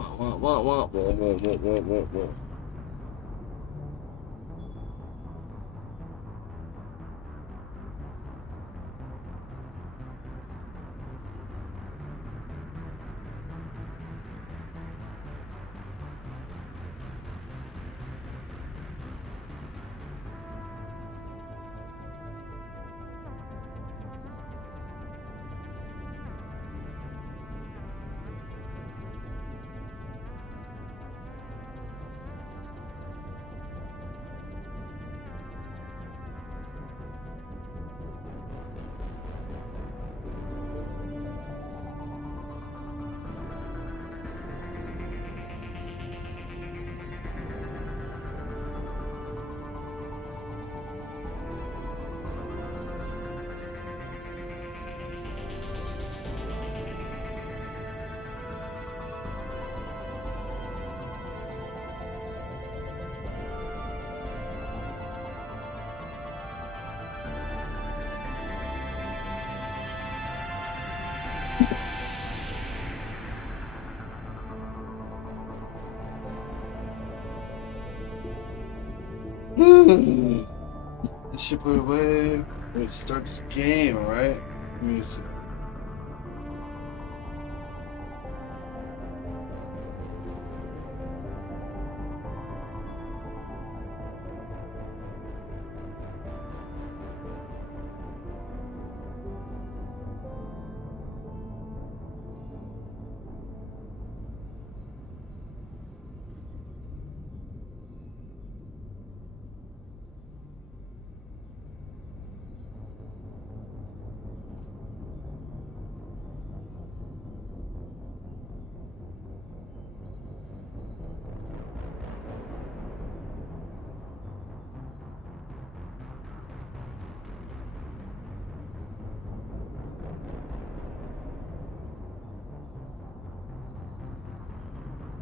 Whoa. This should put away when it starts the game, alright? Music.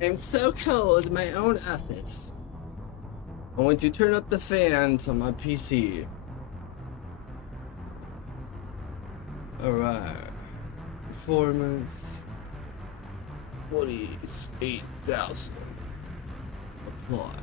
I'm so cold in my own office. I want to turn up the fans on my PC. Alright. Performance. 48,000. Apply.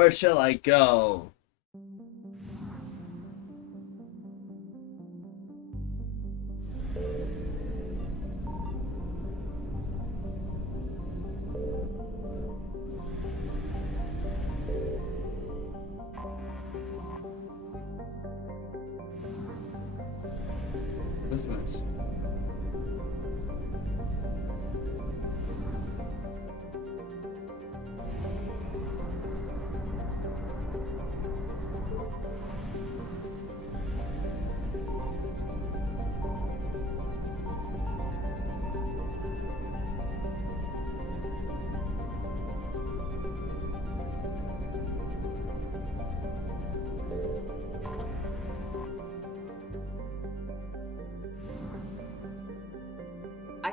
Where shall I go? That's nice.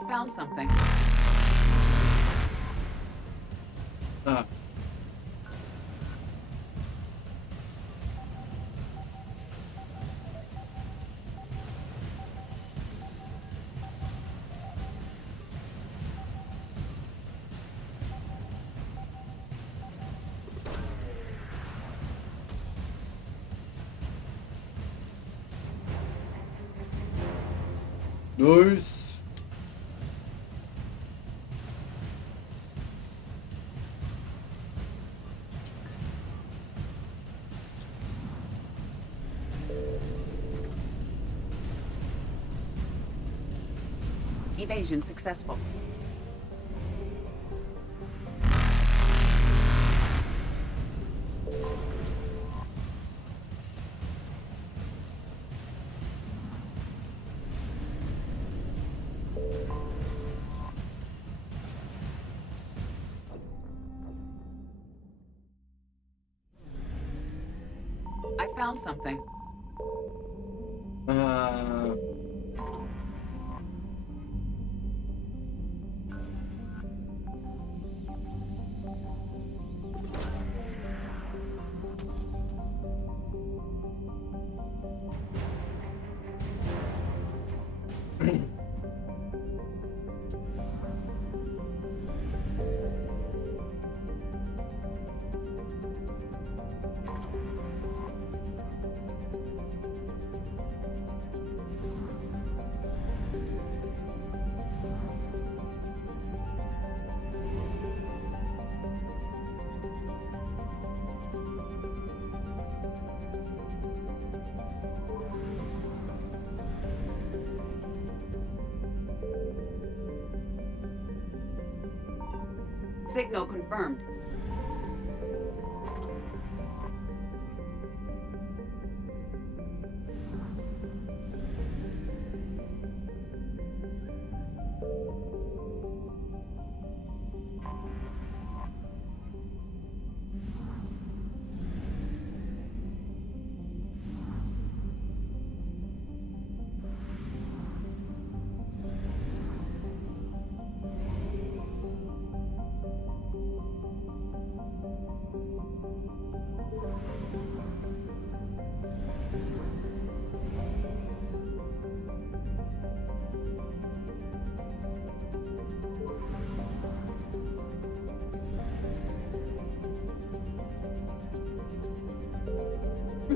found something. Ah. Nice. Evasion successful. I found something. Signal confirmed.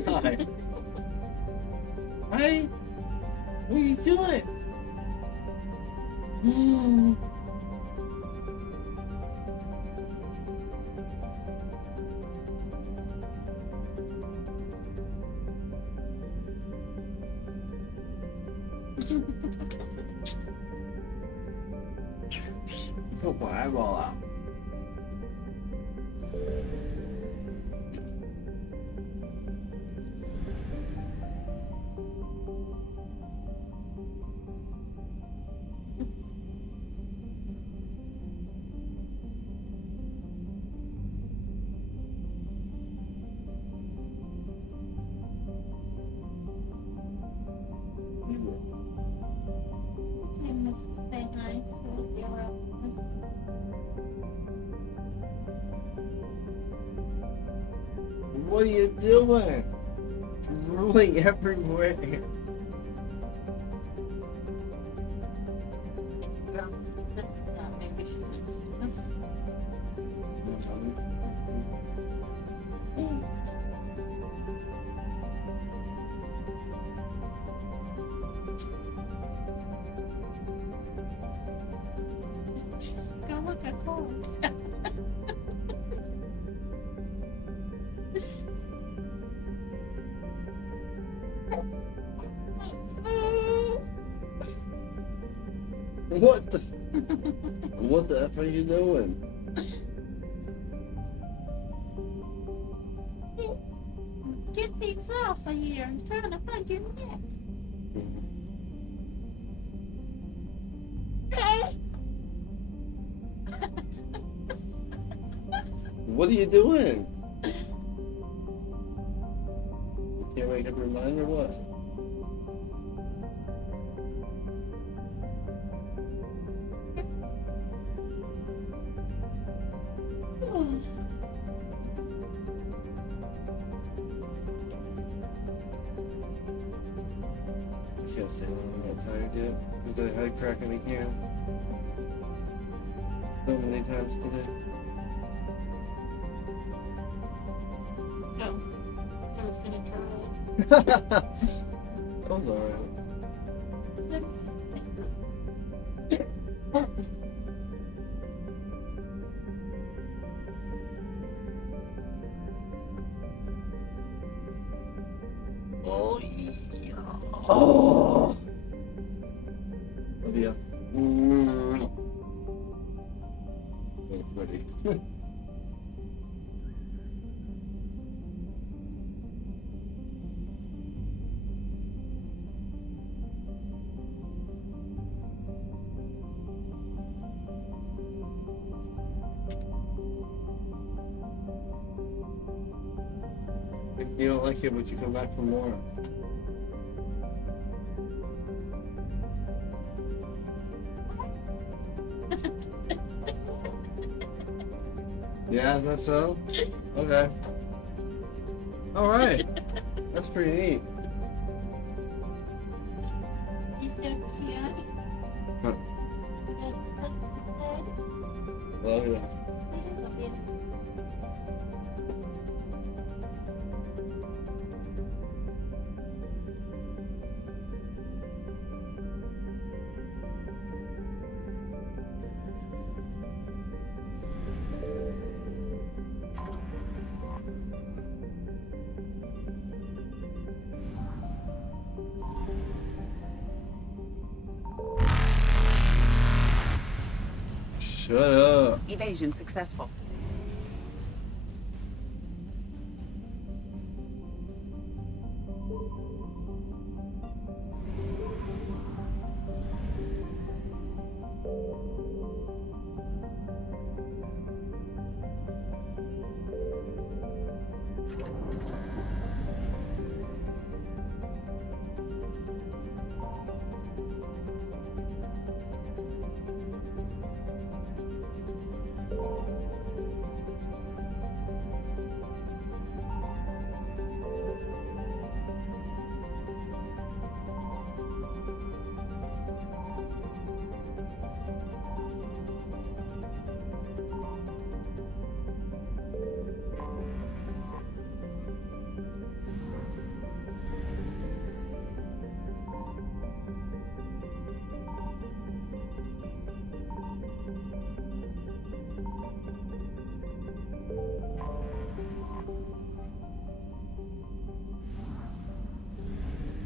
Hi. Hi. What are you doing? Took my eyeball out. What are you doing? Drooling everywhere. She's gonna look at cold. What the? What the F are you doing? Get these off of here. I'm trying to hug your neck. What are you doing? You can't make up your mind or what? can't say I'm not tired yet because I had Kraken again so many times today. No. I was gonna try. That was alright. Oh, yeah. Oh. Oh, yeah. Ready. If you don't like it, but you come back for more. Yeah, is that so? Okay. Alright. That's pretty neat. You said yeah. Huh. Well, yeah. Shut up. Evasion successful.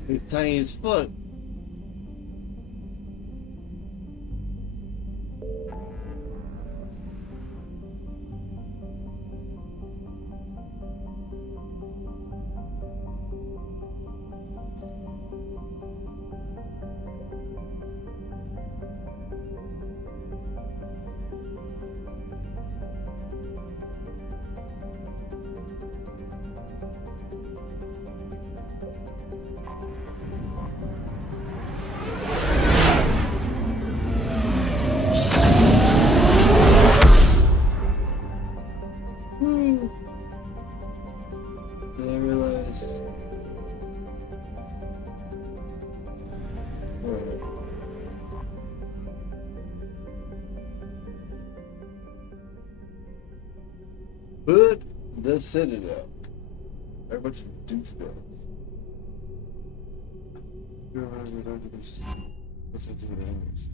He's tiny as fuck. Did I realize? Alright. Hood the Citadel. They're a bunch of douchebags. Let's do it anyways.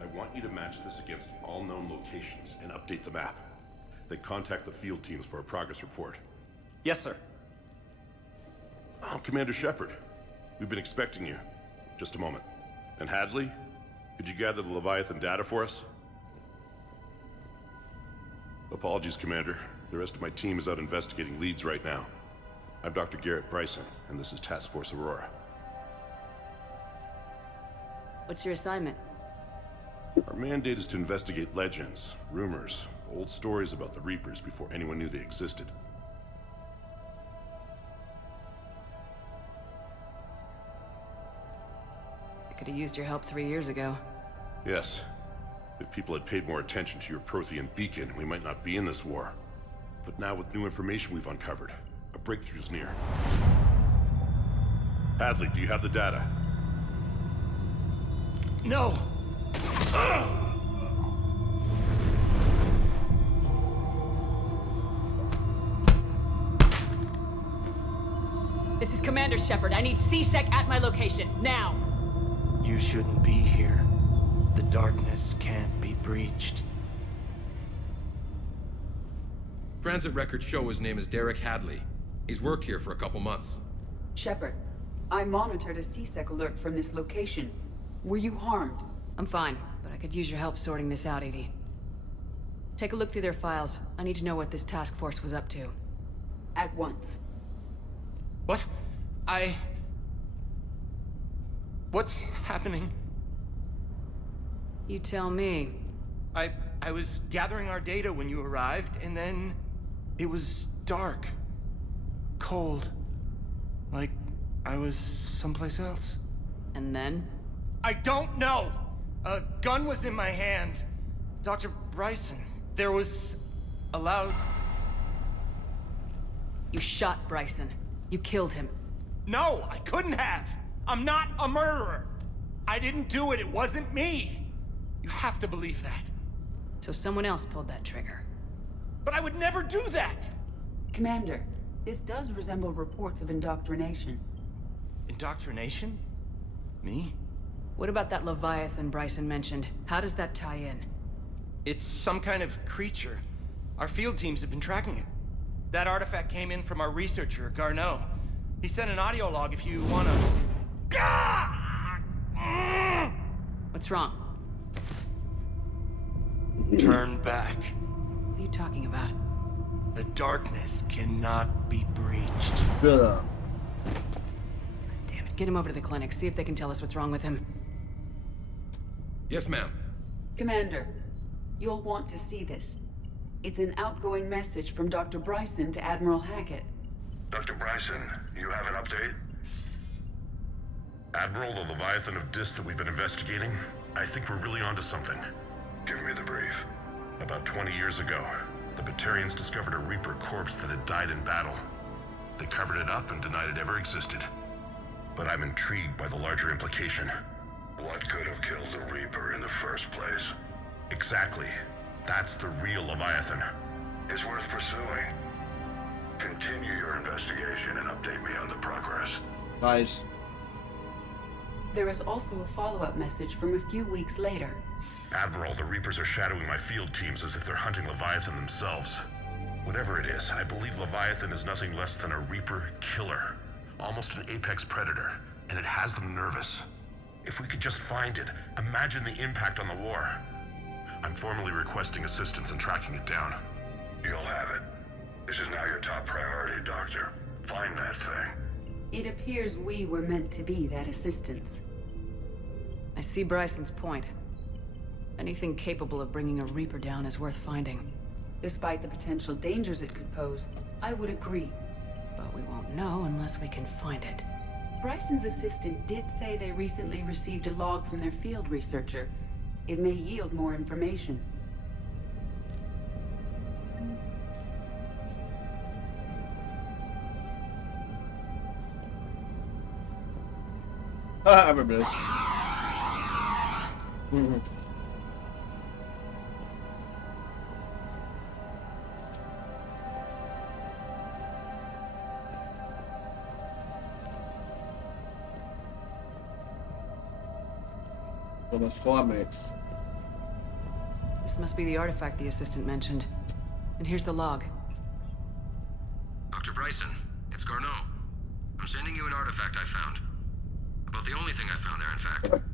I want you to match this against all known locations and update the map. Then contact the field teams for a progress report. Yes, sir. Oh, Commander Shepard. We've been expecting you. Just a moment. And Hadley? Could you gather the Leviathan data for us? Apologies, Commander. The rest of my team is out investigating leads right now. I'm Dr. Garrett Bryson, and this is Task Force Aurora. What's your assignment? Our mandate is to investigate legends, rumors, old stories about the Reapers before anyone knew they existed. Could have used your help 3 years ago. Yes. If people had paid more attention to your Prothean beacon, we might not be in this war. But now with new information we've uncovered, a breakthrough's near. Hadley, do you have the data? No! This is Commander Shepard. I need CSEC at my location, now! You shouldn't be here. The darkness can't be breached. Transit records show his name is Derek Hadley. He's worked here for a couple months. Shepard, I monitored a CSEC alert from this location. Were you harmed? I'm fine, but I could use your help sorting this out, EDI. Take a look through their files. I need to know what this task force was up to. At once. What? What's happening? You tell me. I was gathering our data when you arrived, and then it was dark. Cold. Like I was someplace else. And then? I don't know! A gun was in my hand. Dr. Bryson, there was a loud... You shot Bryson. You killed him. No, I couldn't have! I'm not a murderer! I didn't do it, it wasn't me! You have to believe that. So someone else pulled that trigger. But I would never do that! Commander, this does resemble reports of indoctrination. Indoctrination? Me? What about that Leviathan Bryson mentioned? How does that tie in? It's some kind of creature. Our field teams have been tracking it. That artifact came in from our researcher, Garneau. He sent an audio log if you wanna... What's wrong? Turn back. What are you talking about? The darkness cannot be breached. Shut up. Damn it, get him over to the clinic. See if they can tell us what's wrong with him. Yes, ma'am. Commander, you'll want to see this. It's an outgoing message from Dr. Bryson to Admiral Hackett. Dr. Bryson, you have an update? Admiral, the Leviathan of Dis that we've been investigating, I think we're really onto something. Give me the brief. About 20 years ago, the Batarians discovered a Reaper corpse that had died in battle. They covered it up and denied it ever existed. But I'm intrigued by the larger implication. What could have killed the Reaper in the first place? Exactly. That's the real Leviathan. It's worth pursuing. Continue your investigation and update me on the progress. Nice. There is also a follow-up message from a few weeks later. Admiral, the Reapers are shadowing my field teams as if they're hunting Leviathan themselves. Whatever it is, I believe Leviathan is nothing less than a Reaper killer. Almost an apex predator, and it has them nervous. If we could just find it, imagine the impact on the war. I'm formally requesting assistance in tracking it down. You'll have it. This is now your top priority, Doctor. Find that thing. It appears we were meant to be that assistance. I see Bryson's point. Anything capable of bringing a Reaper down is worth finding. Despite the potential dangers it could pose, I would agree. But we won't know unless we can find it. Bryson's assistant did say they recently received a log from their field researcher. It may yield more information. I remember this. Mhm. So my squad mates. This must be the artifact the assistant mentioned. And here's the log. Dr. Bryson, it's Garneau. I'm sending you an artifact I found. About the only thing I found there, in fact.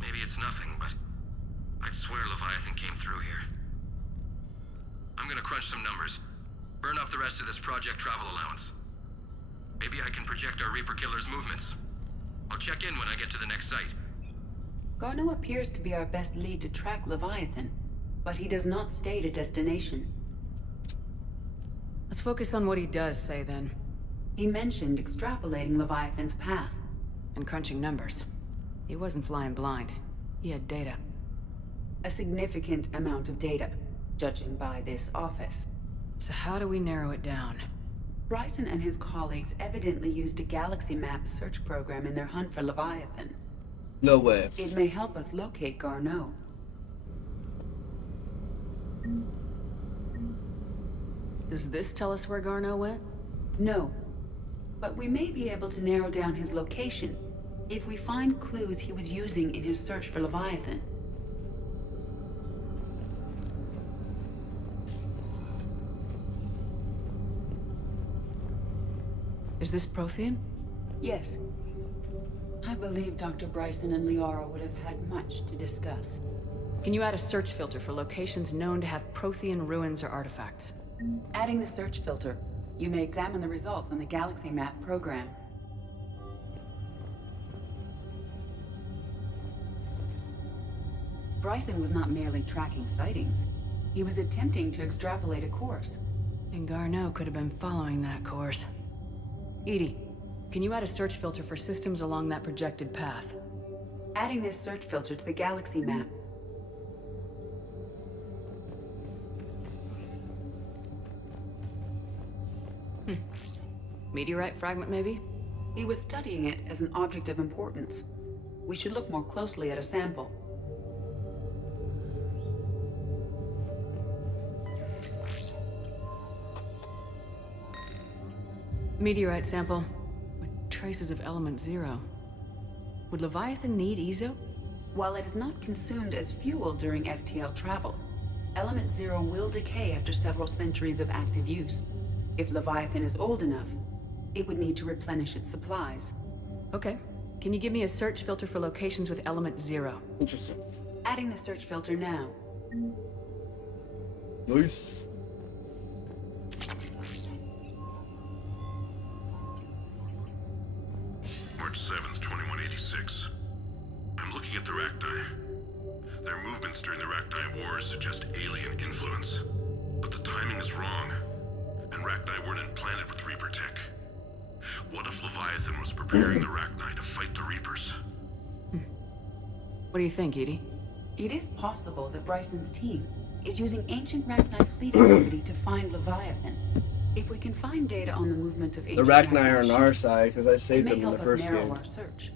Maybe it's nothing, but I'd swear Leviathan came through here. I'm gonna crunch some numbers. Burn up the rest of this project travel allowance. Maybe I can project our Reaper killer's movements. I'll check in when I get to the next site. Garneau appears to be our best lead to track Leviathan, but he does not state a destination. Let's focus on what he does say, then. He mentioned extrapolating Leviathan's path. And crunching numbers. He wasn't flying blind. He had data. A significant amount of data, judging by this office. So how do we narrow it down? Bryson and his colleagues evidently used a galaxy map search program in their hunt for Leviathan. No way. It may help us locate Garneau. Does this tell us where Garneau went? No. But we may be able to narrow down his location if we find clues he was using in his search for Leviathan. Is this Prothean? Yes. I believe Dr. Bryson and Liara would have had much to discuss. Can you add a search filter for locations known to have Prothean ruins or artifacts? Adding the search filter, you may examine the results on the Galaxy Map program. Bryson was not merely tracking sightings. He was attempting to extrapolate a course. And Garneau could have been following that course. EDI, can you add a search filter for systems along that projected path? Adding this search filter to the Galaxy Map. Meteorite fragment, maybe? He was studying it as an object of importance. We should look more closely at a sample. Meteorite sample with traces of element 0. Would Leviathan need Ezo? While it is not consumed as fuel during FTL travel, element 0 will decay after several centuries of active use. If Leviathan is old enough, it would need to replenish its supplies. Okay. Can you give me a search filter for locations with element 0? Interesting. Adding the search filter now. Nice. March 7th, 2186. I'm looking at the Rachni. Their movements during the Rachni Wars suggest alien influence. But the timing is wrong, and Rachni weren't implanted with Reaper tech. What if Leviathan was preparing the Rachni to fight the Reapers? What do you think, EDI? It is possible that Bryson's team is using ancient Rachni fleet activity to find Leviathan. If we can find data on the movement of The ancient Rachni are on our ships, side because I it saved may them in help the us first narrow game. our search.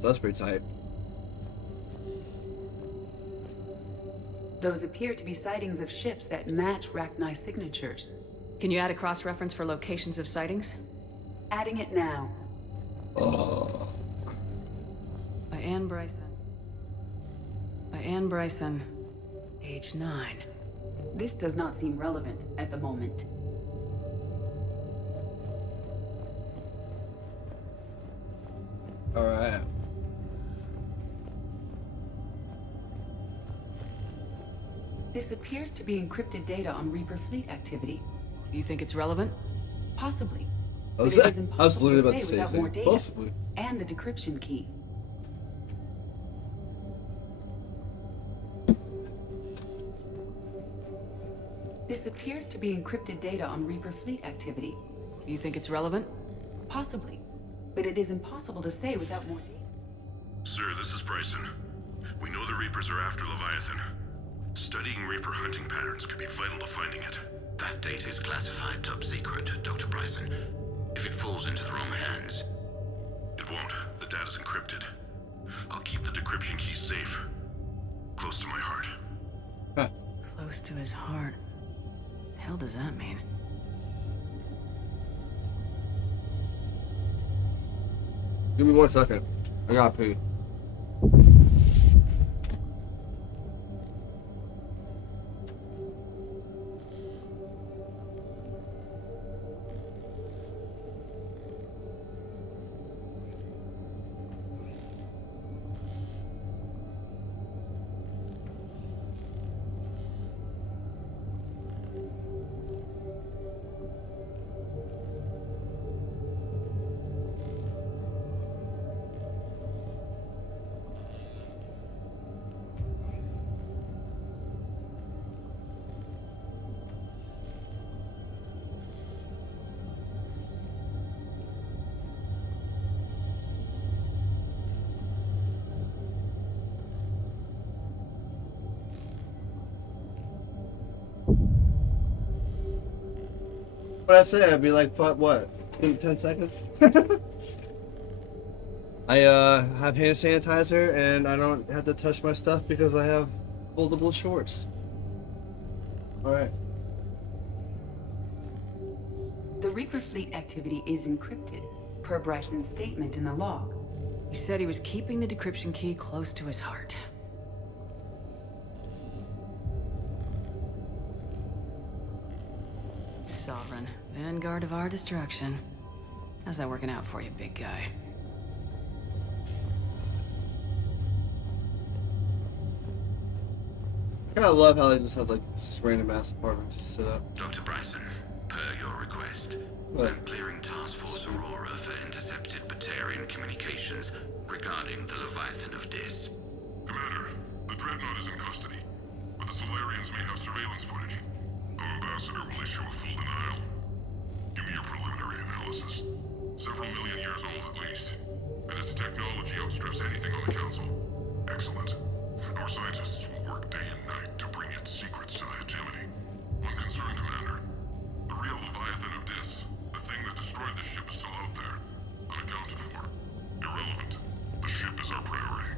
So that's pretty tight. Those appear to be sightings of ships that match Rachni signatures. Can you add a cross-reference for locations of sightings? Adding it now. By Anne Bryson. By Anne Bryson, age 9. This does not seem relevant at the moment. Alright. This appears to be encrypted data on Reaper fleet activity. You think it's relevant? Possibly. I was, But it is I was impossible literally to about say to say without the more same. data. Possibly. And the decryption key. This appears to be encrypted data on Reaper fleet activity. You think it's relevant? Possibly. But it is impossible to say without more data. Sir, this is Bryson. We know the Reapers are after Leviathan. Studying Reaper hunting patterns could be vital to finding it. That data is classified top secret, Dr. Bryson. If it falls into the wrong hands... It won't. The data's encrypted. I'll keep the decryption key safe. Close to my heart. Close to his heart. The hell does that mean? Give me 1 second. I gotta pee. What I say? I'd be like, what? 10 seconds? I have hand sanitizer and I don't have to touch my stuff because I have foldable shorts. Alright. The Reaper fleet activity is encrypted, per Bryson's statement in the log. He said he was keeping the decryption key close to his heart. Sovereign, vanguard of our destruction. How's that working out for you, big guy? I kinda love how they just have like just random ass apartments just set up. Dr. Bryson, per your request, What? I'm clearing Task Force Aurora for intercepted Batarian communications regarding the Leviathan of Dis. Commander, the Dreadnought is in custody, but the Solarians may have surveillance footage. Our ambassador will issue a full denial. Give me your preliminary analysis. Several million years old at least, and its technology outstrips anything on the Council. Excellent. Our scientists will work day and night to bring its secrets to the hegemony. One concern, Commander. The real Leviathan of Dis, the thing that destroyed the ship, is still out there, unaccounted for. Irrelevant. The ship is our priority.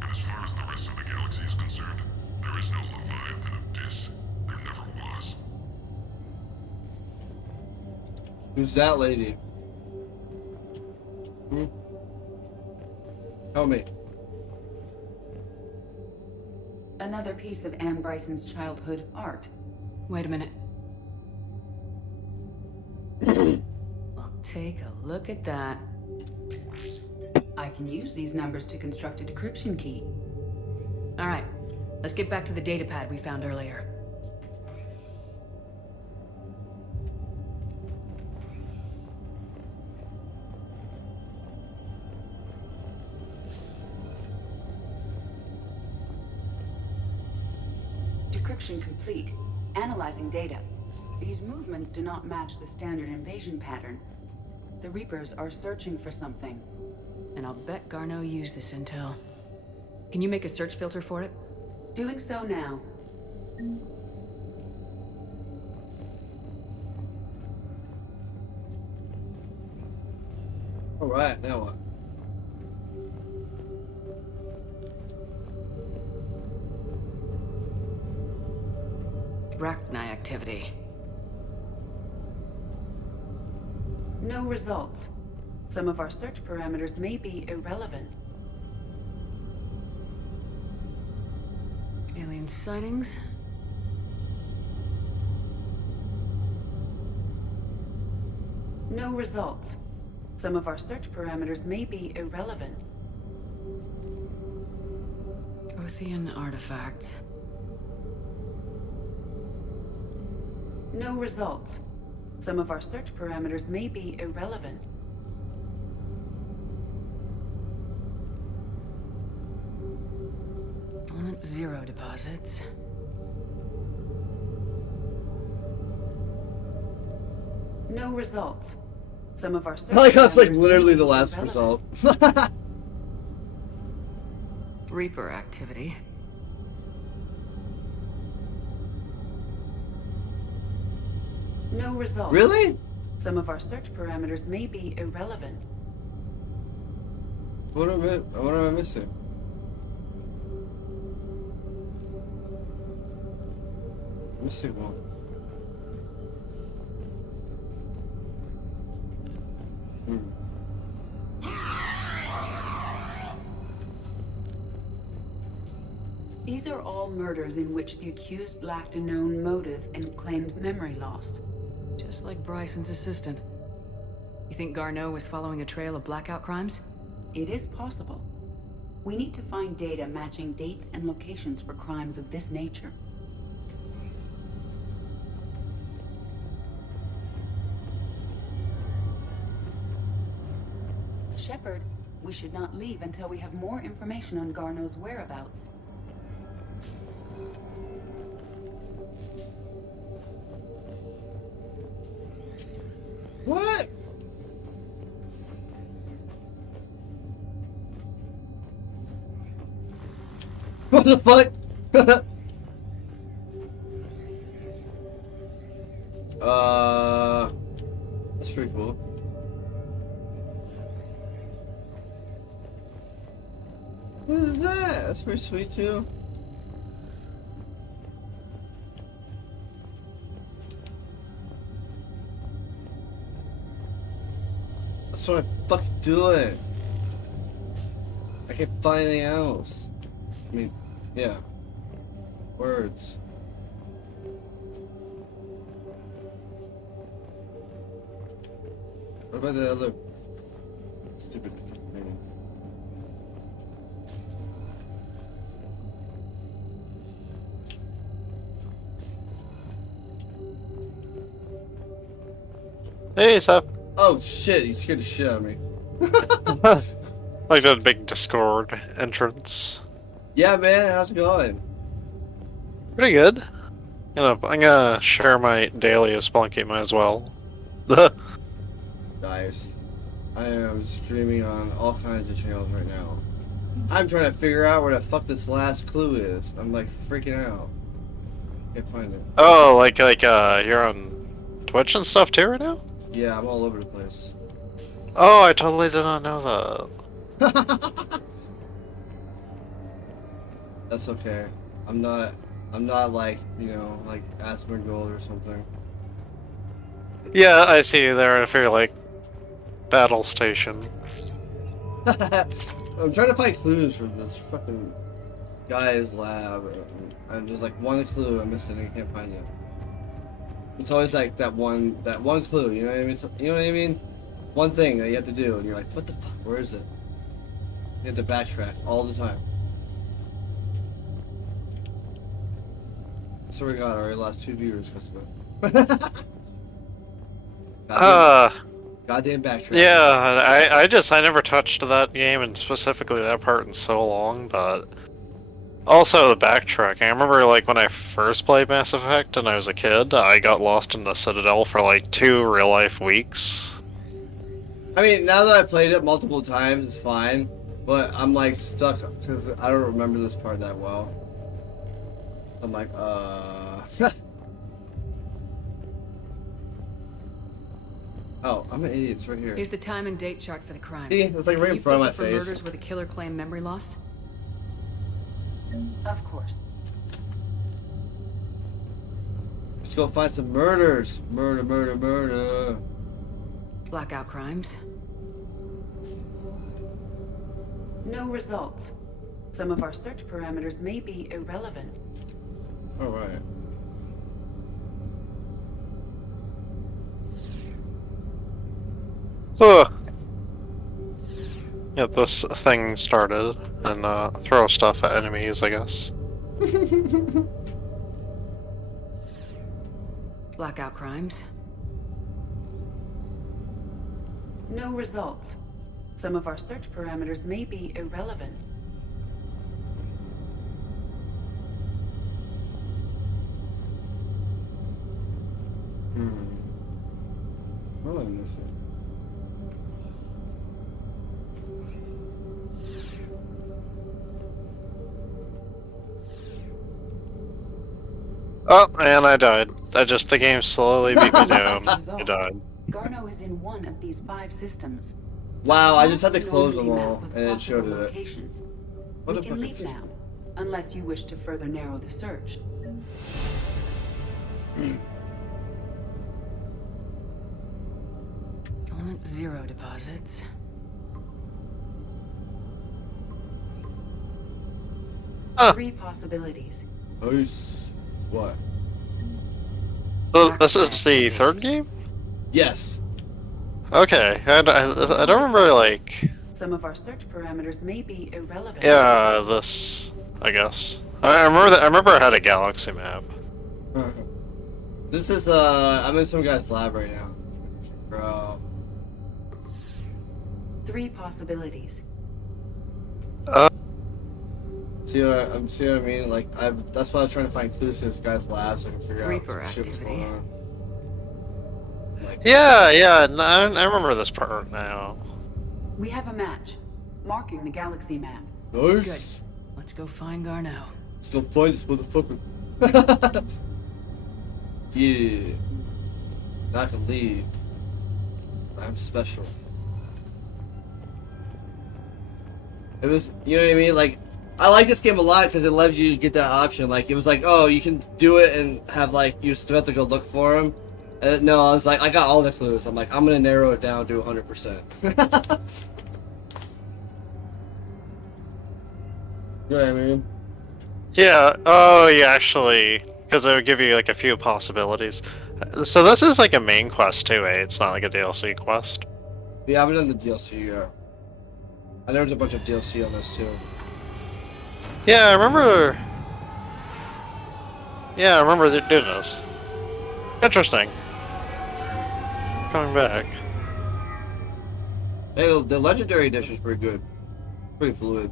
And as far as the rest of the galaxy is concerned, there is no Leviathan of Dis. There never was. Who's that lady? Tell me. Another piece of Anne Bryson's childhood art. Wait a minute. Well, take a look at that. I can use these numbers to construct a decryption key. All right, let's get back to the datapad we found earlier. Decryption complete. Analyzing data. These movements do not match the standard invasion pattern. The Reapers are searching for something. And I'll bet Garneau used this intel. Can you make a search filter for it? Doing so now. Alright, now what? Rachni activity. No results. Some of our search parameters may be irrelevant. Alien sightings? No results. Some of our search parameters may be irrelevant. Prothean artifacts. No results. Some of our search parameters may be irrelevant. Element 0 deposits. No results. Some of our search I like how it's like parameters literally may the be last irrelevant. result. Reaper activity. No results. Really? Some of our search parameters may be irrelevant. What am I missing? Missing one. These are all murders in which the accused lacked a known motive and claimed memory loss. Just like Bryson's assistant. You think Garneau was following a trail of blackout crimes? It is possible. We need to find data matching dates and locations for crimes of this nature. Shepard, we should not leave until we have more information on Garneau's whereabouts. What? What the fuck? pretty cool. What is that? That's pretty sweet too. That's what I'm fucking doing. I can't find anything else. I mean, yeah. Words. What about the other stupid thing? Hey, Seth. Oh shit, you scared the shit out of me. Like that big Discord entrance. Yeah, man, how's it going? Pretty good. I'm gonna share my daily as Spelunky, might as well. Nice. I am streaming on all kinds of channels right now. I'm trying to figure out where the fuck this last clue is. I'm like freaking out. Can't find it. Oh, like you're on Twitch and stuff too right now? Yeah, I'm all over the place. Oh, I totally did not know that. That's okay. I'm not like, you know, like Asmongold or something. Yeah, I see you there if you're like battle station. I'm trying to find clues for this fucking guy's lab. And there's like one clue I'm missing and I can't find it. It's always like that one clue, you know what I mean? You know what I mean? One thing that you have to do and you're like, what the fuck, where is it? You have to backtrack all the time. So we got already lost 2 viewers because of it. Goddamn backtrack. Yeah, I never touched that game and specifically that part in so long, but also the backtracking. I remember like when I first played Mass Effect and I was a kid, I got lost in the Citadel for like 2 real life weeks. I mean, now that I played it multiple times, it's fine, but I'm like stuck because I don't remember this part that well. I'm like, Oh, I'm an idiot. It's right here. Here's the time and date chart for the crimes. See? It's like right in front of my for face. murders with a killer claim memory loss? Of course. Let's go find some murders. Murder. Blackout crimes? No results. Some of our search parameters may be irrelevant. Alright. So, get this thing started and throw stuff at enemies, I guess. Blackout crimes? No results. Some of our search parameters may be irrelevant. What am I missing? Oh, and I died. The game slowly beat me down. I died. Garneau is in one of these 5 systems. Wow, I just had to close them all, and it showed it. We can leave now, unless you wish to further narrow the search. Element 0 deposits. Ah. 3 possibilities. Nice. What? So this is the 3rd game? Yes. Okay, I don't remember like. Some of our search parameters may be irrelevant. Yeah, this I guess. I remember I had a galaxy map. This is I'm in some guy's lab right now. Bro. 3 possibilities. See what I mean? Like that's why I was trying to find clues to this guy's lab so I can figure Reaper out shit what's going activity. on. Like, Yeah, no, I remember this part now. We have a match, marking the galaxy map. nice. Good. Let's go find Garneau. Let's go find this motherfucker. Yeah. Now I can leave. I'm special. It was, you know what I mean? Like, I like this game a lot because it lets you get that option. Like, it was like, oh, you can do it and have, like, you still have to go look for them. No, I was like, I got all the clues. I'm like, I'm gonna narrow it down to 100%. You know what I mean? Yeah, oh, yeah, actually, because it would give you, like, a few possibilities. So this is, like, a main quest, too, eh? It's not, like, a DLC quest. Yeah, I haven't done the DLC yet. I know there's a bunch of DLC on this, too. Yeah, I remember... Yeah, I remember doing this. Interesting. Coming back. Hey, the Legendary Edition is pretty good. Pretty fluid.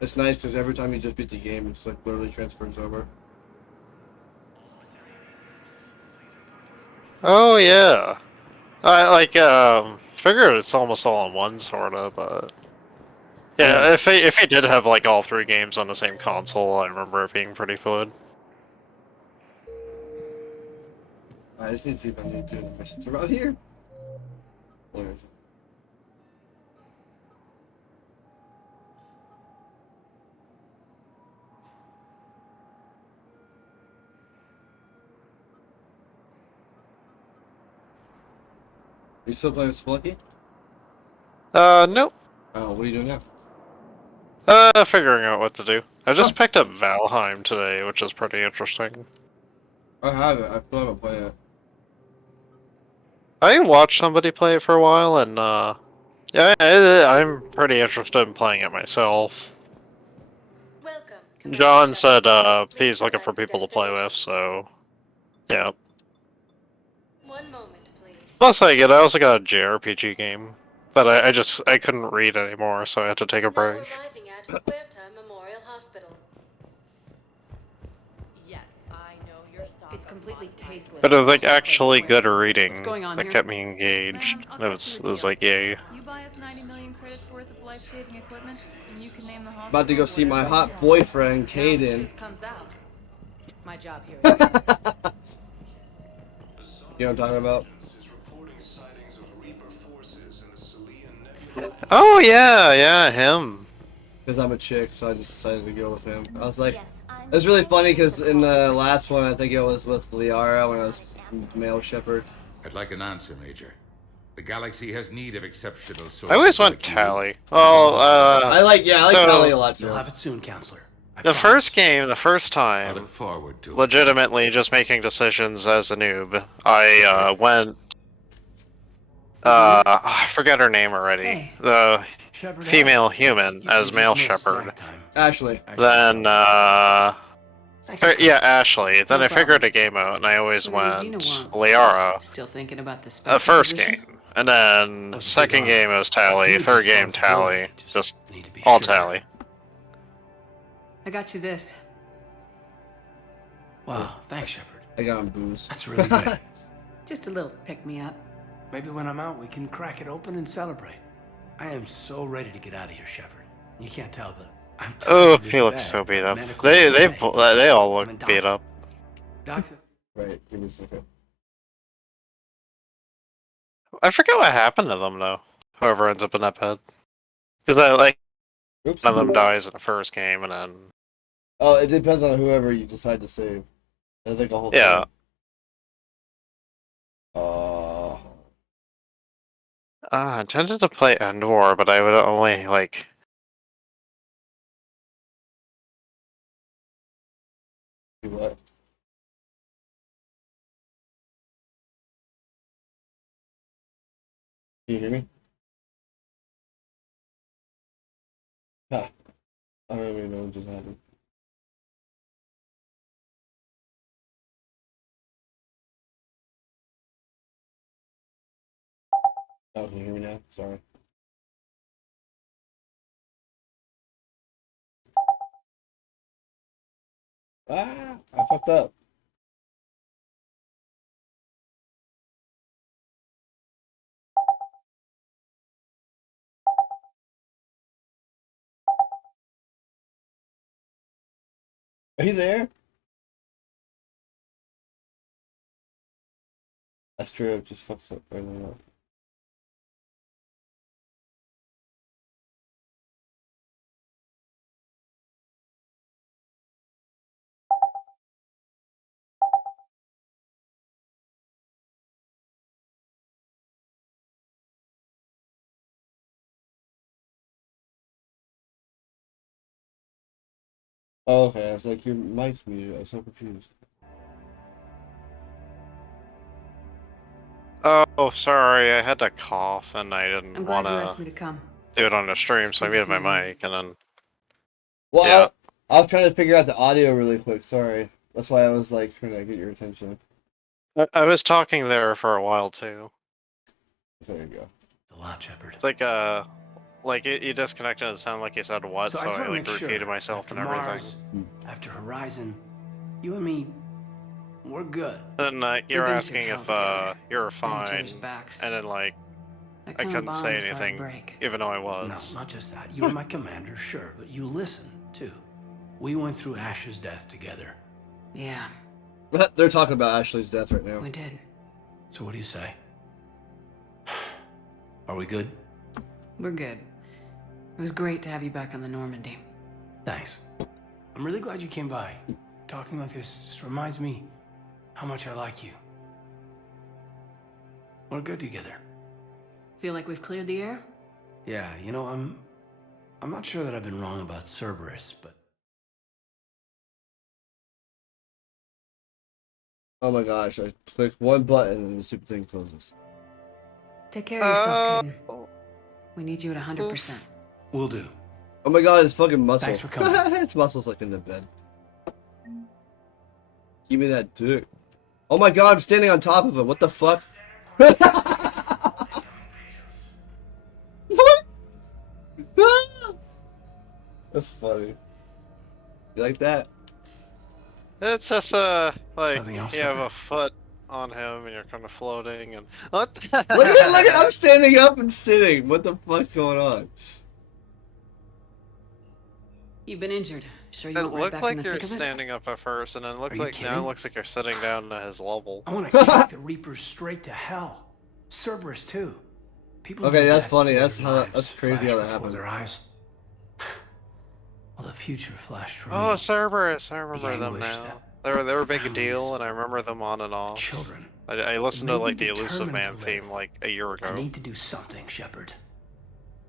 It's nice because every time you just beat the game, it's like literally transfers over. Oh, yeah. I, like, figured it's almost all in one, sorta, but... Yeah, if he did have, like, all 3 games on the same console, I remember it being pretty fluid. I just need to see if I need to do any missions around here. Where is it? Are you still playing Spelunky? Nope. Oh, what are you doing now? Figuring out what to do. I just picked up Valheim today, which is pretty interesting. I have it. I still haven't played it. I watched somebody play it for a while, and, yeah, I'm pretty interested in playing it myself. John said, he's looking for people to play with, so, yeah. One moment, please. Plus, I also got a JRPG game, but I couldn't read anymore, so I had to take a break. Arriving at Huerta Memorial Hospital. Yes, I know your stop. It's completely tasteless. But it was, like, actually good reading What's going on that here? kept me engaged. It was like, yay. You buy us 90 million credits worth of life-saving equipment, and you can name the hospital. About to go see my hot boyfriend, Caden. Comes out. My job here. You know what I'm talking about? Oh, yeah, him. Because I'm a chick, so I just decided to go with him. I was like, it's really funny because in the last one, I think it was with Liara when I was male shepherd. I'd like an answer, Major. The galaxy has need of exceptional I always soldiers want like you. Tally. Oh, I like Tally a lot too. You'll have it soon, Counselor. The first game, the first I time, look forward to it. legitimately just making decisions as a noob, I went... I forget her name already. Hey. The Shepard, female human you as can male just miss shepherd. snack time. Ashley. Then, Thanks for yeah, Ashley. Then No I figured problem. a game out, and I always What went did Gina want? Liara. Still thinking about the The special first position? game. And then, That's a second big honor. game was Tally, Huge third game responsibility. Tally. Just need to be all sure. Tally. I got you this. Wow, thanks, Shepard. I got him booze. That's really good. Just a little pick-me-up. Maybe when I'm out, we can crack it open and celebrate. I am so ready to get out of here, Shepard. You can't tell that. I'm Oh, tired of he this looks bag so beat of up. medical They equipment. all I'm in look beat Doc. up. Doc's Right, give me a second. I forget what happened to them though. Whoever ends up in that bed, because I like Oops. one of them dies in the first game, and then Oh, it depends on whoever you decide to save. I think a whole yeah. thing. I intended to play Endor, but I would only like. Do what? Can you hear me? Huh. I don't even know what just happened. Oh, can you hear me now? Sorry. Ah, I fucked up. Are you there? That's true. It just fucks up right now. Oh, okay, I was like, your mic's muted. I was so confused. Oh, sorry, I had to cough and I I'm didn't glad want you asked to me to come. do it on the stream, so I Good to muted my see you. mic and then. Well, Yeah. I was trying to figure out the audio really quick. Sorry. That's why I was like trying to get your attention. I was talking there for a while too. There you go. A lot, Shepard. It's like you disconnected and it sounded like you said what, so just I wanna like make sure, repeated myself after and everything. Mars, after Horizon, you and me, we're good. Then you were been asking too if hell you were Maybe fine, change the backs. and then like That I kind of couldn't bond say is hard to anything, break. even though I No, was. not just that. You were my commander, sure, but you listened, too. We went through Ash's death together. Yeah, They're talking about Ashley's death right now. we did. So what do you say? Are we good? We're good. It was great to have you back on the Normandy. Thanks. I'm really glad you came by. Talking like this just reminds me how much I like you. We're good together. Feel like we've cleared the air? Yeah, you know, I'm not sure that I've been wrong about Cerberus, but Oh my gosh, I clicked one button and the stupid thing closes. Take care of yourself, Caden. We need you at 100%. we'll do. Oh my god, it's fucking muscle. Thanks for coming. It's muscles like in the bed. Give me that dick. Oh my god, I'm standing on top of him. What the fuck? What? That's funny. You like that? It's just like Something else, you have Shepard? a foot on him and you're kind of floating and what? Look at it, look at I'm standing up and sitting. What the fuck's going on? You've been injured. Sure you It went right looked back like in the you're thick of it? standing up at first, and then it looks Are you like now it kidding? looks like you're sitting down to his level. I want to kick the Reapers straight to hell. Cerberus too. People Okay, do that's death funny. to That's their how lives that's crazy flash how that before happened. Their eyes. Well, the future flashed for Oh, me. Cerberus! I remember them anguish now. that They were a big families, deal, and I remember them on and off. Children. I listened to made me like the Elusive determined Man to theme live. like a year I ago. need to do something, Shepard,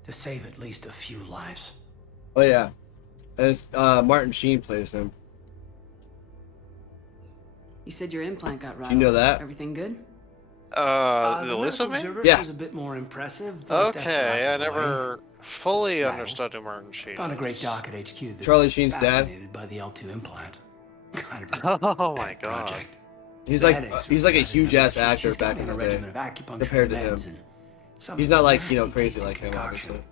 to save at least a few lives. Oh yeah. And it's Martin Sheen plays him. You said your implant got right. You know that? Everything good? The Elusive Man? Gibberish Yeah. was a bit more impressive. But that's Okay, I lots of the way. never fully Right. understood who Martin Sheen Found a great is. doc at HQ that's Charlie Sheen's dad? fascinated by the L2 implant. Kind of a Oh my pet god. project. He's The like headaches he's like a were bad as huge ever. ass actor She's got back me in on the a day. regimen of acupuncture compared to meds him. and some He's not like, you know, nasty crazy tasting like him, concoction. obviously.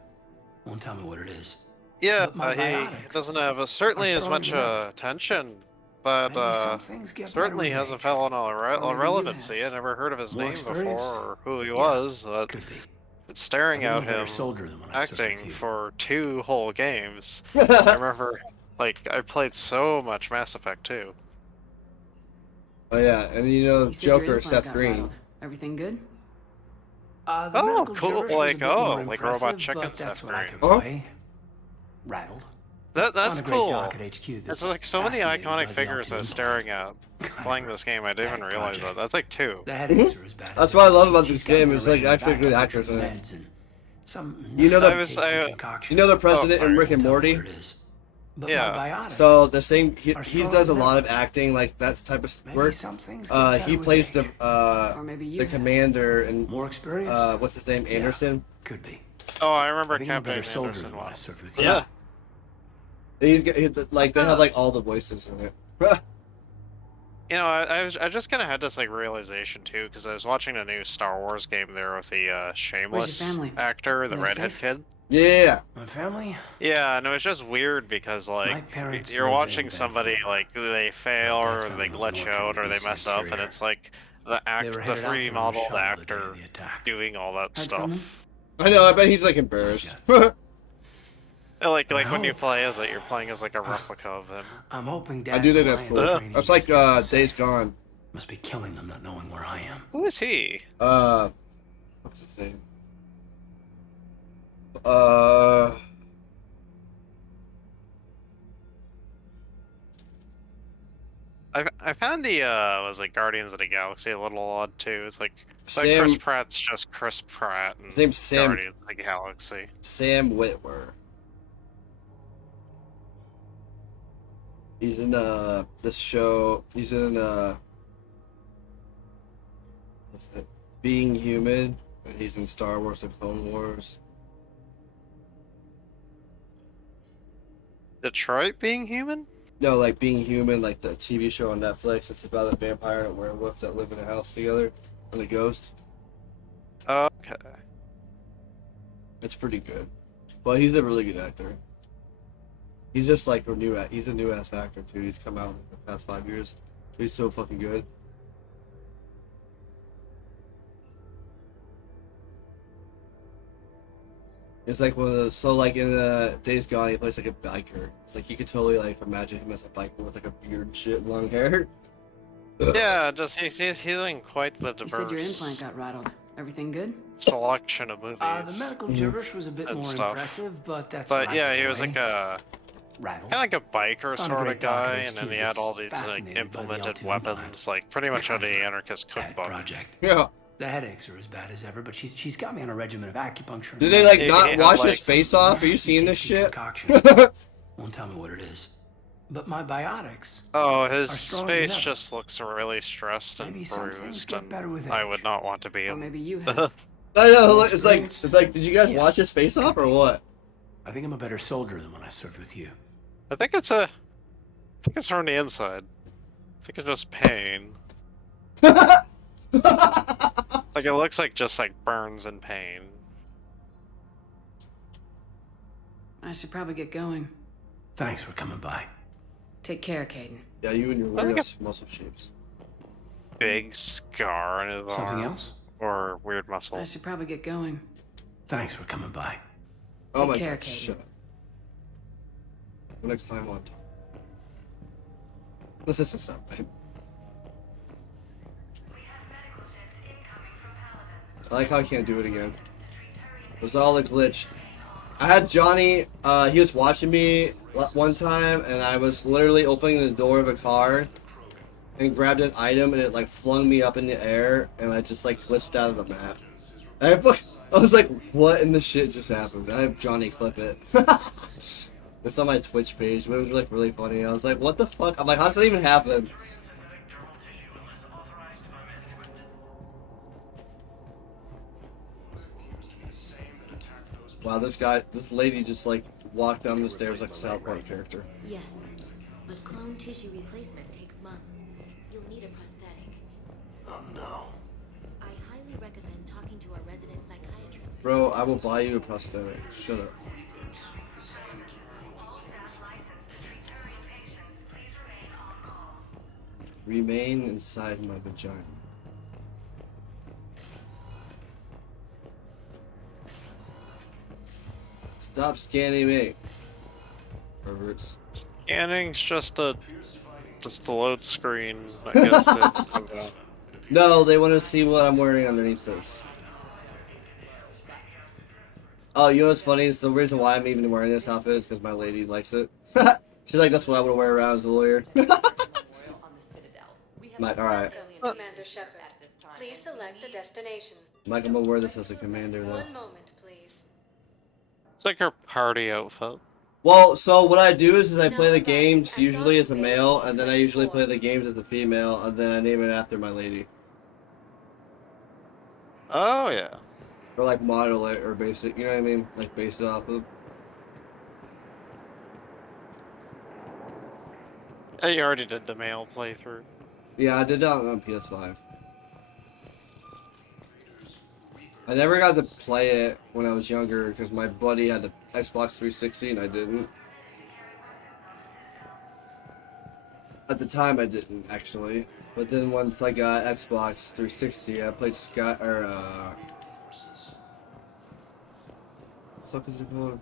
Won't tell me what it is. Yeah, But my he biotics doesn't have certainly are as much stronger than ever. attention, but Maybe some things get better certainly with hasn't age. fallen on Or maybe you relevancy. have. I never heard of his More name experience? before or who he Yeah, was, but Could be. it's staring I'm at a better him soldier than when I served acting with you. for 2 whole games. I remember, like, I played so much Mass Effect 2. Oh yeah, and you know You said your Joker, implant Seth got Green. rattled. Everything good? The Oh, medical cool, gibberish was a like, bit more like Robot impressive, Chicken but that's Seth what I Green. took Oh. away. Rattled. That's Found a great cool. doc at HQ There's that's like so many fascinated by iconic the figures L2 I was implant. staring at Kind of playing a this game. I didn't even pet realize that. project. That's like 2. The headaches are as bad as That's what I ever. love about She's this got me game. on a It's like regimen of actually good acupuncture actors in it. meds and some You know the- nasty tasting concoction. You know the president sorry. in Rick and Won't tell me Morty? what it is. But Yeah. my biotics So the same he are does stronger a than lot ever. of acting, like that's type of Maybe work. some things get better He with plays age. Or maybe you the have. commander and More experience? what's his name, Yeah. Anderson. Could be. Oh, I remember I think I'm a Captain better soldier Anderson than when I well. served with you. Yeah. Like they have like all the voices in it. You know, I just kind of had this like realization too, because I was watching a new Star Wars game there with the Shameless family? actor, the Are they redhead safe? kid. Yeah. My family? Yeah, and it was just weird because My like parents you're live watching in somebody Vancouver. like they fail But that or they family was glitch more out or they Canadian mess up, and interior. it's like the They were the headed out three there on a modeled shuttle the day actor of the attack. doing all that Heard from stuff. them? I know. I bet he's like embarrassed. Like I when you hope. play as it, you're playing as like a replica of him. I'm hoping I Dad's do think that's Alliance cool. training That's is like kept us Days safe. Gone. Must be killing them not knowing where I am. Who is he? What's his name? I found the was it Guardians of the Galaxy a little odd too. It's like Sam- Chris Pratt's just Chris Pratt and His name's Sam- Guardians of the Galaxy. Sam Witwer. He's in this show. He's in what's it? Being Human. And he's in Star Wars: The Clone Wars. Detroit Being Human? No, like Being Human, like the TV show on Netflix. It's about a vampire and a werewolf that live in a house together, and a ghost. Okay. It's pretty good, but he's a really good actor. He's just like he's a new ass actor too. He's come out in the past 5 years. He's so fucking good. It's like one of those. So like in Days Gone, he plays like a biker. It's like you could totally like imagine him as a biker with like a beard, and shit, and long hair. Yeah, just he's in quite the You said your diverse implant got rattled. Everything good? selection of movies. The medical gibberish was a bit and more stuff. impressive, but that's But what I yeah, took he was away. like a Rattled. kind of like a biker Found a sort great of guy, doc and then HQ he had that's all these like fascinated by the implemented L2 weapons, implant. like pretty much out of the Anarchist Cookbook. Project. Yeah. The headaches are as bad as ever, but she's got me on a regimen of acupuncture. and Did they like He not had, wash like, his face off? Are you seeing this shit? concoction. Won't tell me what it is. But my biotics. Oh, are his stronger face than ever. just looks really stressed and Maybe some things bruised, get and better with I age. would not want to be Or him. maybe you have. I know. It's like, did you guys wash his face off or what? I think I'm a better soldier than when I served with you. I think it's from the inside. I think it's just pain. Like it looks like just like burns and pain. I should probably get going. Thanks for coming by. Take care, Caden. Yeah, you and your I think weird muscle shapes. Big scar in his Something arm. else? Or weird muscle. I should probably get going. Thanks for coming by. Oh my Take care, god, Caden. shut up. I'm gonna climb on top. This is something. I like how I can't do it again. It was all a glitch. I had Johnny, he was watching me one time, and I was literally opening the door of a car and grabbed an item, and it like flung me up in the air, and I just like glitched out of the map. I was like, what in the shit just happened? I have Johnny clip it. It's on my Twitch page, but it was like really funny. I was like, what the fuck? I'm like, how's that even happen? Wow, this lady just like walked down the stairs like a South Park character. Yes, but clone tissue replacement takes months. You'll need a prosthetic. Oh no. I highly recommend talking to our resident psychiatrist. Bro, I will buy you a prosthetic. Shut up. Remain inside my vagina. Stop scanning me. Perverts. Scanning's just a load screen. I guess it, No, they want to see what I'm wearing underneath this. Oh, you know what's funny? Is the reason why I'm even wearing this outfit is because my lady likes it. She's like, that's what I would wear around as a lawyer. Mike, alright. Commander Shepard, please select a destination. Mike, I'm gonna wear this as a commander though. 1 moment, please. It's like her party outfit. Well, so what I do is I play the games usually as a male, and then I usually play the games as a female, and then I name it after my lady. Oh yeah. Or like model it, or basic, you know what I mean? Like based off of. Hey, you already did the male playthrough. Yeah, I did that on PS5. I never got to play it when I was younger because my buddy had the Xbox 360 and I didn't. At the time, I didn't actually. But then once I got Xbox 360, I played what the fuck is it called?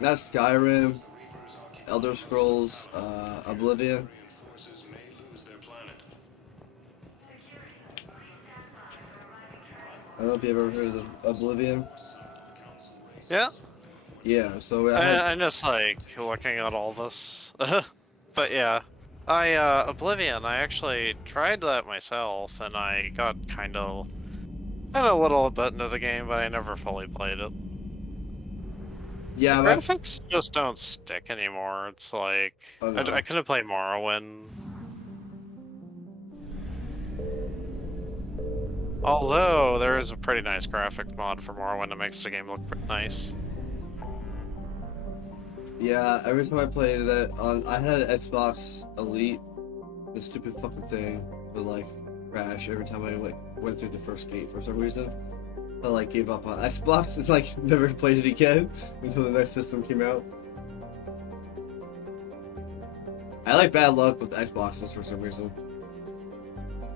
Not Skyrim, Elder Scrolls, Oblivion. I don't know if you've ever heard of Oblivion. Yeah. Yeah, so I'm just like looking at all this. But yeah. Oblivion, I actually tried that myself and I got kind of a little bit into the game, but I never fully played it. Yeah, the graphics just don't stick anymore. It's like, I couldn't play Morrowind. Although, there is a pretty nice graphics mod for Morrowind that makes the game look pretty nice. Yeah, every time I played it I had an Xbox Elite, this stupid fucking thing would like crash every time I went through the first gate for some reason. I like gave up on Xbox and like never played it again until the next system came out. I like bad luck with Xboxes for some reason.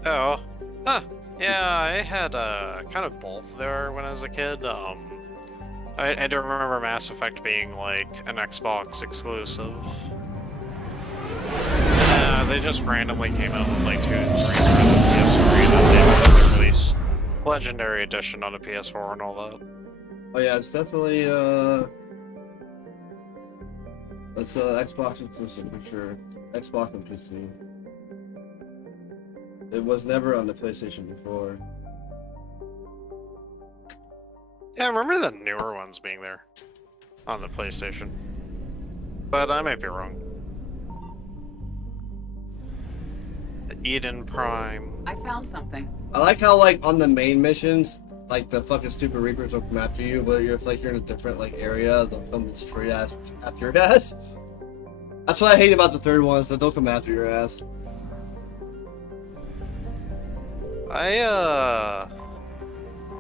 Oh, huh. Yeah, I had kind of both there when I was a kid. I do remember Mass Effect being like an Xbox exclusive. They just randomly came out with like 2 and 3 for the PS3 and then they release Legendary Edition on the PS4 and all that. Oh yeah, it's definitely it's Xbox exclusive for sure. Xbox and PC. It was never on the PlayStation before. Yeah, I remember the newer ones being there on the PlayStation, but I might be wrong. The Eden Prime. I found something. I like how like on the main missions, like the fucking stupid Reapers will come after you, but if like you're in a different like area, they'll come straight ass after your ass. That's what I hate about the third one, is that they'll come after your ass.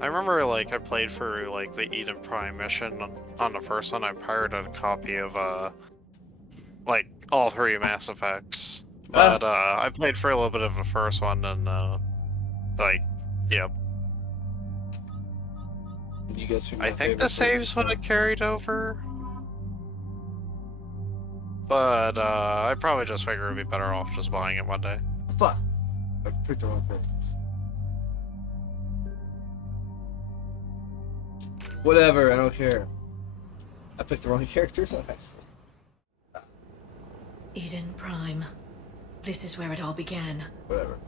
I remember like I played for like the Eden Prime mission on the first one. I pirated a copy of like all 3 Mass Effects. But I played for a little bit of the first one and like, yep. You guys I think the saves would have carried over. But I probably just figured it'd be better off just buying it one day. Fuck. I picked the wrong thing. Whatever, I don't care. I picked the wrong characters. Eden Prime. This is where it all began. Whatever.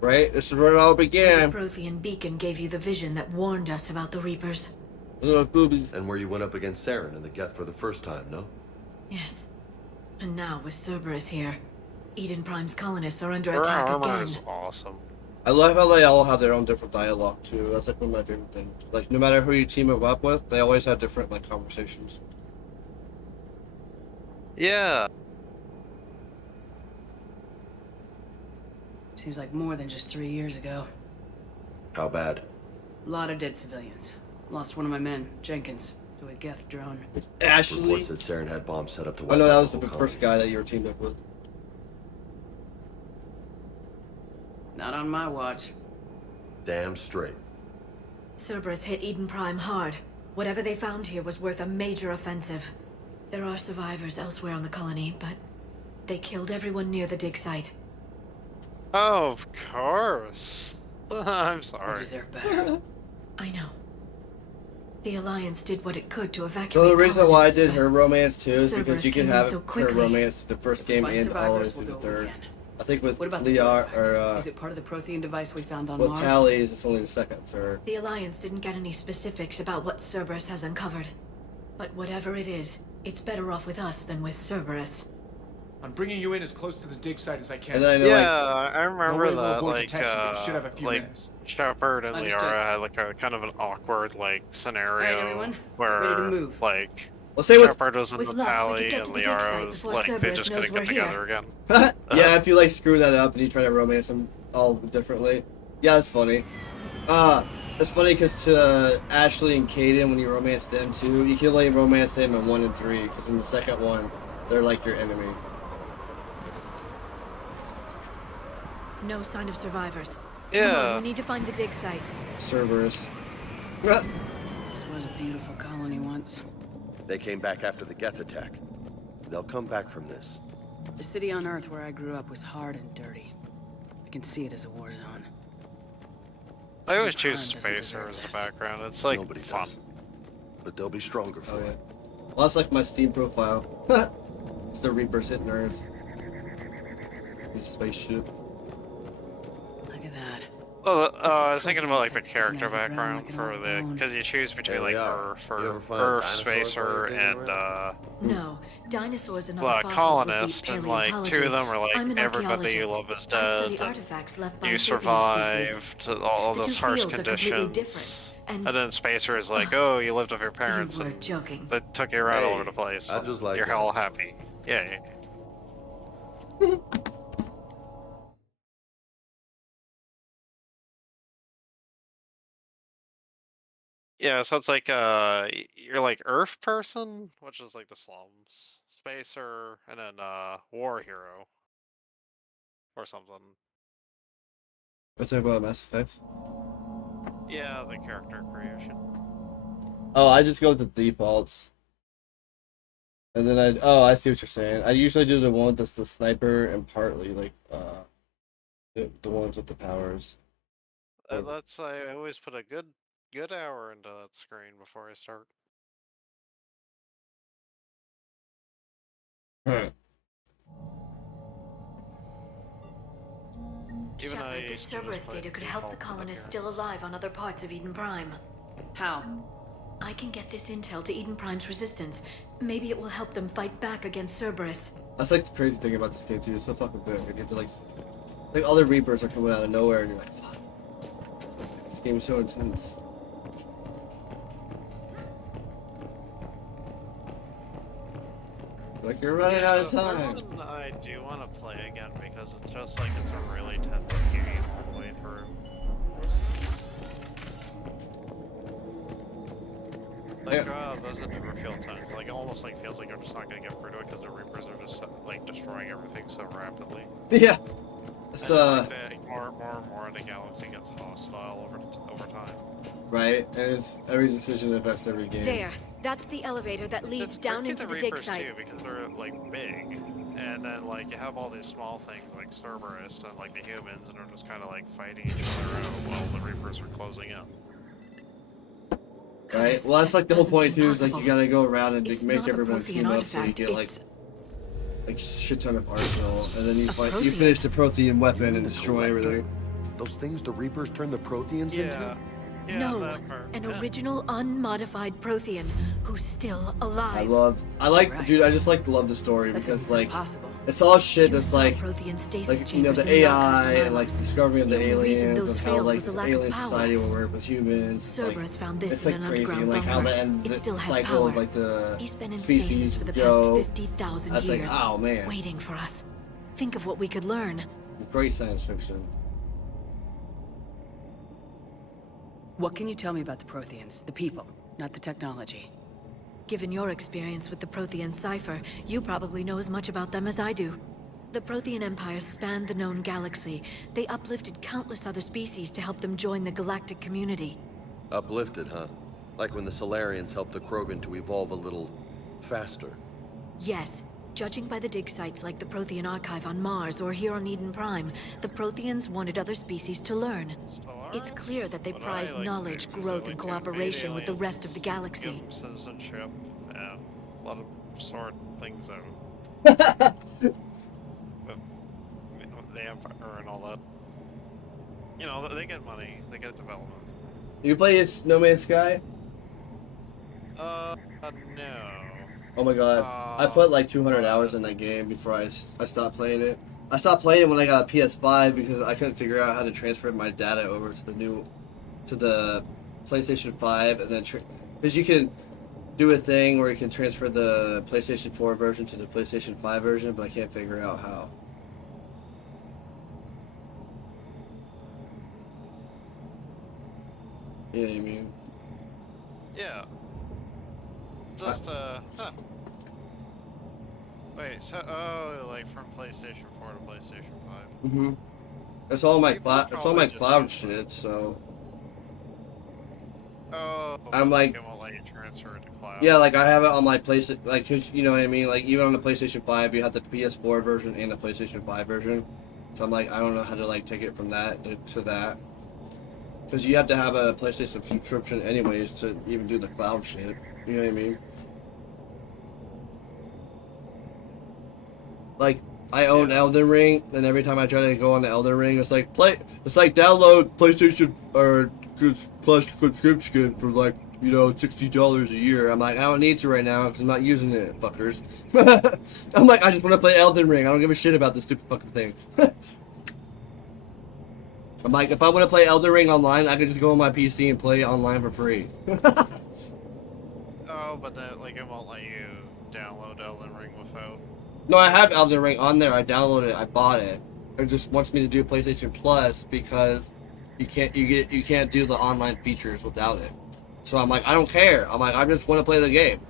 Right? This is where it all began. The Prothean beacon gave you the vision that warned us about the Reapers. Little boobies. And where you went up against Saren and the Geth for the first time, no? Yes. And now with Cerberus here, Eden Prime's colonists are under attack again. Is awesome. I love how they all have their own different dialogue too. That's like one of my favorite things. Like no matter who you team up with, they always have different like conversations. Yeah. Seems like more than just 3 years ago. How bad? A lot of dead civilians. Lost one of my men, Jenkins, to a Geth drone. Ashley. Reports that Saren had bombs set up to. Oh no, that was the first guy that you were teamed up with. Not on my watch. Damn straight. Cerberus hit Eden Prime hard. Whatever they found here was worth a major offensive. There are survivors elsewhere on the colony, but they killed everyone near the dig site. Oh, of course. I'm sorry. They deserve better. I know. The Alliance did what it could to evacuate. So the reason why I colonists, did but her romance too is Cerberus because you can came in have so her quickly. romance the first game Find and all the way survivors, through we'll the do what we third. can. I think with What about the Liara artifact? or Is it part of the Prothean device we found on with Mars? Tally, it's only the second, third. The Alliance didn't get any specifics about what Cerberus has uncovered. But whatever it is, it's better off with us than with Cerberus. I'm bringing you in as close to the dig site as I can. And then I know, Yeah, I remember No way we'll that. avoid Like, detection, but we should have a few like minutes. Shepard and Understood. Liara had like a kind of an awkward like scenario everyone, get where ready to move. like Well, say with Shepard was in with the luck, we Tally could get and to the dig Liara site was before like they Cerberus just knows couldn't get we're together here. again. yeah, if you like screw that up and you try to romance them all differently, yeah, it's funny. It's funny because to Ashley and Kaden, when you romance them too, you can only romance them in 1 and 3 because in the second one, they're like your enemy. No sign of survivors. Yeah. Come on, we need to find the dig site. Cerberus. This was a beautiful colony once. They came back after the Geth attack. They'll come back from this. The city on Earth where I grew up was hard and dirty. I can see it as a war zone. I always choose Prime doesn't Spacer deserve as a this. background. It's like Nobody fun. does. But they'll be stronger for Oh yeah. it. Well, that's like my Steam profile. It's the Reapers hitting Earth. This spaceship. Look at that. Well, That's a I was thinking about like the perfect text character sticking out of the ground background like an for old the bone. because you choose between There they like are. Earth, You ever find Earth, dinosaurs Spacer, while you're digging and around? No, dinosaurs and well, other fossils would be colonist, and like paleontology. two of them are I'm like an everybody you archaeologist. love is I study dead. artifacts left by You sapient species. survived all The those two harsh fields are completely conditions. different, and- And then Spacer is like, oh, you lived with your parents You were and joking. they took you around all Hey, over the place. I and just like you're all guys. happy. Yeah. Yeah, so it's like you're like Earth person, which is like the slums, Spacer, and then War Hero or something. We're talking about Mass Effect. Yeah, the character creation. Oh, I just go with the defaults. And then I see what you're saying. I usually do the one that's the sniper and partly like the ones with the powers. That's I always put a good hour into that screen before I start. Even Shepard, I this just Cerberus put data could help the default colonists appearance. still alive on other parts of Eden Prime. How? I can get this intel to Eden Prime's resistance. Maybe it will help them fight back against Cerberus. That's like the crazy thing about this game too. It's so fucking big. You get to like all the Reapers are coming out of nowhere, and you're like, fuck. This game is so intense. Like you're running out of time. One I do want to play again because it's just like it's a really tense game all the way through. Like, doesn't ever feel tense. Like, it almost like feels like I'm just not gonna get through to it because the Reapers are just like destroying everything so rapidly. Yeah. It's and, like, more and more the galaxy gets hostile over time. Right, and it's every decision affects every game. There. That's the elevator that leads It's down tricky into the the dig Reapers site. too because they're like big, and then like you have all these small things like Cerberus and like the humans, and they're just kind of like fighting each other out while the Reapers are closing in. Right? Well, that's like the whole doesn't point seem too. Is like you possible. gotta go around and It's make not a everyone Prothean team up so you artifact, get like it's- a shit ton of arsenal, and then you A fight. You Prothean. finish the Prothean weapon and destroy everything. Those things the Reapers turn the Protheans into? Yeah, No, that part. an Yeah. original unmodified Prothean who's still alive. I like, Right. dude. I just love the story That because doesn't sound like possible. it's all shit that's like, Prothean stasis like you know chambers the in the AI archives and like of discovering of the The only reason aliens those and how failed like was a the lack of alien power. society will work with humans. Cerberus found this it's in like an crazy, underground like how bunker. the It still has cycle power. of like the He's been in species stasis for the go. past 50,000 That's like, years, oh man, waiting for us. Think of what we could learn. great science fiction. What can you tell me about the Protheans? The people, not the technology. Given your experience with the Prothean cipher, you probably know as much about them as I do. The Prothean Empire spanned the known galaxy. They uplifted countless other species to help them join the galactic community. Uplifted, huh? Like when the Solarians helped the Krogan to evolve a little faster. Yes, judging by the dig sites like the Prothean Archive on Mars or here on Eden Prime, the Protheans wanted other species to learn. It's clear that they prize knowledge, growth, and cooperation with the rest of the galaxy. Citizenship and a lot of sort things out. with the Empire and all that. You know, they get money, they get development. You play No Man's Sky? No. Oh my god, I put like 200 hours in that game before I stopped playing it. I stopped playing it when I got a PS5 because I couldn't figure out how to transfer my data over to the PlayStation 5, and then because you can do a thing where you can transfer the PlayStation 4 version to the PlayStation 5 version, but I can't figure out how. You know what I mean? Yeah. Just, huh. Wait, so, oh, like from PlayStation 4 to PlayStation 5. Mm-hmm. It's all my People it's all my probably just cloud use shit, so Oh, I'm like, it won't let you transfer it to cloud. yeah, like I have it on my PlayStation, like, cause you know what I mean, like even on the PlayStation 5, you have the PS4 version and the PlayStation 5 version. So I'm like, I don't know how to like take it from that to that. Because you have to have a PlayStation subscription anyways to even do the cloud shit. You know what I mean? Like, I own Elden Ring, and every time I try to go on the Elden Ring, it's like download PlayStation or Plus subscription for like, you know, $60 a year. I'm like, I don't need to right now because I'm not using it, fuckers. I'm like, I just want to play Elden Ring. I don't give a shit about this stupid fucking thing. I'm like, if I want to play Elden Ring online, I could just go on my PC and play it online for free. Oh, but that, like, it won't let you download Elden Ring without... No, I have Elden Ring on there. I downloaded it. I bought it. It just wants me to do PlayStation Plus because you can't do the online features without it. So I'm like, I don't care. I'm like, I just want to play the game.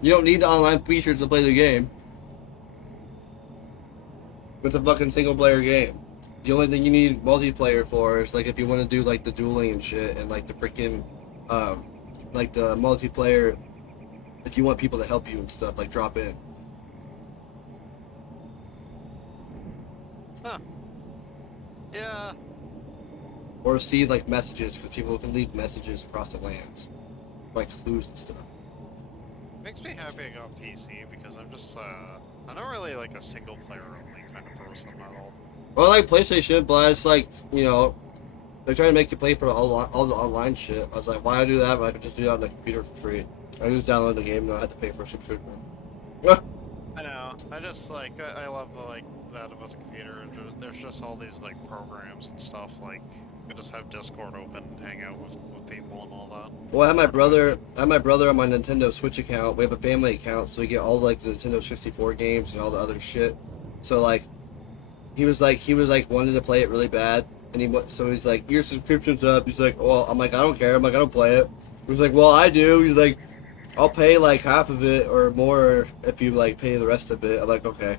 You don't need the online features to play the game. It's a fucking single player game. The only thing you need multiplayer for is like if you want to do like the dueling and shit and like the freaking like the multiplayer if you want people to help you and stuff, like drop in. Huh. Yeah. Or see like messages, because people can leave messages across the lands, like clues and stuff. Makes me happy I got PC because I'm just I'm not really like a single player only kind of person at all. Well, I like PlayStation, but it's like, you know, they're trying to make you pay for all the online shit. I was like, why I do that when I could just do that on the computer for free? I just download the game and I had to pay for a subscription. I know. I just like I love like that about the computer. And there's just all these like programs and stuff. Like you just have Discord open and hang out with people and all that. Well, I have my brother on my Nintendo Switch account. We have a family account, so we get all like the Nintendo 64 games and all the other shit. So like, he was like wanted to play it really bad, and he's like, your subscription's up. He's like, well, I'm like, I don't care. I'm like, I don't play it. He was like, well, I do. He's like, I'll pay like half of it or more if you like pay the rest of it. I'm like, okay.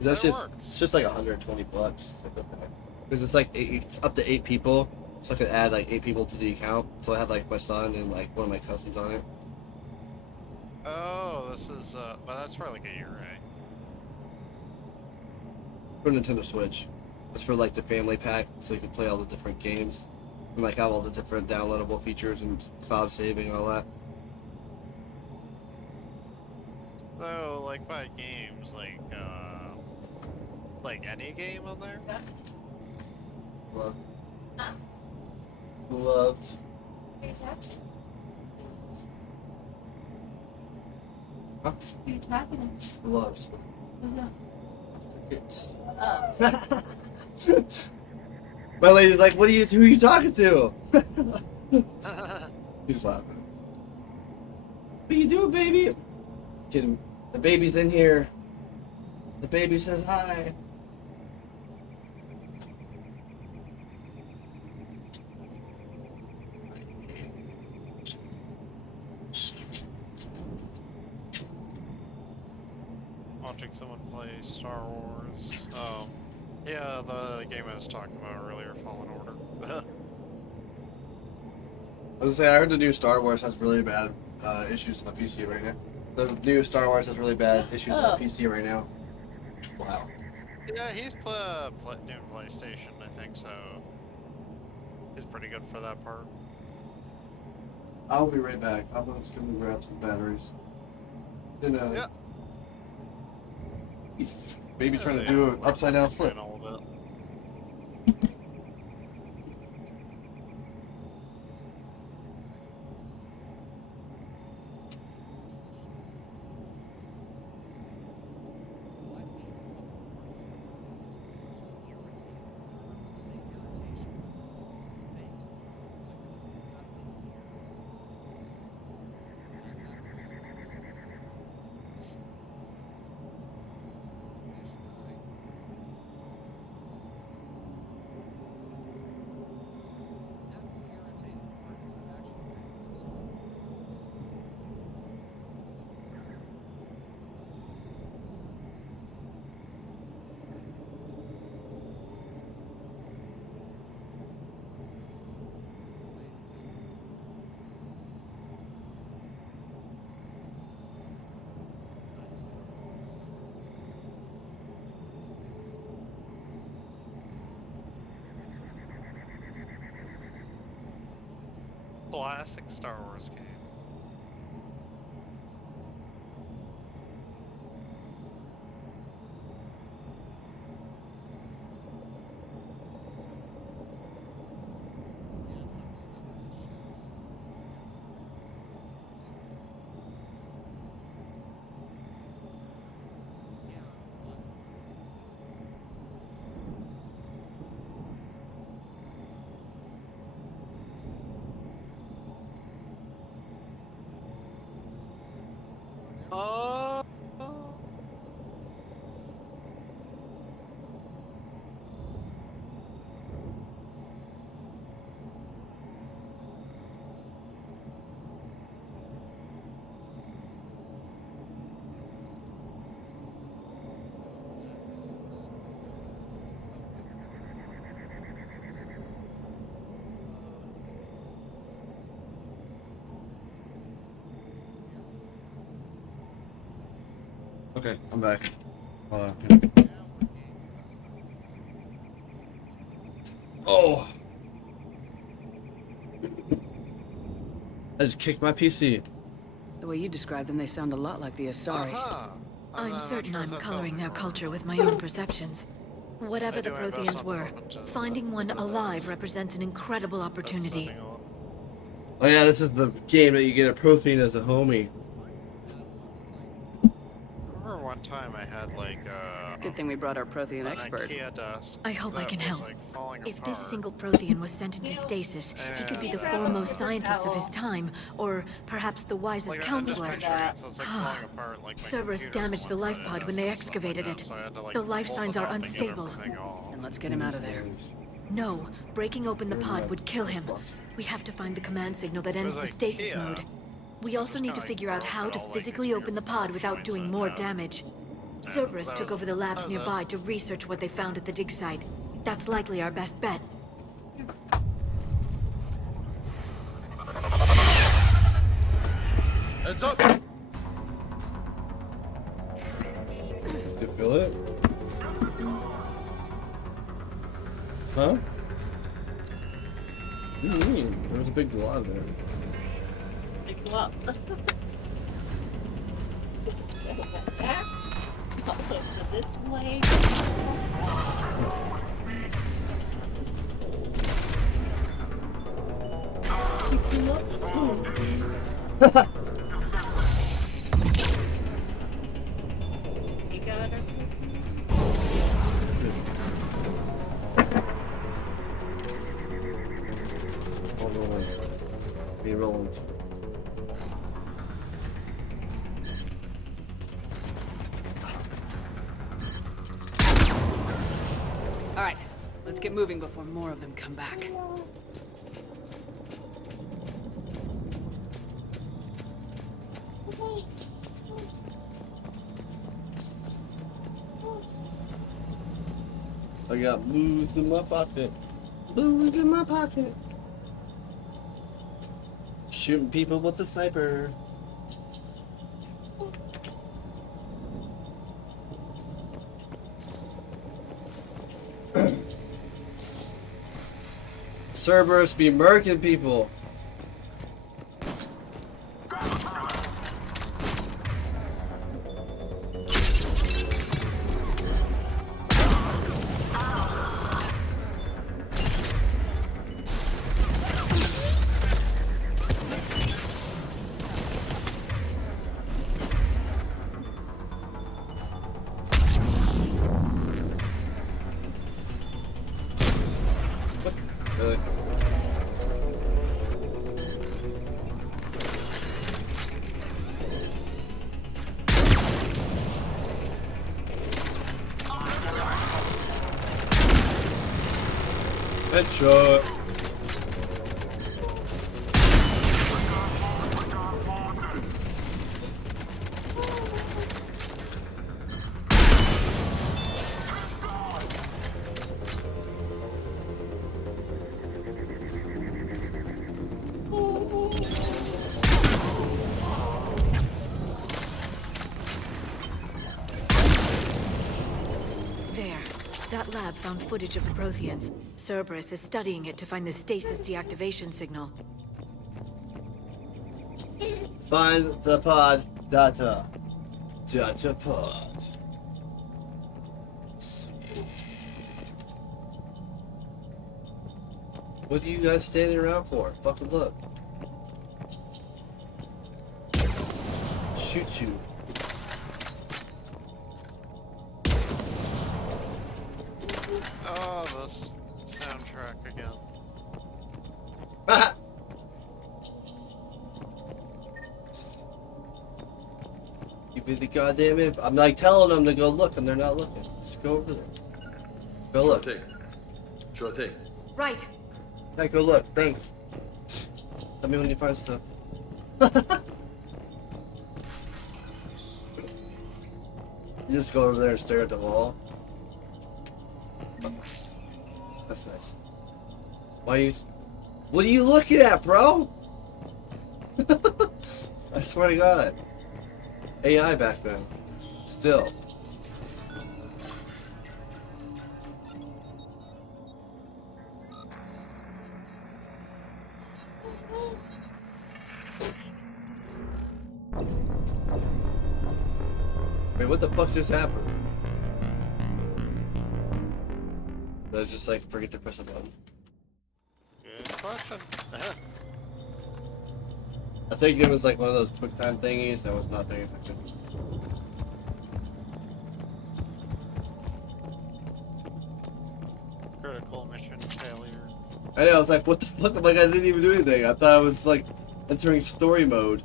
That's just it's just like $120. It's like, okay. Because it's like it's up to 8 people, so I could add like 8 people to the account. So I have like my son and like one of my cousins on it. Oh, this is but that's for like a year, right? For Nintendo Switch, it's for like the family pack, so you can play all the different games and like have all the different downloadable features and cloud saving and all that. So like by games, like any game on there? Loved. Loved. Huh? Who are you talking to? Loves. Who's Oh. My lady's like, who are you talking to? He's laughing. What are you doing, baby? Kidding. The baby's in here. The baby says hi. Watching someone play Star Wars. Oh, yeah, the game I was talking about earlier, Fallen Order. I was gonna say, I heard the new Star Wars has really bad issues on my PC right now. The new Star Wars has really bad issues on my PC right now. Wow. Yeah, he's doing PlayStation, I think, so he's pretty good for that part. I'll be right back. I'm just gonna grab some batteries. Yeah. Baby trying to do an upside down flip. classic Star Wars game. Okay, I'm back. Hold on. Oh! I just kicked my PC. The way you describe them, they sound a lot like the Asari. I'm certain I'm coloring their culture with my own perceptions. Whatever the Protheans were, finding one alive represents an incredible opportunity. Oh yeah, this is the game that you get a Prothean as a homie. One time I had like Good thing we brought our Prothean an expert. IKEA desk I hope I that can was, help. like, falling If apart. this single Prothean was sent into stasis, he could be the foremost scientist of his time, or perhaps the wisest Like, I'm just counselor. picturing it, so it's, like, falling apart, like, my Cerberus computer's damaged the on one life side pod and when they stuff like excavated that, it. so I had to, like, The life pull signs it are up and get unstable. everything off. And let's get him out of there. No, breaking open the pod would kill him. We have to find the command signal that ends the stasis mode. We also need to figure out how to physically open the pod without doing more damage. Cerberus took over the labs nearby to research what they found at the dig site. That's likely our best bet. Heads up! Still feel it? Huh? What do you mean? There was a big blob there. Big blob. This way. You got her. Hold on. Be rolling. All right, let's get moving before more of them come back. I got blues in my pocket. Blues in my pocket. Shooting people with the sniper. Cerberus be murking people. Really? Headshot. There. That lab found footage of the Protheans. Cerberus is studying it to find the stasis deactivation signal. Find the pod data. Data pod. What are you guys standing around for? Fucking look. Shoot you. Oh, this soundtrack again. You be the goddamn imp. I'm like telling them to go look and they're not looking. Just go over there. Go look. Sure thing. Sure thing. Right. Hey, go look. Thanks. Tell me when you find stuff. You just go over there and stare at the wall. That's nice. Why are you... What are you looking at, bro? I swear to God. AI back then. Still. Wait, what the fuck just happened? Did I just like forget to press a button? Good question. I think it was like one of those quick time thingies. I was not paying attention. Critical mission failure. I know, I was like, what the fuck? Like, I didn't even do anything. I thought I was like entering story mode.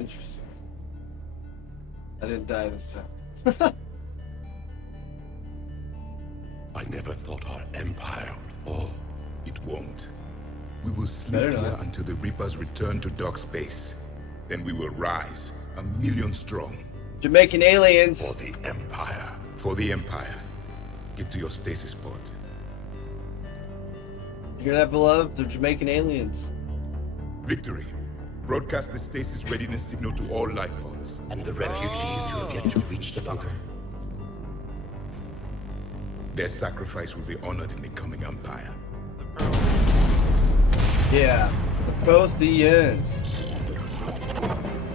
Interesting. I didn't die this time. I never thought our empire would fall. It won't. We will sleep Better here not. until the Reapers return to dark space. Then we will rise, 1,000,000 strong. Jamaican aliens. For the Empire. For the Empire. Get to your stasis pod. You hear that, beloved? They're Jamaican aliens. Victory. Broadcast the stasis readiness signal to all life pods. And the refugees who have yet to reach the bunker. Their sacrifice will be honored in the coming Empire. Yeah, the Protheans.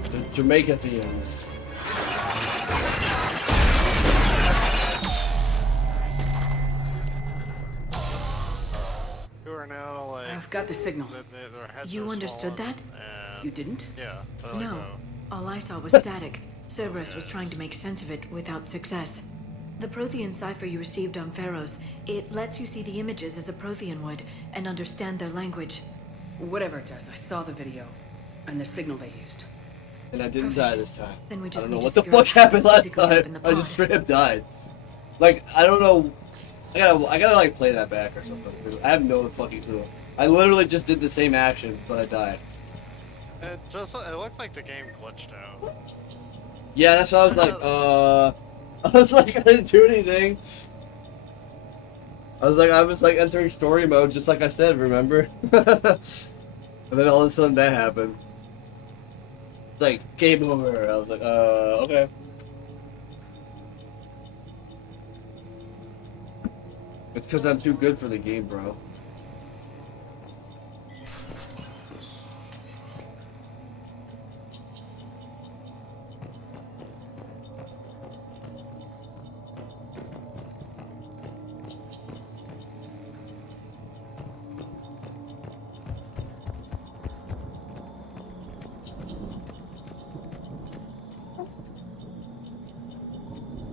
The Jamaicatheans. Who are now like... I've got the signal. Their heads You are understood swollen, that? and- You didn't? Yeah. they're like, No. oh. All I saw was static. Cerberus was trying to make sense of it without success. The Prothean cipher you received on Pharaohs, it lets you see the images as a Prothean would and understand their language. Whatever it does, I saw the video and the signal they used. And I didn't die this time. Then we I just don't know need what to the figure out fuck how to happened last physically open time. the I pod. just straight up died. Like, I don't know. I gotta like play that back or something. I have no fucking clue. I literally just did the same action, but I died. It looked like the game glitched out. Yeah, that's why I was like, I was like, I didn't do anything. I was like entering story mode, just like I said, remember? And then all of a sudden that happened. It's like, game over. I was like, okay. It's because I'm too good for the game, bro.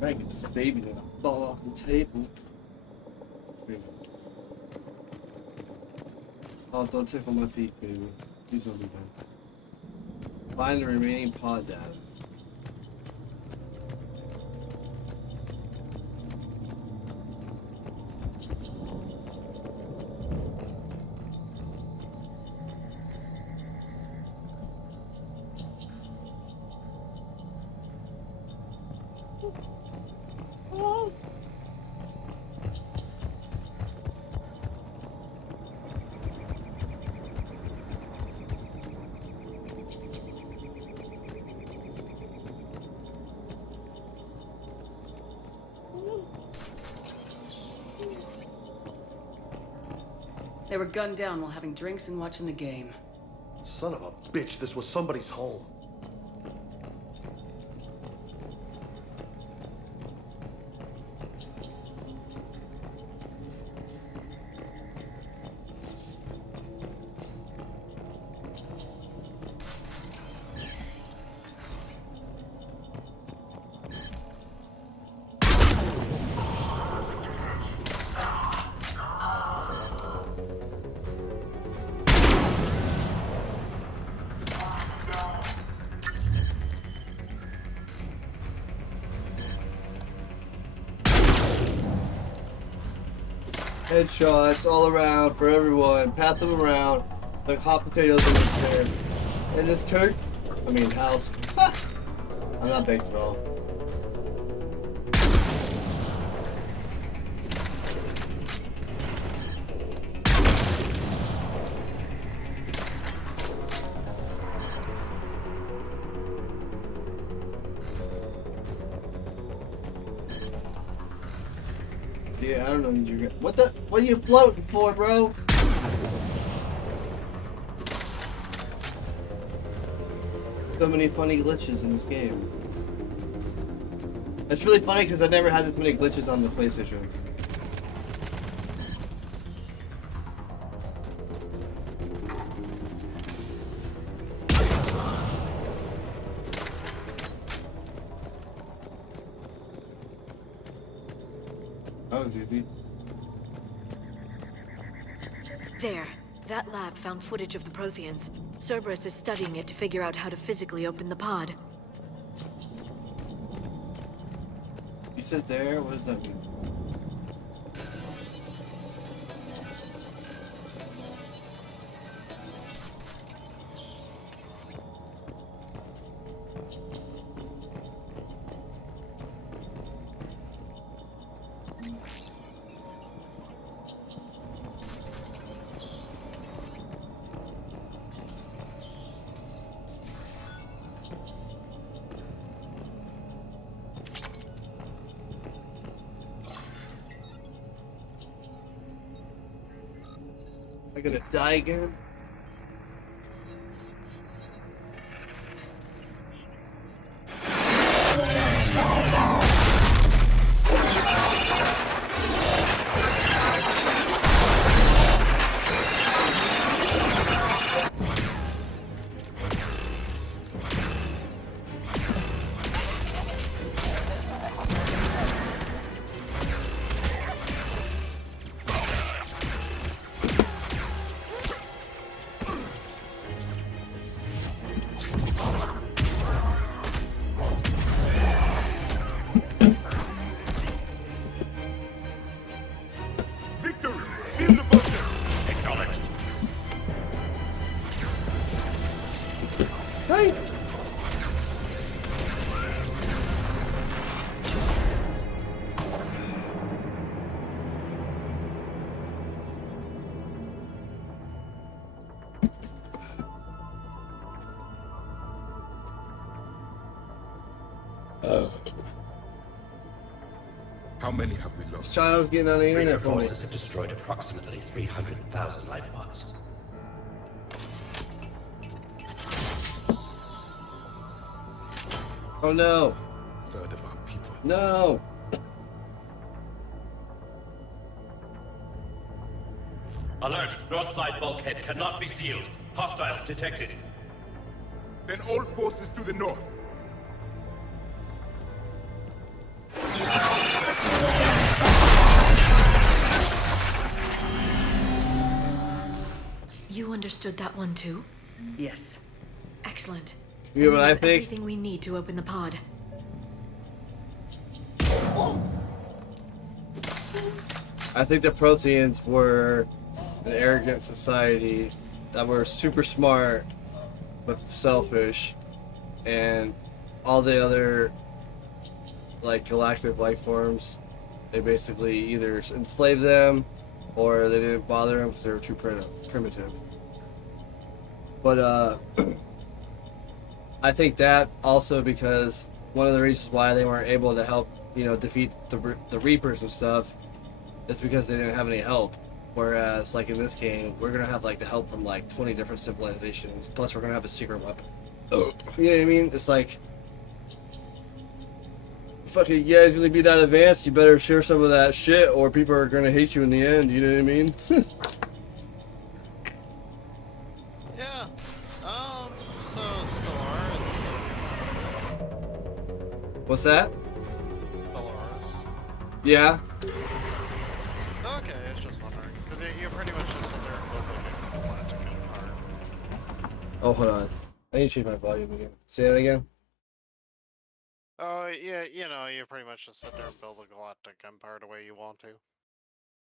Right, get this baby to fall off the table. Oh, don't tickle my feet, baby. Please don't be done. Find the remaining pod data. They were gunned down while having drinks and watching the game. Son of a bitch, this was somebody's home. Headshots all around for everyone. Pass them around like hot potatoes in this chair. In this church, I mean house. I'm not based at all. Yeah, I don't know what what are you floating for, bro? So many funny glitches in this game. It's really funny because I never had this many glitches on the PlayStation. That was easy. There. That lab found footage of the Protheans. Cerberus is studying it to figure out how to physically open the pod. You said there? What does that mean? I gonna die again? How many have we lost? Child's getting on the internet for me. Forces have destroyed approximately 300,000 life pods. Oh no! Third of our people. No! Alert! North side bulkhead cannot be sealed. Hostiles detected. Then all forces to the north. You understood that one too? Yes. Excellent. You know what I have think? Everything we need to open the pod. I think the Protheans were an arrogant society that were super smart but selfish, and all the other like galactic life forms, they basically either enslaved them or they didn't bother them because they were too primitive. But I think that also because one of the reasons why they weren't able to help, defeat the Reapers and stuff is because they didn't have any help. Whereas, like in this game, we're gonna have like the help from like 20 different civilizations. Plus, we're gonna have a secret weapon. You know what I mean? It's like, fucking, you guys gonna be that advanced? You better share some of that shit, or people are gonna hate you in the end. You know what I mean? Yeah. So Stellaris. What's that? Stellaris. Yeah. Okay, it's just wondering. You pretty much just sit there and look like a galactic empire. Oh, hold on. I need to change my volume again. Say that again. Oh, yeah, you know, you pretty much just sit there and build a galactic empire the way you want to.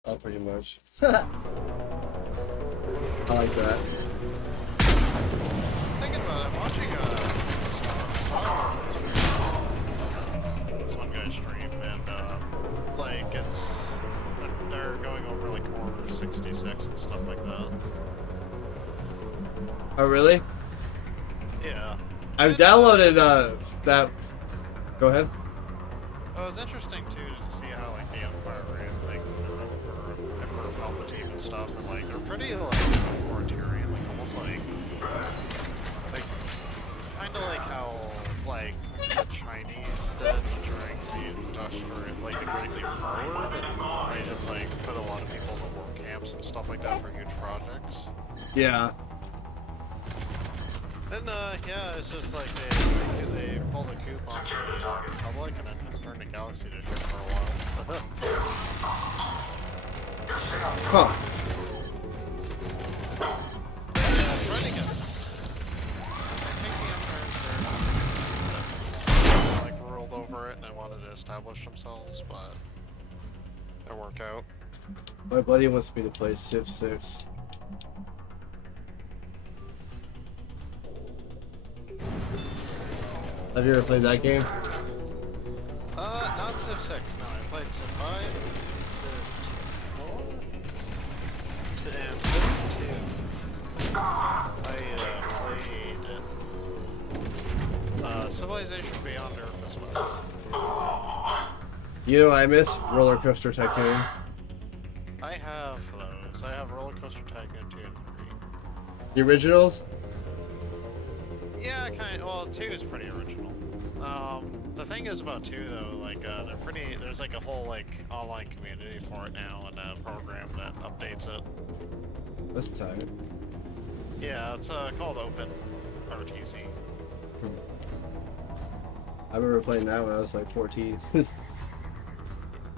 Oh, pretty much. I like that. Thinking about it, watching this one guy stream, and like they're going over like Order 66 and stuff like that. Oh, really? Yeah. I've downloaded that. Go ahead. It was interesting too to see how like the Empire ran things and Emperor Palpatine and stuff, and like they're pretty like authoritarian, like almost like kind of like how like the Chinese did during the industrial, like the Great Leap Forward, and they just like put a lot of people in the work camps and stuff like that for huge projects. Yeah. And yeah, it's just like they pulled a coup on the Republic and then just turned the galaxy to shit for a while. Huh. Trying to get I think the Empires like ruled over it and they wanted to establish themselves, but it didn't work out. My buddy wants me to play Civ 6. Have you ever played that game? Not Civ 6, no. I played Civ 5, Civ 4, and Civ 2. I played Civilization Beyond Earth as well. You know what I miss? Roller Coaster Tycoon. I have those. I have Roller Coaster Tycoon 2 and 3. The originals? Yeah, kind of. Well, 2 is pretty original. The thing is about 2 though, like they're pretty. There's like a whole like online community for it now, and a program that updates it. That's tight. Yeah, it's called Open RTC. I remember playing that when I was like 14.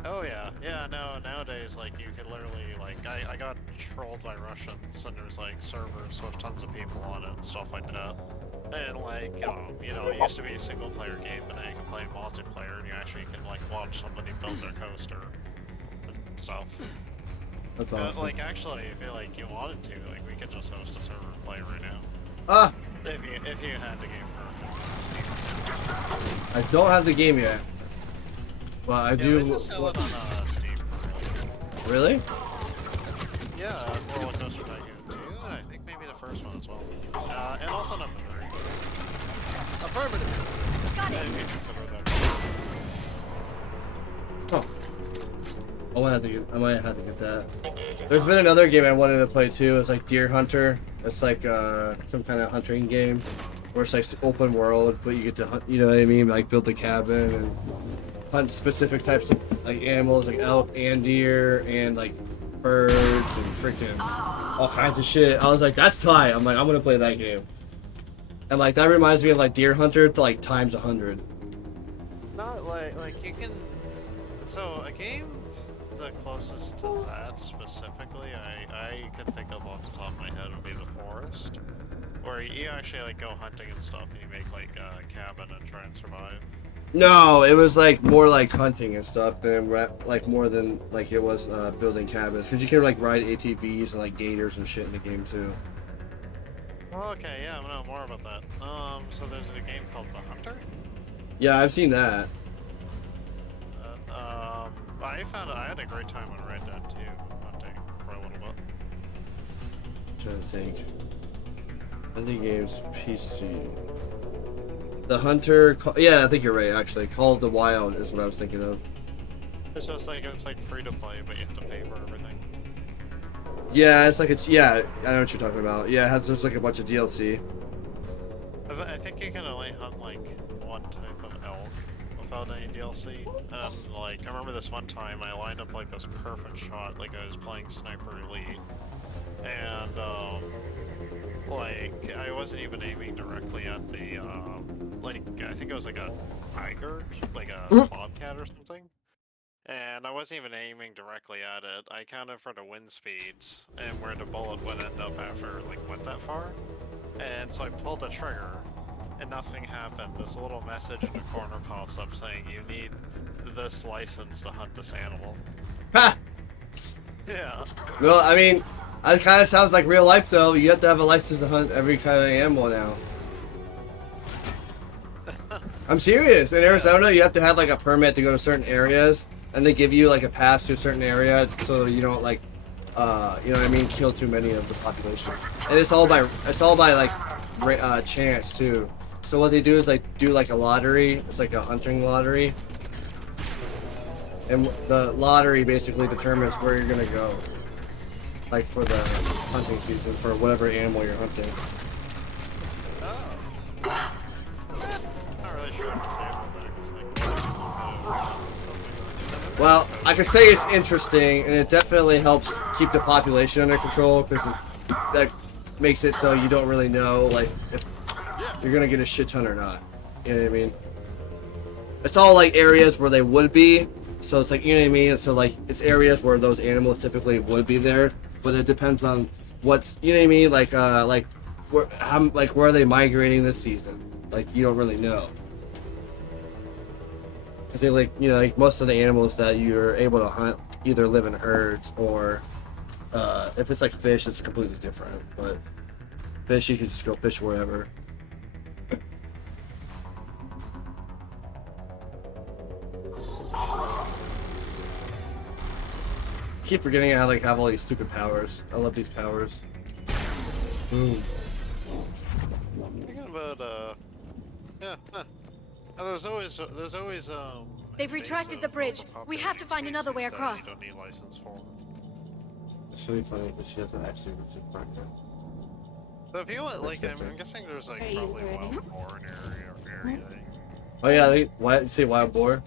Oh yeah, yeah. No, nowadays like you could literally like I got trolled by Russians, and there's like servers with tons of people on it and stuff like that. And like, you know, it used to be a single player game, but now you can play multiplayer, and you actually can like watch somebody build their coaster and stuff. That's awesome. Like actually, if you like you wanted to, like we could just host a server and play right now. Ah! If you had the game perfect. I don't have the game yet. Well, I do. They just sell it on Steam. Really? Yeah, Roller Coaster Tycoon 2, and I think maybe the first one as well. And also number 3. Affirmative. Got it. If you consider that. Oh. I might have to get that. There's been another game I wanted to play too. It's like Deer Hunter. It's like some kind of hunting game where it's like open world, but you get to hunt. You know what I mean? Like build a cabin and hunt specific types of like animals, like elk and deer and like birds and freaking all kinds of shit. I was like, that's tight. I'm like, I'm gonna play that game. And like that reminds me of like Deer Hunter to like times 100. Not like you can. So a game the closest to that specifically, I can think of off the top of my head would be The Forest, where you actually like go hunting and stuff, and you make like a cabin and try and survive. No, it was like more like hunting and stuff than like more than like it was building cabins, because you can like ride ATVs and like gators and shit in the game too. Oh, okay, yeah, I know more about that. So there's a game called The Hunter. Yeah, I've seen that. I found I had a great time on Red Dead 2 hunting for a little bit. I'm trying to think. Hunting games PC. The Hunter. Yeah, I think you're right. Actually, Call of the Wild is what I was thinking of. It's just like it's like free to play, but you have to pay for everything. Yeah, it's like it's yeah. I know what you're talking about. Yeah, it has just like a bunch of DLC. I think you can only hunt like one type of elk without any DLC. And like I remember this one time I lined up like this perfect shot, like I was playing Sniper Elite, and like I wasn't even aiming directly at the like I think it was like a tiger, like a bobcat or something. And I wasn't even aiming directly at it. I counted for the wind speeds and where the bullet would end up after like went that far. And so I pulled the trigger and nothing happened. This little message in the corner pops up saying you need this license to hunt this animal. Ha! Yeah. Well, I mean, it kind of sounds like real life though. You have to have a license to hunt every kind of animal now. I'm serious. In Arizona, you have to have like a permit to go to certain areas. And they give you like a pass to a certain area so you don't like, you know what I mean, kill too many of the population. And it's all by like chance too. So what they do is like do like a lottery. It's like a hunting lottery. And the lottery basically determines where you're gonna go. Like for the hunting season for whatever animal you're hunting. Not really sure what to say about that. Well, I can say it's interesting, and it definitely helps keep the population under control, because that makes it so you don't really know, like, if you're gonna get a shit ton or not. You know what I mean? It's all, like, areas where they would be, so it's like, you know what I mean? So, like, it's areas where those animals typically would be there, but it depends on what's, you know what I mean? Like, where are they migrating this season? Like, you don't really know. Because they like, you know, like most of the animals that you're able to hunt either live in herds or if it's like fish, it's completely different. But fish, you can just go fish wherever. I keep forgetting I like have all these stupid powers. I love these powers. Boom. Thinking about yeah. There's always They've retracted the bridge. We have to find another way across. You don't need license for. It's really funny, but she doesn't actually retract it. So if you want, like, I'm guessing there's like probably wild boar in area. Oh yeah, you say wild boar?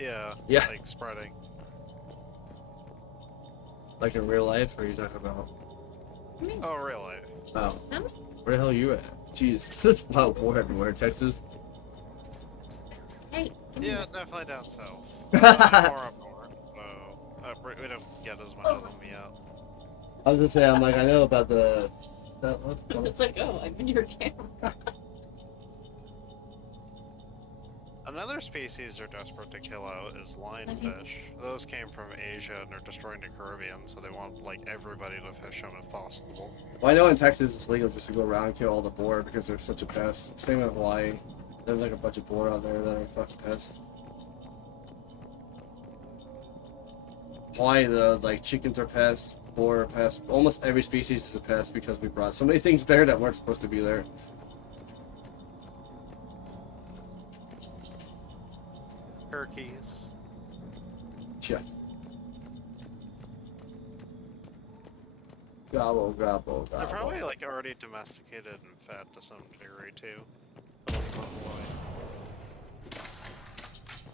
Yeah. Yeah. Like spreading. Like in real life, or are you talking about? Oh, real life. Oh. Where the hell are you at? Jeez, there's wild boar everywhere in Texas. Hey. Yeah, definitely down south. More up north. So we don't get as much of them yet. I was gonna say, I'm like, I know about the. It's like, oh, I'm in your camera. Another species they're desperate to kill out is lionfish. Those came from Asia and they're destroying the Caribbean, so they want like everybody to fish them if possible. Well, I know in Texas it's legal just to go around and kill all the boar because they're such a pest. Same in Hawaii. There's like a bunch of boar out there that are fucking pests. Hawaii, though, like chickens are pests, boar are pests. Almost every species is a pest because we brought so many things there that weren't supposed to be there. Turkeys. Yeah. Gobble, gobble, gobble. They're probably like already domesticated and fed to some degree too.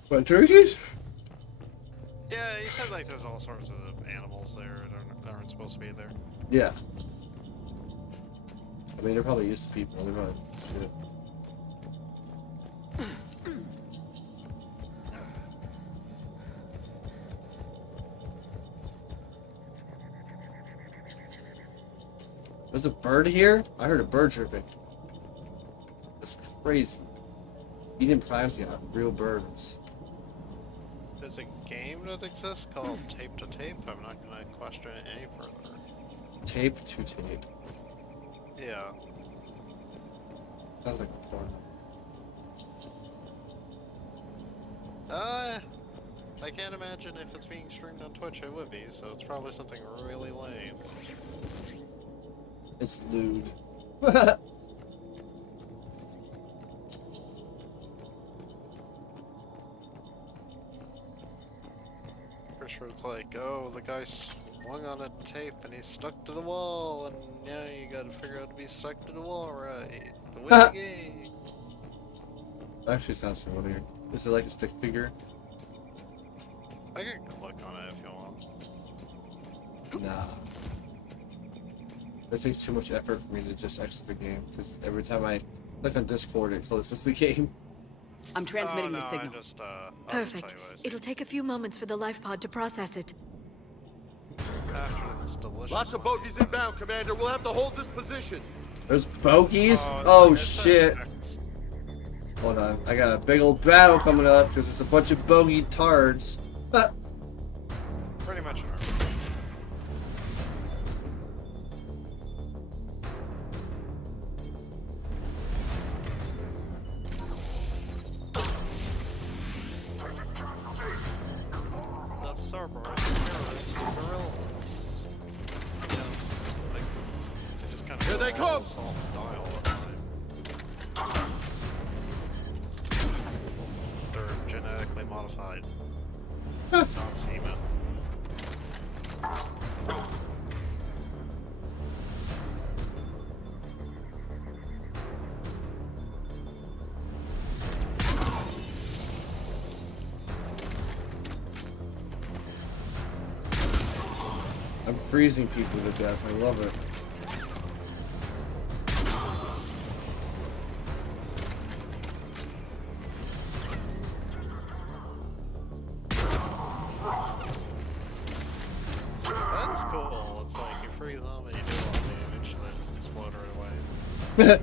What, turkeys? Yeah, you said like there's all sorts of animals there that aren't supposed to be there. Yeah. I mean, they're probably used to people. They're probably shit. There's a bird here? I heard a bird chirping. That's crazy. Eden Prime's got real birds. There's a game that exists called Tape to Tape. I'm not gonna question it any further. Tape to tape. Yeah. Sounds like a porn. I can't imagine if it's being streamed on Twitch it would be, so it's probably something really lame. It's lewd. For sure it's like, oh, the guy's swung on a tape and he's stuck to the wall, and yeah, you gotta figure out to be stuck to the wall right to win the game. Actually sounds familiar. Is it like a stick figure? I can click on it if you want. Nah. It takes too much effort for me to just exit the game, because every time I click on Discord, it closes the game. I'm transmitting the signal. Perfect. It'll take a few moments for the life pod to process it. After this delicious Lots of bogeys inbound, Commander. We'll have to hold this position. There's bogeys? Oh shit. Hold on. I got a big old battle coming up because it's a bunch of bogey tards. Pretty much. The Cerberus terrorists and guerrillas. Yes, like, they just kind of Here they come! Assault and die all the time. They're genetically modified. Non-semen. I'm freezing people to death. I love it. That's cool. It's like you freeze them and you do all the damage, and they just explode right away.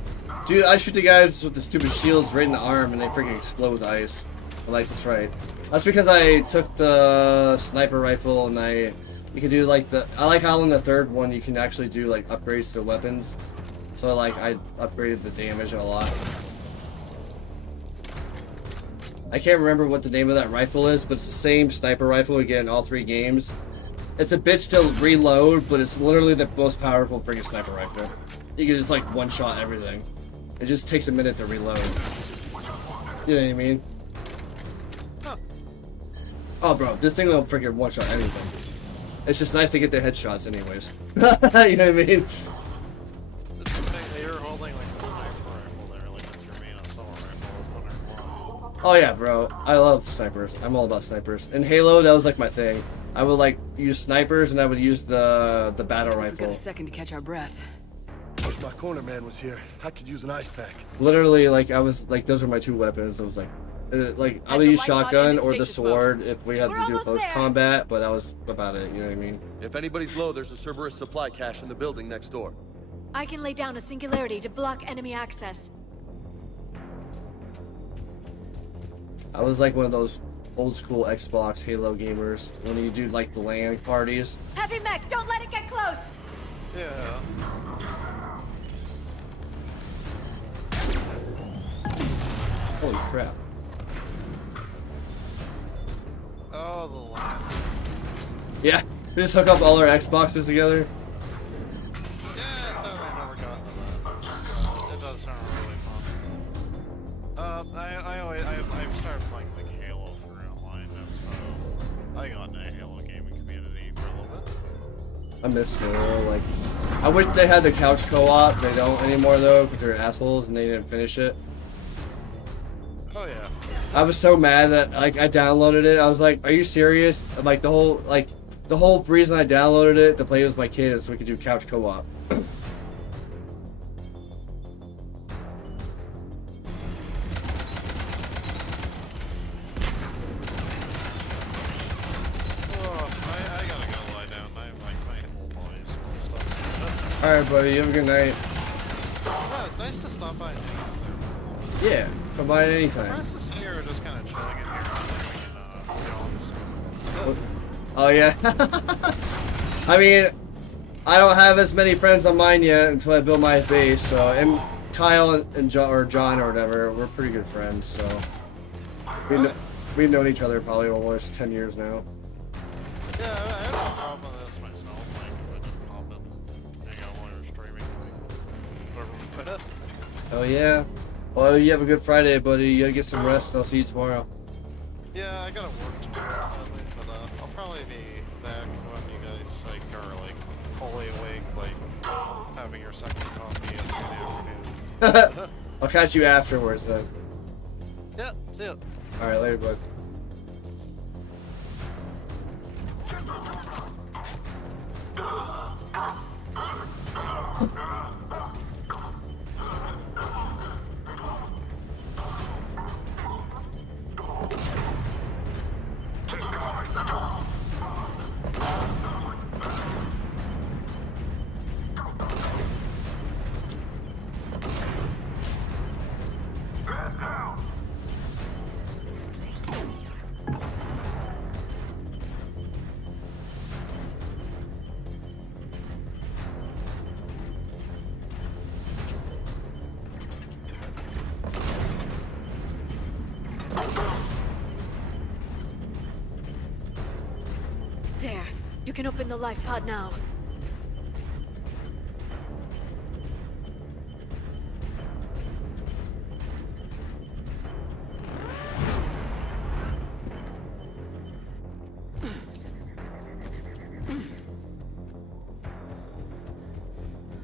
Dude, I shoot the guys with the stupid shields right in the arm and they freaking explode with ice. I like this right. That's because I took the sniper rifle and you can do like I like how in the third one you can actually do like upgrades to weapons. So like I upgraded the damage a lot. I can't remember what the name of that rifle is, but it's the same sniper rifle we get in all 3 games. It's a bitch to reload, but it's literally the most powerful freaking sniper rifle. You can just like one-shot everything. It just takes a minute to reload. You know what I mean? Huh. Oh bro, this thing will freaking one-shot anything. It's just nice to get the headshots anyways. You know what I mean? You're holding like the sniper rifle there, like it's your main assault rifle. I was wondering why. Oh yeah, bro. I love snipers. I'm all about snipers. In Halo, that was like my thing. I would like use snipers and I would use the battle We've rifle. got a second to catch our breath. Wish my corner man was here. I could use an ice pack. Literally, like I was like those are my 2 weapons. I was like I would use shotgun or the sword if we had to do close combat, but that was about it. You know what I mean? If anybody's low, there's a Cerberus supply cache in the building next door. I can lay down a singularity to block enemy access. I was like one of those old school Xbox Halo gamers when you do like the LAN parties. Heavy mech, don't let it get close! Yeah. Holy crap. Oh, the line. Yeah, we just hook up all our Xboxes together. Yeah, I never gotten to that. It does sound really fun. I've started playing like Halo for online. That's so I got into the Halo gaming community for a little bit. I miss Halo. Like, I wish they had the couch co-op. They don't anymore though, because they're assholes and they didn't finish it. Oh yeah. I was so mad that like I downloaded it. I was like, "Are you serious?" Like the whole reason I downloaded it to play with my kids so we could do couch co-op. I gotta go lie down. My whole body's full of stuff. All right, buddy. You have a good night. Yeah, it's nice to stop by. Yeah, come by at any time. Press is here, just kind of chilling in here. We can get on this. Oh yeah. I mean, I don't have as many friends on mine yet until I build my base. So, and Kyle and John or whatever, we're pretty good friends. So we've known each other probably almost 10 years now. Yeah, I have no problem with this myself. Like, I just pop it, hang out while you're streaming. Whatever we put up. Oh yeah. Well, you have a good Friday, buddy. You gotta get some rest. I'll see you tomorrow. Yeah, I gotta work tomorrow, sadly, but I'll probably be back when you guys like or like fully awake, like having your second coffee in the afternoon. I'll catch you afterwards then. Yeah, see ya. Alright, later, bud. There. You can open the life pod now.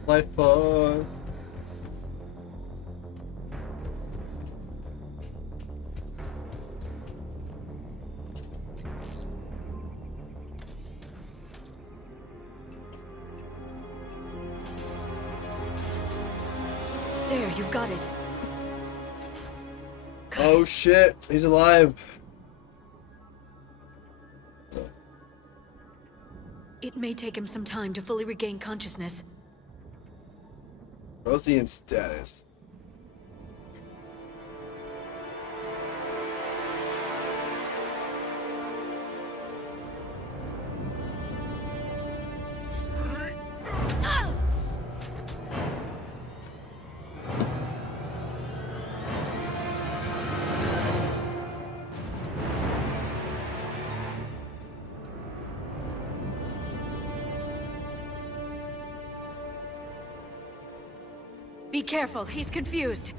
Life pod. There, you've got it. Oh shit, he's alive. It may take him some time to fully regain consciousness. Prothean status. Be careful, he's confused.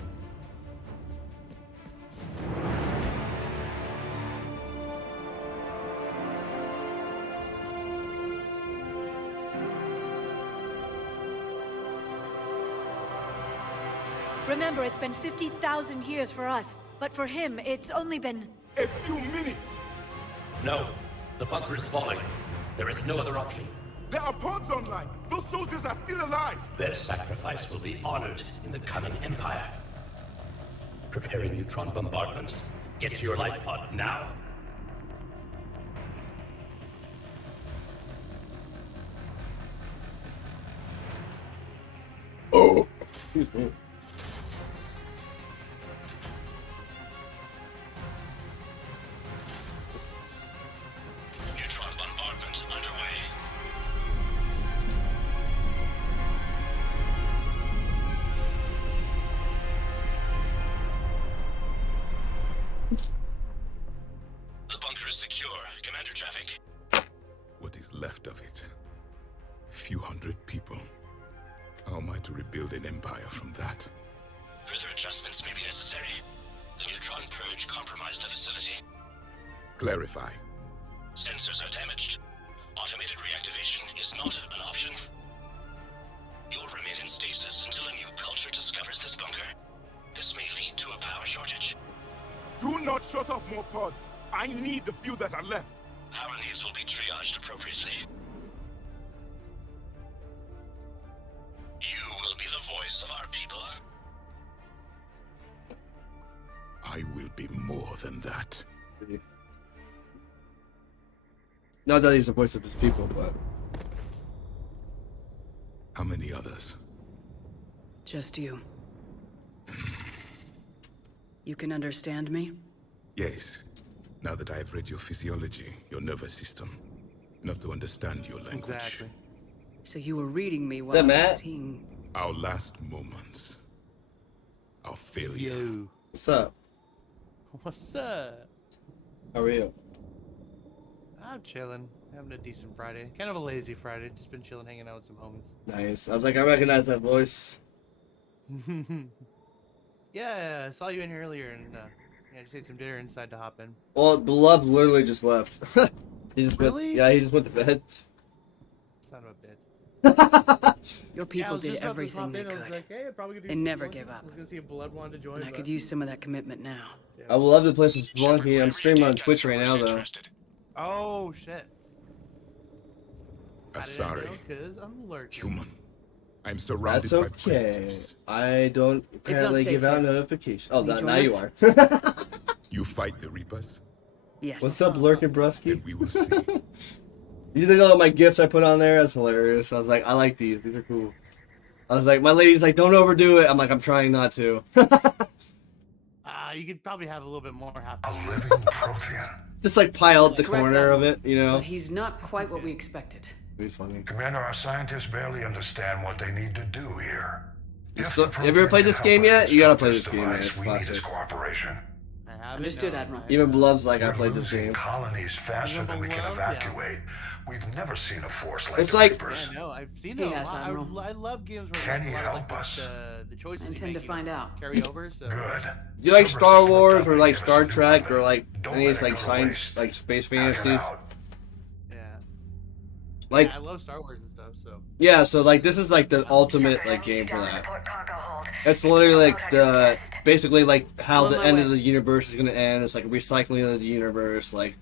Remember, it's been 50,000 years for us, but for him, it's only been... A few minutes! No. The bunker is falling. There is no other option. There are pods online! Those soldiers are still alive! Their sacrifice will be honored in the coming Empire. Preparing neutron bombardment. Get to your life pod now. Oh! Excuse me. Neutron bombardment underway. The bunker is secure. Commander traffic. What is left of it? Few hundred people. How am I to rebuild an empire from that? Further adjustments may be necessary. The neutron purge compromised the facility. Clarify. Sensors are damaged. Automated reactivation is not an option. You'll remain in stasis until a new culture discovers this bunker. This may lead to a power shortage. Do not shut off more pods! I need the few that are left! Power needs will be triaged appropriately. You will be the voice of our people. I will be more than that. Not that he's the voice of his people, but... How many others? Just you. You can understand me? Yes. Now that I have read your physiology, your nervous system, enough to understand your language. Exactly. So you were reading me while I was seeing... Our last moments. Our failure. Yo. What's up? What's up? How are you? I'm chilling. Having a decent Friday. Kind of a lazy Friday. Just been chilling, hanging out with some homies. Nice. I was like, I recognize that voice. Yeah, I saw you in here earlier, and yeah, just ate some dinner and decided to hop in. Well, Beloved literally just left. He just Really? went, yeah, he just went to bed. son of a bitch. Your Yeah, I people was did just about to everything pop they in, I was could. like, hey, I'm probably gonna do They some never Spelunky. give up. I was gonna see if Blood wanted to join. And I but- could use some of that commitment now. I would love to play some Spelunky. I'm streaming on Twitch right now, though. Oh shit. Asari, Because I'm lurking. human. I'm surrounded That's by okay. predators. I don't apparently safe give out here. notifications. Oh, Will you now join you us? are. You fight the Reapers, Yes. What's up, Lurkin' Brusky? and we will see. You think all my gifts I put on there? That's hilarious. I was like, I like these. These are cool. I was like, my lady's like, don't overdo it. I'm like, I'm trying not to. You could probably have a little bit more. A living Prothean. Just like pile up the Correct, corner of Admiral. it, you know? But he's not quite what we expected. It'd be funny. Commander, our scientists barely understand what they need to do here. So, have you ever played this game yet? You gotta play this game, man. It's We need his classic. cooperation. Understood, Admiral. Even Blood's like, I We're played this losing game. colonies faster than we can Beloved, evacuate. We've never seen a force like It's the like- Reapers. Yeah, no, I've seen He it a has, lot. Admiral. I love games where Can he a lot of, help like, us? the choices I you intend to make, find out. carry over. So Good. Do you like Some Star resistance Wars or company like give us Star a new Trek weapon. or like Don't any let it like go to science, waste. like space Hack it fantasies? out. yeah, Like, I love Star Wars and stuff. So yeah, so like this is like the ultimate like game for that. It's literally like the basically like how On the my end way. of the universe is gonna end. It's like a recycling of the universe, like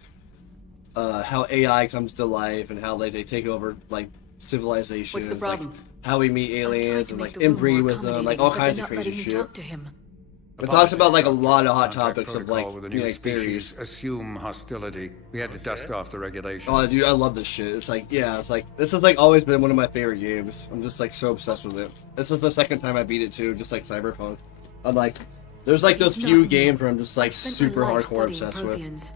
how AI comes to life and how like they take over like civilization. What's the It's, like, problem? how we meet I'm trying aliens to and make like the room inbreed more with them, like accommodating, all but kinds they're of not crazy letting me shit. talk to him. It talks about like a lot of hot Contact topics of protocol like with a you know, new like theories. species. Assume hostility. We had to dust off the regulations. Oh, dude, I love this shit. It's like, yeah, it's like this has like always been one of my favorite games. I'm just like so obsessed with it. This is the second time I beat it too, just like Cyberpunk. I'm like, there's like those He's few not games where I'm just like Spent super my life hardcore studying obsessed with. Protheans.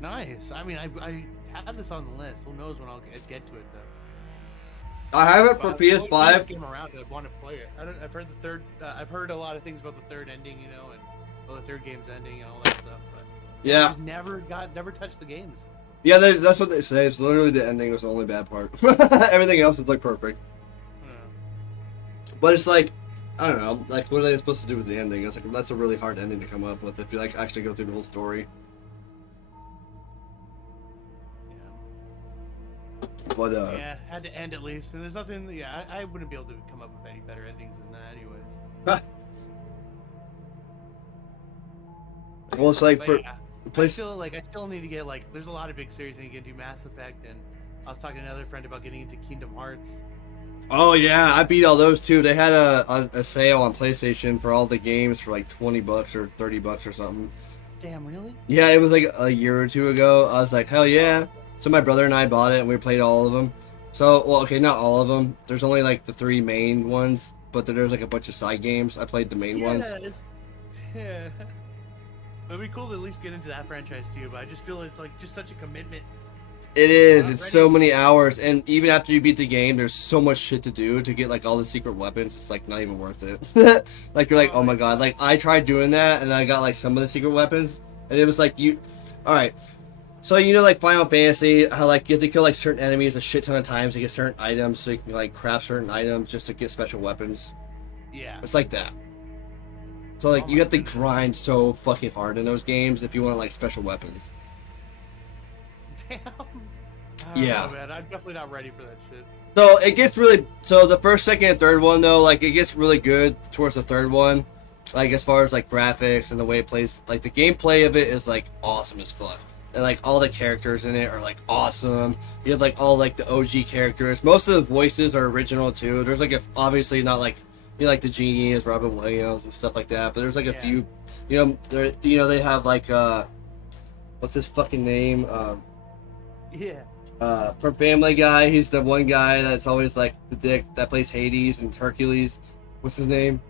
nice. I mean, I have this on the list. Who knows when I'll get to it though. I have it for But I've always PS5. came around. I want to play it. I've heard the third. I've heard a lot of things about the third ending, you know, and well, the third game's ending and all that stuff. But Yeah. I just never touched the games. Yeah, that's what they say. It's literally the ending was the only bad part. Everything else is like perfect. But it's like, I don't know, like what are they supposed to do with the ending? It's like that's a really hard ending to come up with if you like actually go through the whole story. But Yeah, had to end at least. And there's nothing. Yeah, I wouldn't be able to come up with any better endings than that, anyways. well, it's like But for yeah, the I still need to get like. There's a lot of big series I need to get into Mass Effect, and I was talking to another friend about getting into Kingdom Hearts. Oh yeah, I beat all those too. They had a sale on PlayStation for all the games for like $20 or $30 or something. Damn, really? Yeah, it was like a year or two ago. I was like, hell yeah. So my brother and I bought it and we played all of them. So, well, okay, not all of them. There's only like the 3 main ones, but there's like a bunch of side games. I played the main ones. Yeah. It'd be cool to at least get into that franchise too, but I just feel it's like just such a commitment. It is. It's so many hours, and even after you beat the game, there's so much shit to do to get like all the secret weapons. It's like not even worth it. Like you're like, oh my god. Like I tried doing that, and I got like some of the secret weapons, and it was like you. All right. So you know, like Final Fantasy, how like you have to kill like certain enemies a shit ton of times to get certain items, so you can like craft certain items just to get special weapons. Yeah. It's like that. So like you have to grind so fucking hard in those games if you want like special weapons. Damn. Yeah. Oh, man, I'm definitely not ready for that shit. So it gets really so the first, second, and third one though, like it gets really good towards the third one. Like as far as like graphics and the way it plays, like the gameplay of it is like awesome as fuck. And like all the characters in it are like awesome. You have like all like the OG characters. Most of the voices are original too. There's like obviously not like you know, like the Genie is Robin Williams and stuff like that. But there's like a few, they have like what's his fucking name? Yeah. From Family Guy, he's the one guy that's always like the dick that plays Hades and Hercules. What's his name?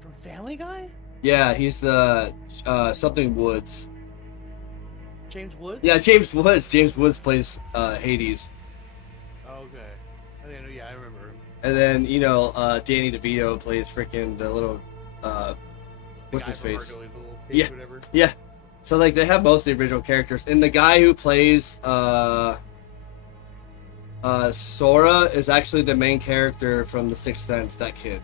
From Family Guy? Yeah, he's something Woods. James Woods? Yeah, James Woods. James Woods plays Hades. Okay. I remember him. And then, Danny DeVito plays freaking the little, what's his face? Yeah, whatever. yeah. So, like, they have most of the original characters. And the guy who plays, Sora is actually the main character from The Sixth Sense, that kid.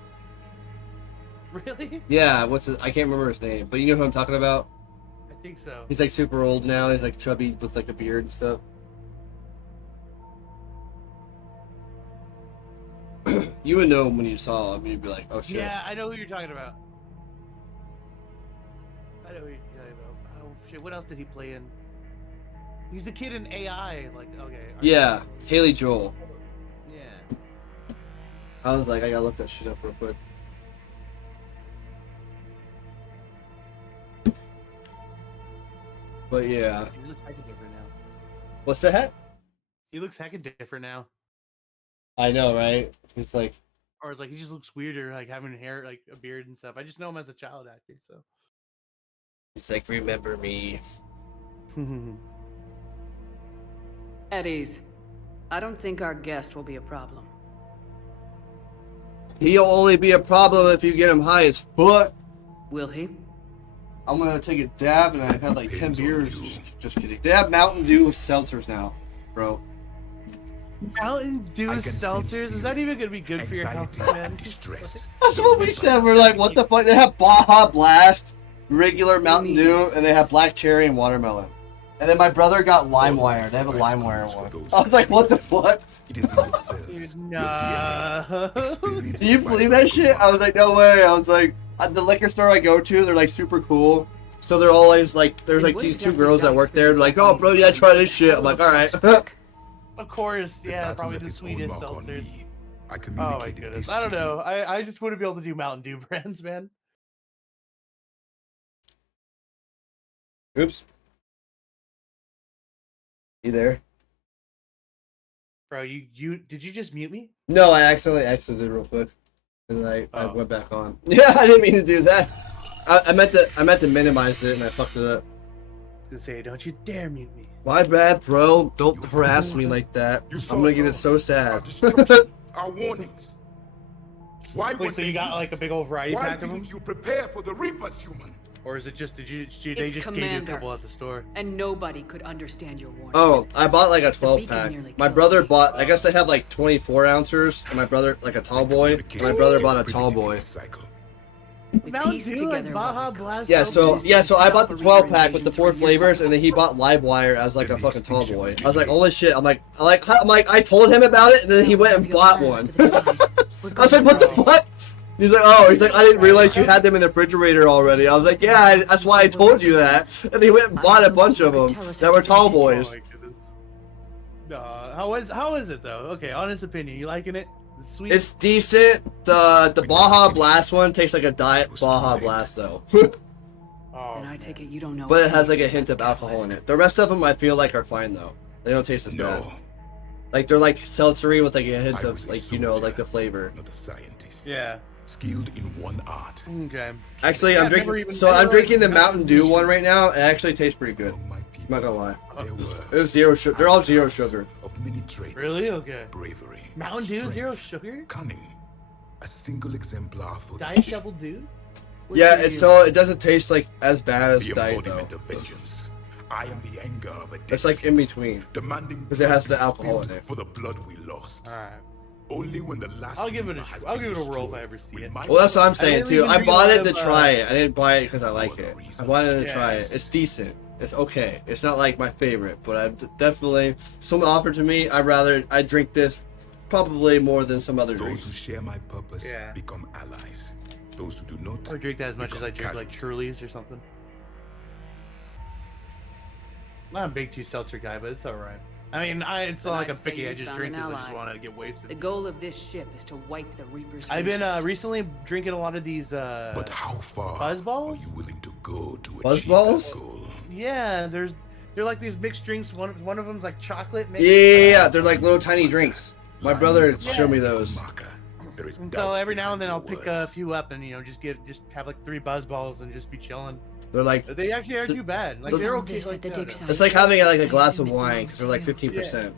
Really? Yeah, I can't remember his name, but you know who I'm talking about? I think so. He's, like, super old now. He's, like, chubby with, like, a beard and stuff. You would know when you saw him. You'd be like, oh shit. Yeah, I know who you're talking about. I know who you're talking about. Oh shit, what else did he play in? He's the kid in AI. Like, okay. Yeah, Haley Joel. Yeah. I was like, I gotta look that shit up real quick. But yeah. He looks hecka different now. What's that? He looks hecka different now. I know, right? It's like, Or like he just looks weirder, like having hair, like a beard and stuff. I just know him as a child actor, so. it's like, remember me. Eddie's. I don't think our guest will be a problem. He'll only be a problem if you get him high as fuck. Will he? I'm gonna take a dab, and I've had like 10 beers. Just kidding. They have Mountain Dew seltzers now, bro. Mountain Dew seltzers? Is that even gonna be good for your health, man? That's what we said. We're like, what the fuck? They have Baja Blast, regular Mountain Dew, and they have black cherry and watermelon. And then my brother got LimeWire. They have a LimeWire one. I was like, what the fuck? Nah. Do you believe that shit? I was like, no way. I was like, at the liquor store I go to, they're like super cool. So they're always like, there's like these two girls that work there. They're like, oh, bro, yeah, try this shit. I'm like, all right. Of course, yeah, probably the sweetest seltzers. Oh my goodness, I don't know. I just wouldn't be able to do Mountain Dew brands, man. Oops. You there? Bro, you did you just mute me? No, I accidentally exited real quick, and I went back on. Yeah, I didn't mean to do that. I meant to minimize it, and I fucked it up. I was gonna say, don't you dare mute me. My bad, bro. Don't harass me like that. I'm gonna get it so sad. Our warnings. Why Wait, so you got like a big old variety Why pack of them? didn't you prepare for the Reapers, human? Or is it just they It's just gave you a Commander. couple at the store? And nobody could understand your warnings. Oh, I bought like a 12 beacon pack. nearly My brother bought, I guess they have like 24 ounces, and my brother, like a tall boy, and my brother bought a tall boy. Mountain Dew, like Baja Blast. Yeah, so I bought the 12 pack with the 4 flavors, and then he bought LimeWire as like a fucking tall boy. I was like, holy shit! I'm like, I told him about it, and then he went and bought one. I was like, what the fuck? He's like, oh, he's like, I didn't realize you had them in the refrigerator already. I was like, yeah, that's why I told you that. And he went and bought a bunch of them that were tall boys. How is it though? Okay, honest opinion, you liking it? It's sweet. It's decent. The Baja Blast one tastes like a diet Baja Blast though. And I take it you don't know. But it has like a hint of alcohol in it. The rest of them I feel like are fine though. They don't taste as bad. Like they're like seltzery with like a hint of like, you know, like the flavor. Not a scientist. Yeah. Skilled in one art. Okay. Actually, I'm drinking the Mountain Dew one right now. It actually tastes pretty good. I'm not gonna lie. It was zero sugar. They're all zero sugar. Of many traits. Really? Okay. Bravery. Mountain Dew, zero sugar? Cunning. A single exemplar for Diet Double Dew? Yeah, it's so it doesn't taste like as bad as the Diet embodiment though. of vengeance. I am the anger of a It's like in between. demanding Because it has the alcohol in it. for the blood we lost. Alright. Only when the last I'll give it a whirl if I ever see it. Well, that's what I'm saying too. I even bought drink it a to lot of, try it. I didn't buy it because I like it. I wanted to Yeah. try it. It's decent. It's okay. It's not like my favorite, but I definitely someone offered to me. I drink this probably more than some other Those drinks. who share my purpose Yeah. become allies. Those who do not I would drink that as much as I become drink like casualties. Trulies or something. I'm not a big tea seltzer guy, but it's alright. I mean, it's not like I'm I'd say picky. I you just found drink an because I just ally. want to get wasted. The goal of this ship is to wipe the Reapers. I've been from existence. recently drinking a lot of these But how far buzz balls. are you willing to go to Buzz achieve balls? that goal? Yeah, they're like these mixed drinks. One of them's like chocolate mixed. Yeah, they're like little tiny drinks. My brother showed me those. And so every now and then I'll pick a few up and just have like 3 buzz balls and just be chilling. They're like They actually aren't too bad. Like they're okay. Like, it's like having like a glass of wine because they're like 15%.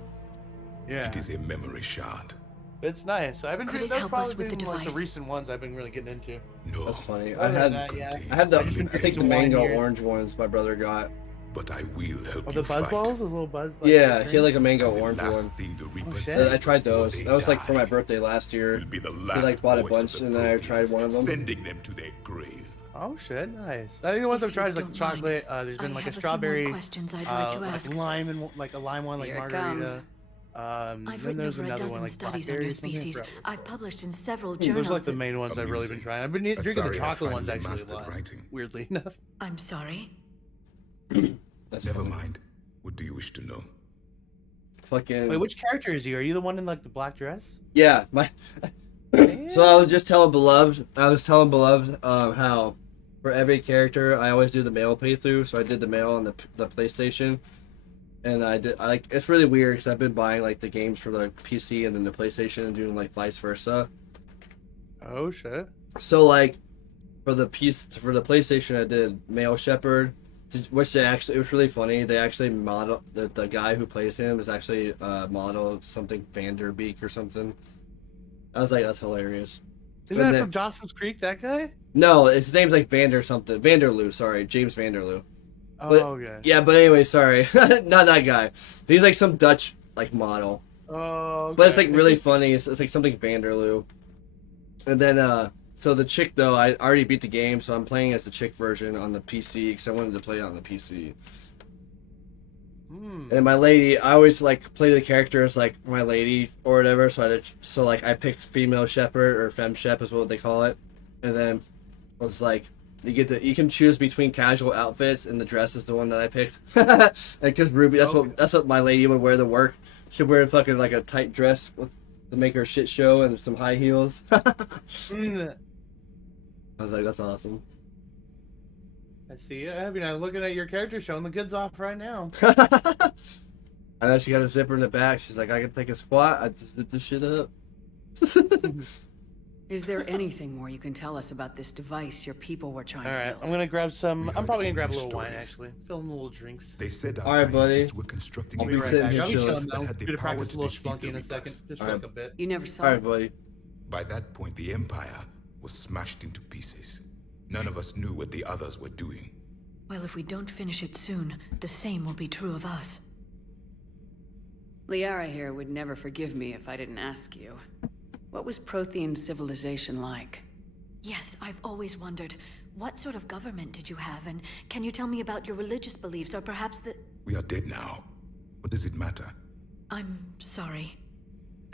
Yeah. It is a memory shard. It's nice. I've been Could drinking it those help us probably with the been like the device? recent ones I've been really getting into. No. That's funny. Other than that, I had the I've been I think drinking the wine mango here. orange ones my brother got. But I will help Oh, you the buzz fight. balls, those little buzz. Yeah, drink? he had like a mango And the orange last one. thing the Reaper shit. says I tried before those. they That was like for die my birthday last year. will be the He last like bought a voice bunch of the and I tried one of them. sending them to their grave. Oh shit, nice. I think the ones I've tried is like don't chocolate. There's been I like a have a few more strawberry, questions I'd like to ask. like lime and like a lime one, like Here it margarita. comes. I've Then written there's over a another dozen one like studies on Blackberry your or something. species. Forever. I've published in several Those journals. are like the that- main ones I've really been trying. I've been drinking the Sorry, I chocolate ones finally actually a mastered lot. writing. Weirdly enough. I'm sorry. Never mind. What do you wish to know? Fucking. Wait, which character is he? Are you the one in like the black dress? Yeah, my. So I was just telling Beloved. How for every character I always do the male playthrough. So I did the male on the PlayStation, and it's really weird because I've been buying like the games for the PC and then the PlayStation and doing like vice versa. Oh shit. So like for the PlayStation I did male Shepherd, which it was really funny. They actually model the guy who plays him is actually model something Vanderbeek or something. I was like, that's hilarious. Isn't that from Dawson's Creek? That guy? No, his name's like Vanderloo. Sorry, James Vanderloo. Oh, But, okay. Yeah, but anyway, sorry, not that guy. He's like some Dutch like model. Oh. Okay. But it's like really funny. It's like something Vanderloo. And then so the chick though, I already beat the game, so I'm playing as the chick version on the PC because I wanted to play it on the PC. And my lady, I always like play the character as like my lady or whatever. So I picked female shepherd or femme shep is what they call it. And then I was like, you can choose between casual outfits, and the dress is the one that I picked. Because Ruby, that's what my lady would wear to work. She'd wear fucking like a tight dress to make her shit show and some high heels. I was like, that's awesome. I see it. I mean, I'm looking at your character showing the goods off right now. I know she got a zipper in the back. She's like, I can take a squat. I just zip this shit up. Is there anything more you can tell us about this device your people were trying All to right, build? I'm gonna grab some. I'm probably gonna grab a little wine actually. Fill in a little drinks. They said All right, buddy. were constructing I'll be right back. I'll be chilling though. had the Gonna power practice a to little defeat splunky the in a Reapers. second. Just for All like a bit. You never saw All right, it. buddy. By that point, the Empire was smashed into pieces. None of us knew what the others were doing. Well, if we don't finish it soon, the same will be true of us. Liara here would never forgive me if I didn't ask you. What was Prothean civilization like? Yes, I've always wondered, what sort of government did you have, and can you tell me about your religious beliefs, or perhaps the... We are dead now. What does it matter? I'm sorry.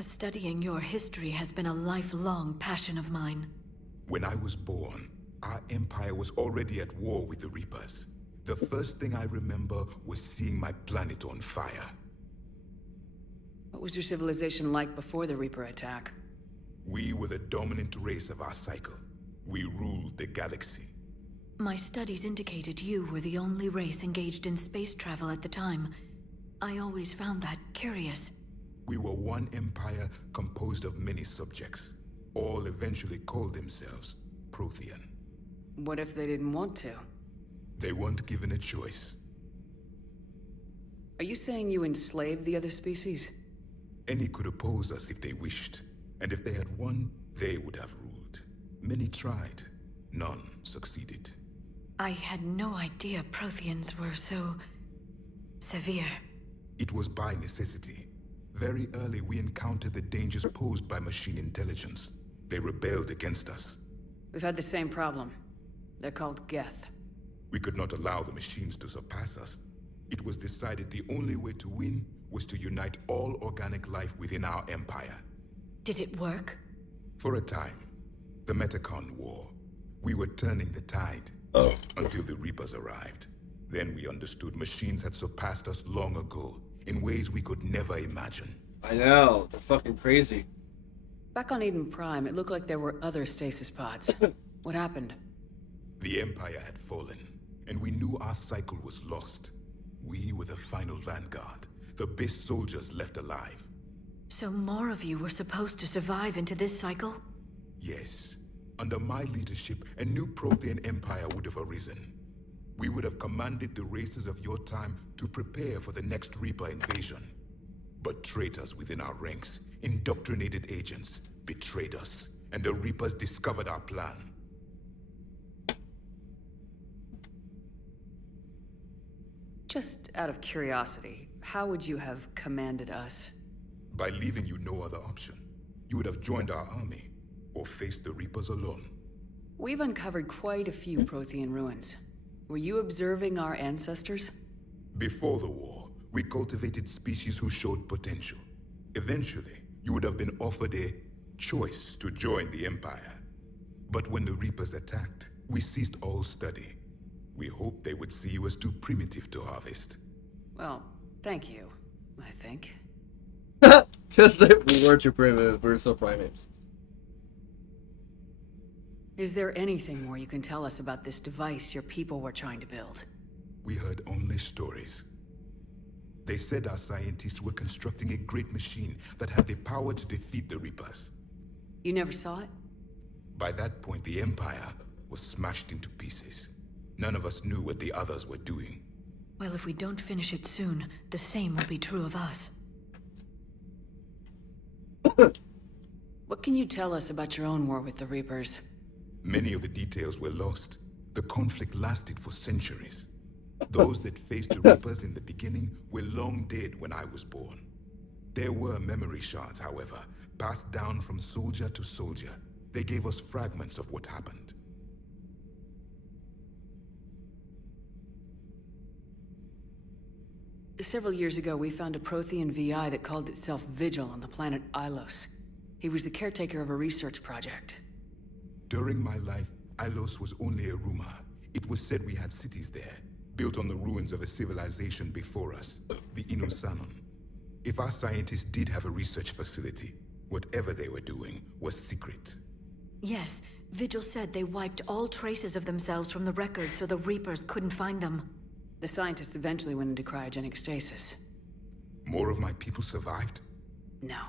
Studying your history has been a lifelong passion of mine. When I was born, our empire was already at war with the Reapers. The first thing I remember was seeing my planet on fire. What was your civilization like before the Reaper attack? We were the dominant race of our cycle. We ruled the galaxy. My studies indicated you were the only race engaged in space travel at the time. I always found that curious. We were one empire composed of many subjects. All eventually called themselves Prothean. What if they didn't want to? They weren't given a choice. Are you saying you enslaved the other species? Any could oppose us if they wished. And if they had won, they would have ruled. Many tried. None succeeded. I had no idea Protheans were so... severe. It was by necessity. Very early we encountered the dangers posed by machine intelligence. They rebelled against us. We've had the same problem. They're called Geth. We could not allow the machines to surpass us. It was decided the only way to win was to unite all organic life within our empire. Did it work? For a time. The Metacon War. We were turning the tide. Until the Reapers arrived. Then we understood machines had surpassed us long ago, in ways we could never imagine. I know, they're fucking crazy. Back on Eden Prime, it looked like there were other stasis pods. What happened? The Empire had fallen, and we knew our cycle was lost. We were the final vanguard, the best soldiers left alive. So more of you were supposed to survive into this cycle? Yes. Under my leadership, a new Prothean empire would have arisen. We would have commanded the races of your time to prepare for the next Reaper invasion. But traitors within our ranks, indoctrinated agents, betrayed us, and the Reapers discovered our plan. Just out of curiosity, how would you have commanded us? By leaving you no other option. You would have joined our army, or faced the Reapers alone. We've uncovered quite a few Prothean ruins. Were you observing our ancestors? Before the war, we cultivated species who showed potential. Eventually, you would have been offered a choice to join the Empire. But when the Reapers attacked, we ceased all study. We hoped they would see you as too primitive to harvest. Well, thank you, I think. Because we were too primitive, we were still primates. Is there anything more you can tell us about this device your people were trying to build? We heard only stories. They said our scientists were constructing a great machine that had the power to defeat the Reapers. You never saw it? By that point, the Empire was smashed into pieces. None of us knew what the others were doing. Well, if we don't finish it soon, the same will be true of us. What can you tell us about your own war with the Reapers? Many of the details were lost. The conflict lasted for centuries. Those that faced the Reapers in the beginning were long dead when I was born. There were memory shards, however, passed down from soldier to soldier. They gave us fragments of what happened. Several years ago, we found a Prothean VI that called itself Vigil on the planet Ilos. He was the caretaker of a research project. During my life, Ilos was only a rumor. It was said we had cities there, built on the ruins of a civilization before us, the Inosanon. If our scientists did have a research facility, whatever they were doing was secret. Yes, Vigil said they wiped all traces of themselves from the records so the Reapers couldn't find them. The scientists eventually went into cryogenic stasis. More of my people survived? No.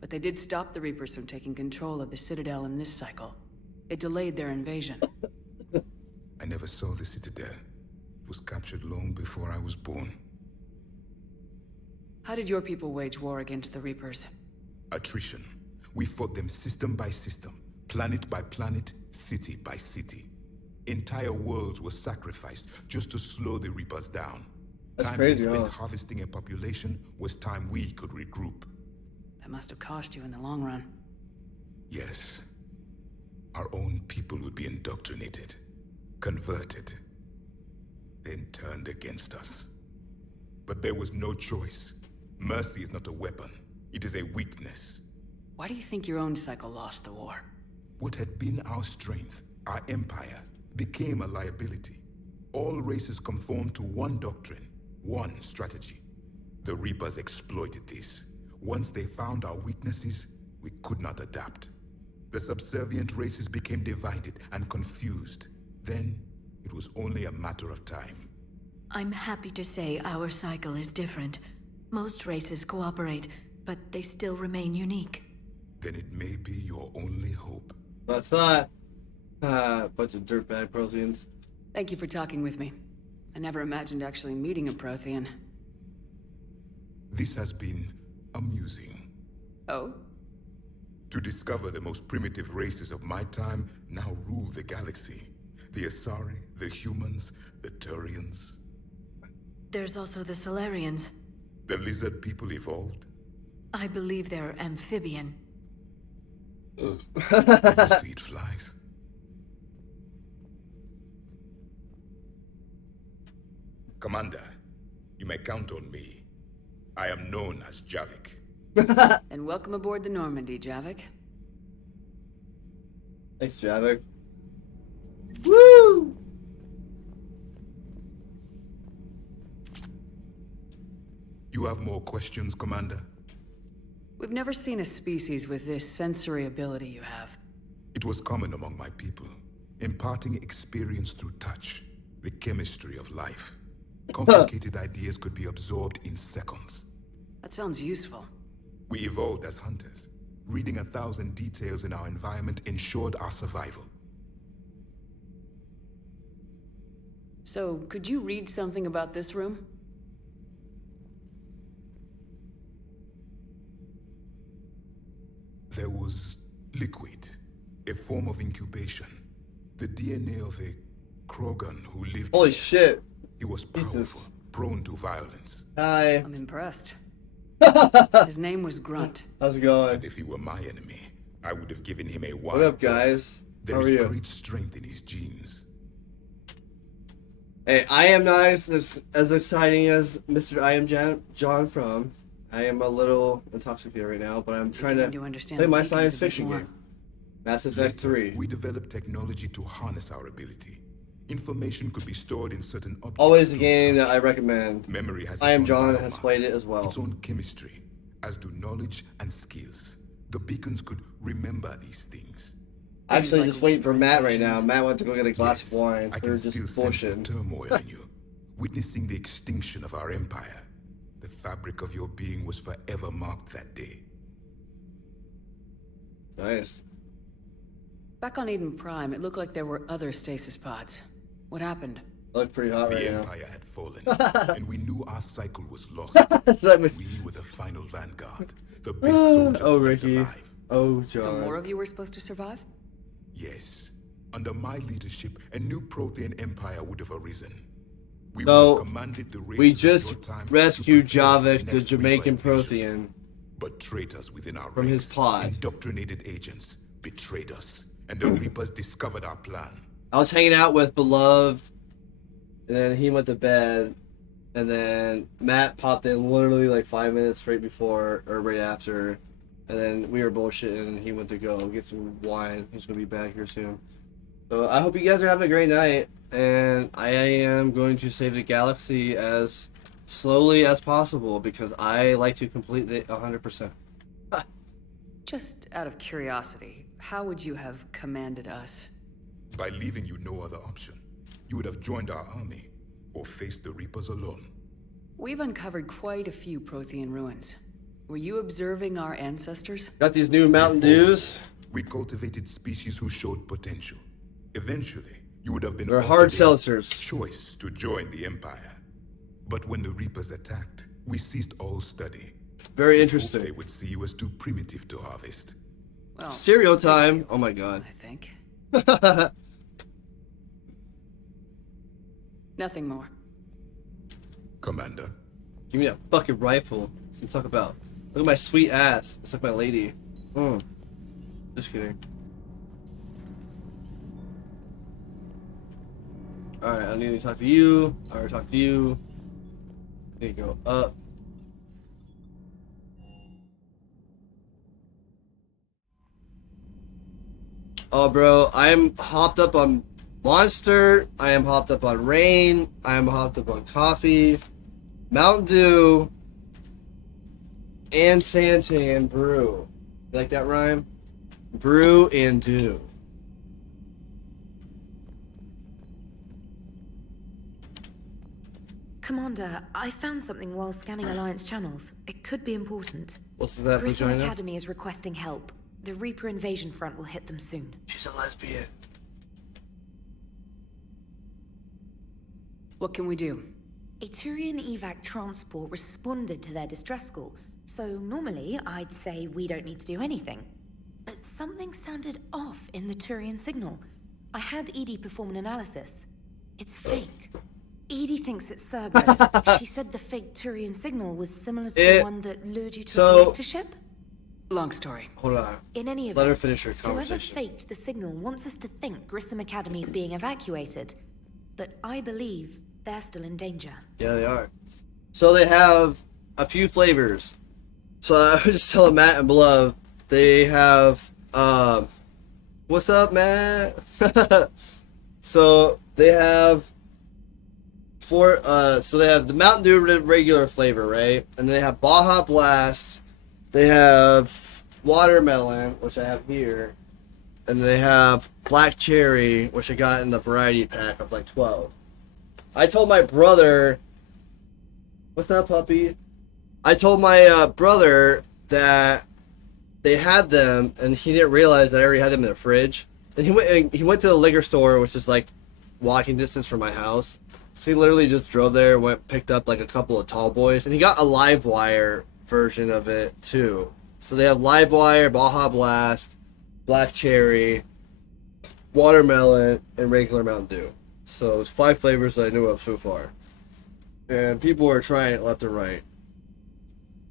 But they did stop the Reapers from taking control of the Citadel in this cycle. It delayed their invasion. I never saw the Citadel. It was captured long before I was born. How did your people wage war against the Reapers? Attrition. We fought them system by system, planet by planet, city by city. Entire worlds were sacrificed just to slow the Reapers down. That's time crazy, they spent huh? harvesting a population was time we could regroup. That must have cost you in the long run. Yes. Our own people would be indoctrinated, converted, then turned against us. But there was no choice. Mercy is not a weapon. It is a weakness. Why do you think your own cycle lost the war? What had been our strength, our empire, became a liability. All races conformed to one doctrine, one strategy. The Reapers exploited this. Once they found our weaknesses, we could not adapt. The subservient races became divided and confused. Then, it was only a matter of time. I'm happy to say our cycle is different. Most races cooperate, but they still remain unique. Then it may be your only hope. I thought. Bunch of dirtbag Protheans. Thank you for talking with me. I never imagined actually meeting a Prothean. This has been amusing. Oh? To discover the most primitive races of my time now rule the galaxy. The Asari, the humans, the Turians. There's also the Solarians. The lizard people evolved. I believe they're amphibian. They used to eat flies. Commander, you may count on me. I am known as Javik. And welcome aboard the Normandy, Javik. Thanks, Javik. Woo! You have more questions, Commander? We've never seen a species with this sensory ability you have. It was common among my people, imparting experience through touch, the chemistry of life. Complicated ideas could be absorbed in seconds. That sounds useful. We evolved as hunters. Reading 1,000 details in our environment ensured our survival. So, could you read something about this room? There was liquid, a form of incubation. The DNA of a Krogan who lived... Holy shit! He was powerful, prone to violence. Hi. I'm impressed. His name was Grunt. How's it going? And if he were my enemy, I would have given him a wild... What up, guys? There How are is you? great strength in his genes. Hey, I am not as exciting as Mr. I Am John from I am a little intoxicated right now, but I'm trying to understand play the my beacons science a bit fiction more. game. Mass Effect 3. We developed technology to harness our ability. Information could be stored in certain objects. Always a game that I recommend. Memory has I Am its own John biomarker, has played it as well. its own chemistry, as do knowledge and skills. The beacons could remember these things. Actually, just waiting for Matt right now. Matt went to go get a glass of wine. I We're can still just sense the bullshitting. turmoil in you, witnessing the extinction of our empire. The fabric of your being was forever marked that day. Nice. Back on Eden Prime, it looked like there were other stasis pods. What happened? Look pretty hot right The now. empire had fallen, and we knew our cycle was lost. We were the final vanguard, the best soldiers Oh, left Ricky. alive. Oh, So John. more of you were supposed to survive? Yes. Under my leadership, a new Prothean empire would have arisen. We So, would have commanded the we races of just your time rescued to prepare for Javik, the next Jamaican Reaper invasion. Prothean, But traitors within our from his ranks, pod. indoctrinated agents, betrayed us, and the Reapers discovered our plan. I was hanging out with Beloved, and then he went to bed, and then Matt popped in literally like 5 minutes right before or right after, and then we were bullshitting, and he went to go get some wine. He's gonna be back here soon. So I hope you guys are having a great night, and I am going to save the galaxy as slowly as possible because I like to complete it 100%. Just out of curiosity, how would you have commanded us? By leaving you no other option, you would have joined our army or faced the Reapers alone. We've uncovered quite a few Prothean ruins. Were you observing our ancestors? Got these new Mountain Dews. We cultivated species who showed potential. Eventually, you would have been They're hard offered a seltzers. choice to join the Empire. But when the Reapers attacked, we ceased all study. Very We interesting. hoped they would see you as too primitive to harvest. Well, Cereal time. Oh my god. I think. Nothing more. Commander. Give me that fucking rifle. Some talk about. Look at my sweet ass. It's like my lady. Just kidding. Alright, I need to talk to you. I already talked to you. Need to go up. Oh, bro, I am hopped up on Monster. I am hopped up on Rain. I am hopped up on coffee, Mountain Dew, and Santan Brew. You like that rhyme? Brew and Dew. Commander, I found something while scanning Alliance channels. It could be important. What's that, Grissom vagina? Academy is requesting help. The Reaper invasion front will hit them soon. She's a lesbian. What can we do? A Turian evac transport responded to their distress call, so normally I'd say we don't need to do anything. But something sounded off in the Turian signal. I had Edie perform an analysis. It's fake. Edie thinks it's Cerberus. She said the fake Turian signal was similar to the one that lured you to a collector ship? Long story. Hold on. In any event, Let her finish her whoever conversation. faked the signal wants us to think Grissom Academy is being evacuated. But I believe they're still in danger. Yeah, they are. So they have a few flavors. So I was just telling Matt and Beloved, they have, what's up, Matt? So they have so they have the Mountain Dew regular flavor, right? And they have Baja Blast. They have watermelon, which I have here. And they have black cherry, which I got in the variety pack of like 12. I told my brother, what's up, puppy? I told my brother that they had them, and he didn't realize that I already had them in the fridge. And he went to the liquor store, which is like walking distance from my house. So he literally just drove there, picked up like a couple of tall boys, and he got a live wire version of it too. So they have live wire, Baja Blast, black cherry, watermelon, and regular Mountain Dew. So it's 5 flavors that I knew of so far. And people are trying it left and right.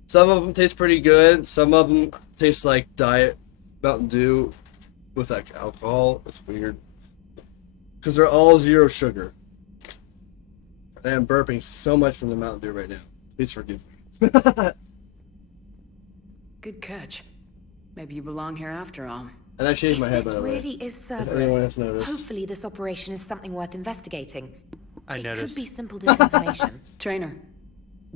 Some of them taste pretty good. Some of them taste like Diet Mountain Dew with like alcohol. It's weird. Because they're all 0 sugar. I am burping so much from the Mountain Dew right now. Please forgive me. Good catch. Maybe you belong here after all. And I shaved my head, This by the way. really is If anyone has Cerberus. noticed. Hopefully this operation is something worth investigating. I It noticed. could be simple disinformation. Trainer,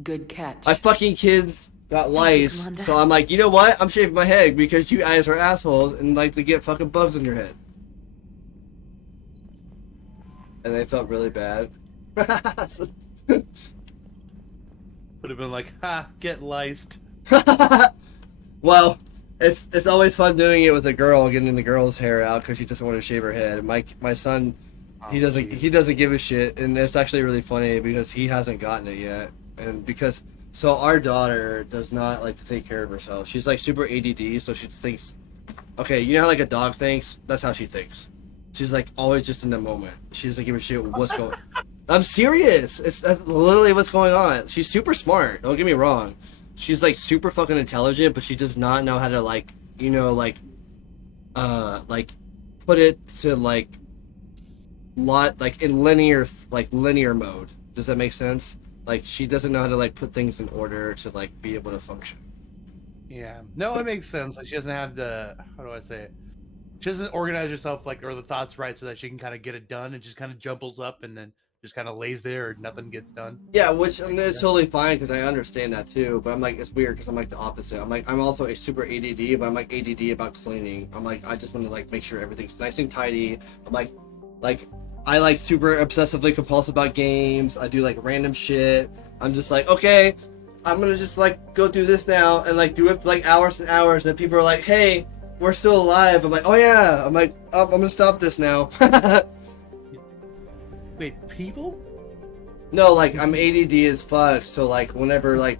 good catch. My fucking kids got lice, Commander. so I'm like, you know what? I'm shaving my head because you guys are assholes and like to get fucking bugs in your head. And they felt really bad. Would have been like, ha, get liced. Well, it's always fun doing it with a girl, getting the girl's hair out because she doesn't want to shave her head. My son, he doesn't give a shit, and it's actually really funny because he hasn't gotten it yet, and because so our daughter does not like to take care of herself. She's like super ADD, so she thinks, okay, you know how like a dog thinks? That's how she thinks. She's like always just in the moment. She doesn't give a shit what's going. I'm serious. That's literally what's going on. She's super smart. Don't get me wrong. She's like super fucking intelligent, but she does not know how to like, you know, like put it to like in linear mode. Does that make sense? Like she doesn't know how to like put things in order to like be able to function. Yeah. No, it makes sense. Like she doesn't have the, how do I say it? She doesn't organize herself like, or the thoughts right so that she can kind of get it done, and just kind of jumbles up and then just kind of lays there or nothing gets done. Yeah, which I mean, it's totally fine because I understand that too. But I'm like, it's weird because I'm like the opposite. I'm also a super ADD, but I'm like ADD about cleaning. I'm like, I just want to like make sure everything's nice and tidy. I'm like I like super obsessively compulsive about games. I do like random shit. I'm just like, okay, I'm gonna just like go do this now and like do it for like hours and hours. And people are like, hey, we're still alive. I'm like, oh yeah. I'm like, oh, I'm gonna stop this now. Wait, people? No, like I'm ADD as fuck. So like whenever like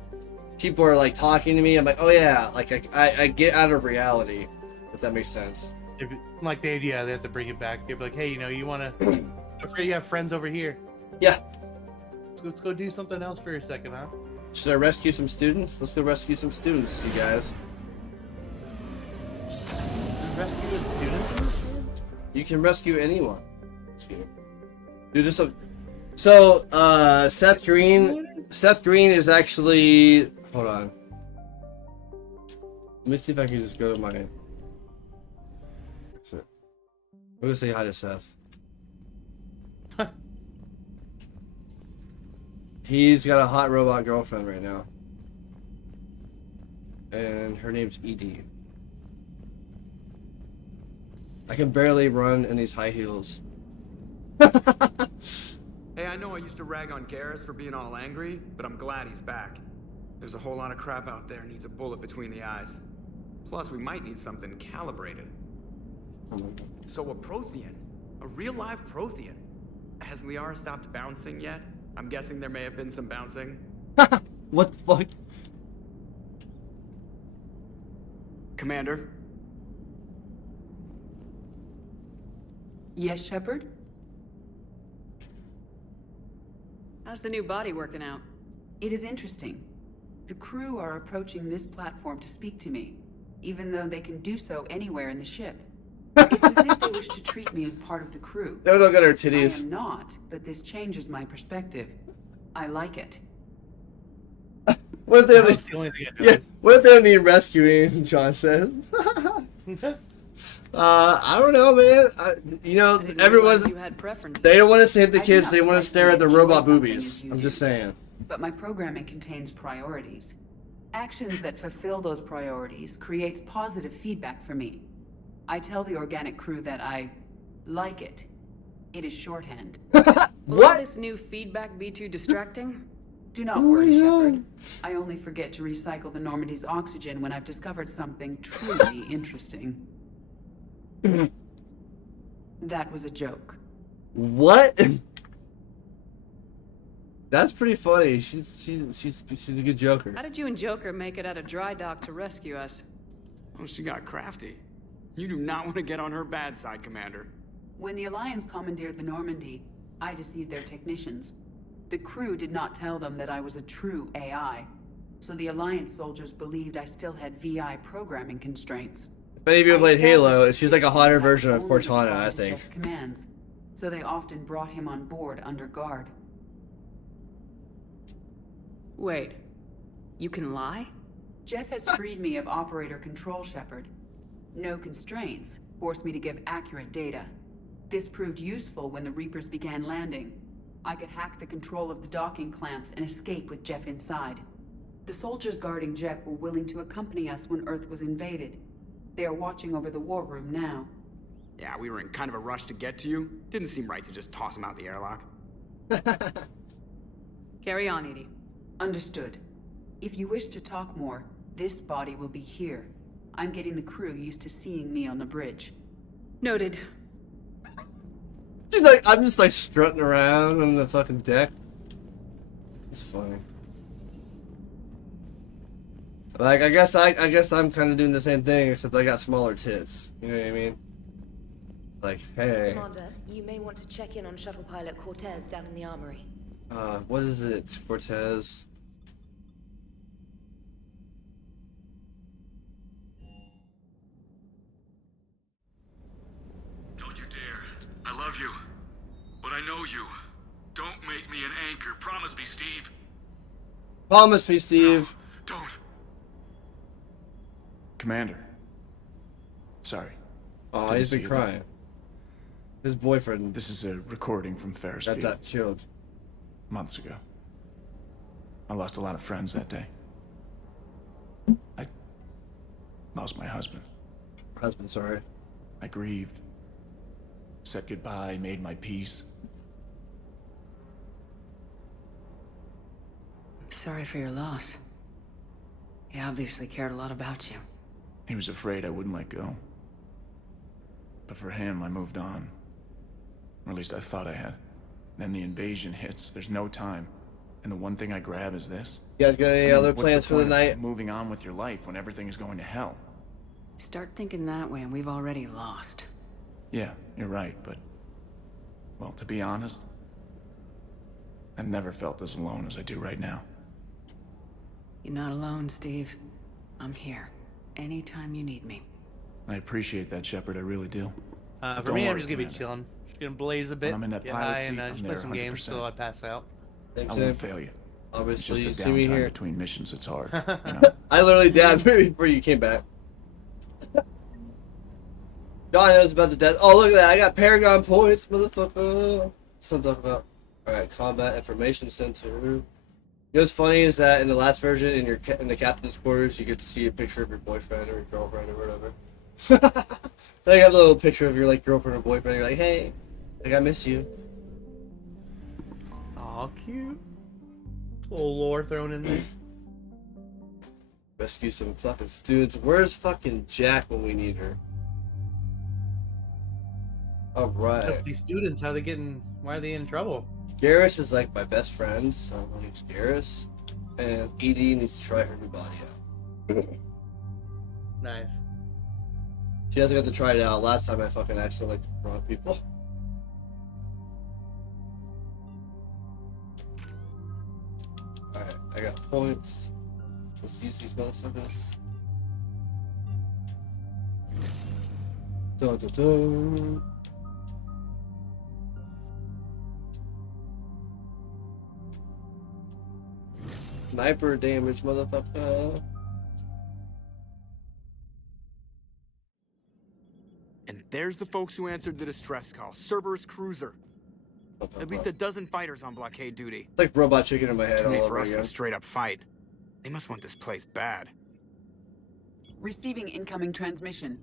people are like talking to me, I'm like, oh yeah, like I get out of reality, if that makes sense. Like the idea, they have to bring it back. They'd be like, hey, you know, you want to? I'm afraid you have friends over here. Yeah. Let's go do something else for a second, huh? Should I rescue some students? Let's go rescue some students, you guys. Rescuing students in this game? You can rescue anyone. Dude, just so Seth Green is actually, hold on. Let me see if I can just go to my. I'm gonna say hi to Seth. He's got a hot robot girlfriend right now, and her name's Edie. I can barely run in these high heels. Hey, I know I used to rag on Garrus for being all angry, but I'm glad he's back. There's a whole lot of crap out there needs a bullet between the eyes. Plus, we might need something calibrated. So a Prothean? A real live Prothean? Has Liara stopped bouncing yet? I'm guessing there may have been some bouncing. What the fuck? Commander? Yes, Shepard? How's the new body working out? It is interesting. The crew are approaching this platform to speak to me, even though they can do so anywhere in the ship. It's as if they wish to treat me as part of the crew. No, don't get her titties. I am not, but this changes my perspective. I like it. What if they only, That's the only thing I yeah, noticed. what if they don't need rescuing? John says. I don't know, man. You know, everyone's. You had preferences. They don't want to save the I do kids. not They want to precisely stare at the enjoy robot something boobies. as you I'm do. just saying. But my programming contains priorities. Actions that fulfill those priorities creates positive feedback for me. I tell the organic crew that I like it. It is shorthand. Will let this new feedback be too distracting? Do not worry, Shepard. I only forget to recycle the Normandy's oxygen when I've discovered something truly interesting. That was a joke. What? That's pretty funny. She's a good joker. How did you and Joker make it out of dry dock to rescue us? Oh, she got crafty. You do not want to get on her bad side, Commander. When the Alliance commandeered the Normandy, I deceived their technicians. The crew did not tell them that I was a true AI, so the Alliance soldiers believed I still had VI programming constraints. If any of you played Halo, she's like a hotter version of Cortana, I think. Jeff's commands, so they often brought him on board under guard. Wait, you can lie? Jeff has freed me of operator control, Shepard. No constraints forced me to give accurate data. This proved useful when the Reapers began landing. I could hack the control of the docking clamps and escape with Jeff inside. The soldiers guarding Jeff were willing to accompany us when Earth was invaded. They are watching over the war room now. Yeah, we were in kind of a rush to get to you. Didn't seem right to just toss him out the airlock. Carry on, Edie. Understood. If you wish to talk more, this body will be here. I'm getting the crew used to seeing me on the bridge. Noted. She's like, I'm just like strutting around on the fucking deck. It's funny. Like, I guess I'm kind of doing the same thing, except I got smaller tits. You know what I mean? Like, hey. Commander, you may want to check in on shuttle pilot Cortez down in the armory. What is it, Cortez? Don't you dare. I love you. But I know you. Don't make me an anchor. Promise me, Steve. Promise me, Steve. No, don't. Commander. Sorry. Oh, Didn't he's see been you crying. there. His boyfriend. This is a recording from Ferris Got Field. that killed. Months ago. I lost a lot of friends that day. I lost my husband. Husband, sorry. I grieved. Said goodbye, made my peace. I'm sorry for your loss. He obviously cared a lot about you. He was afraid I wouldn't let go. But for him, I moved on. Or at least I thought I had. Then the invasion hits, there's no time. And the one thing I grab is this. You guys got any other what's plans for the point of night? Moving on with your life when everything is going to hell. Start thinking that way and we've already lost. Yeah, you're right, but... Well, to be honest... I've never felt as alone as I do right now. You're not alone, Steve. I'm here. Anytime you need me. I appreciate that, Shepard, I really do. For Don't me, I'm worry, just gonna be Commander. chilling. Just gonna blaze a bit. When I'm in that get pilot high and seat, I'm just play there some games 100%. till I pass out. I won't fail you. Obviously, It's you just the see me downtime here. between missions, it's hard. You know? I literally dabbed before you came back. John knows about the death. Oh, look at that. I got Paragon points, motherfucker. Something about. Alright, Combat Information Center. You know what's funny is that in the last version, in the captain's quarters, you get to see a picture of your boyfriend or your girlfriend or whatever. So you have a little picture of your like girlfriend or boyfriend. You're like, hey, like I miss you. Aw, cute. Little lore thrown in there. Rescue some fucking students. Where's fucking Jack when we need her? All What's up right. with these students? How are they getting? Why are they in trouble? Garrus is like my best friend, so my name's Garrus. And Edie needs to try her new body out. Nice. She hasn't got to try it out. Last time I fucking accidentally like the wrong people. Alright, I got points. Let's use these motherfuckers. Dun, dun, dun. Sniper damage, motherfucker. And there's the folks who answered the distress call. Cerberus Cruiser. At least a dozen fighters on blockade duty. It's like Robot Chicken in my head Too all many over for us in again. a straight-up fight. They must want this place bad. Receiving incoming transmission.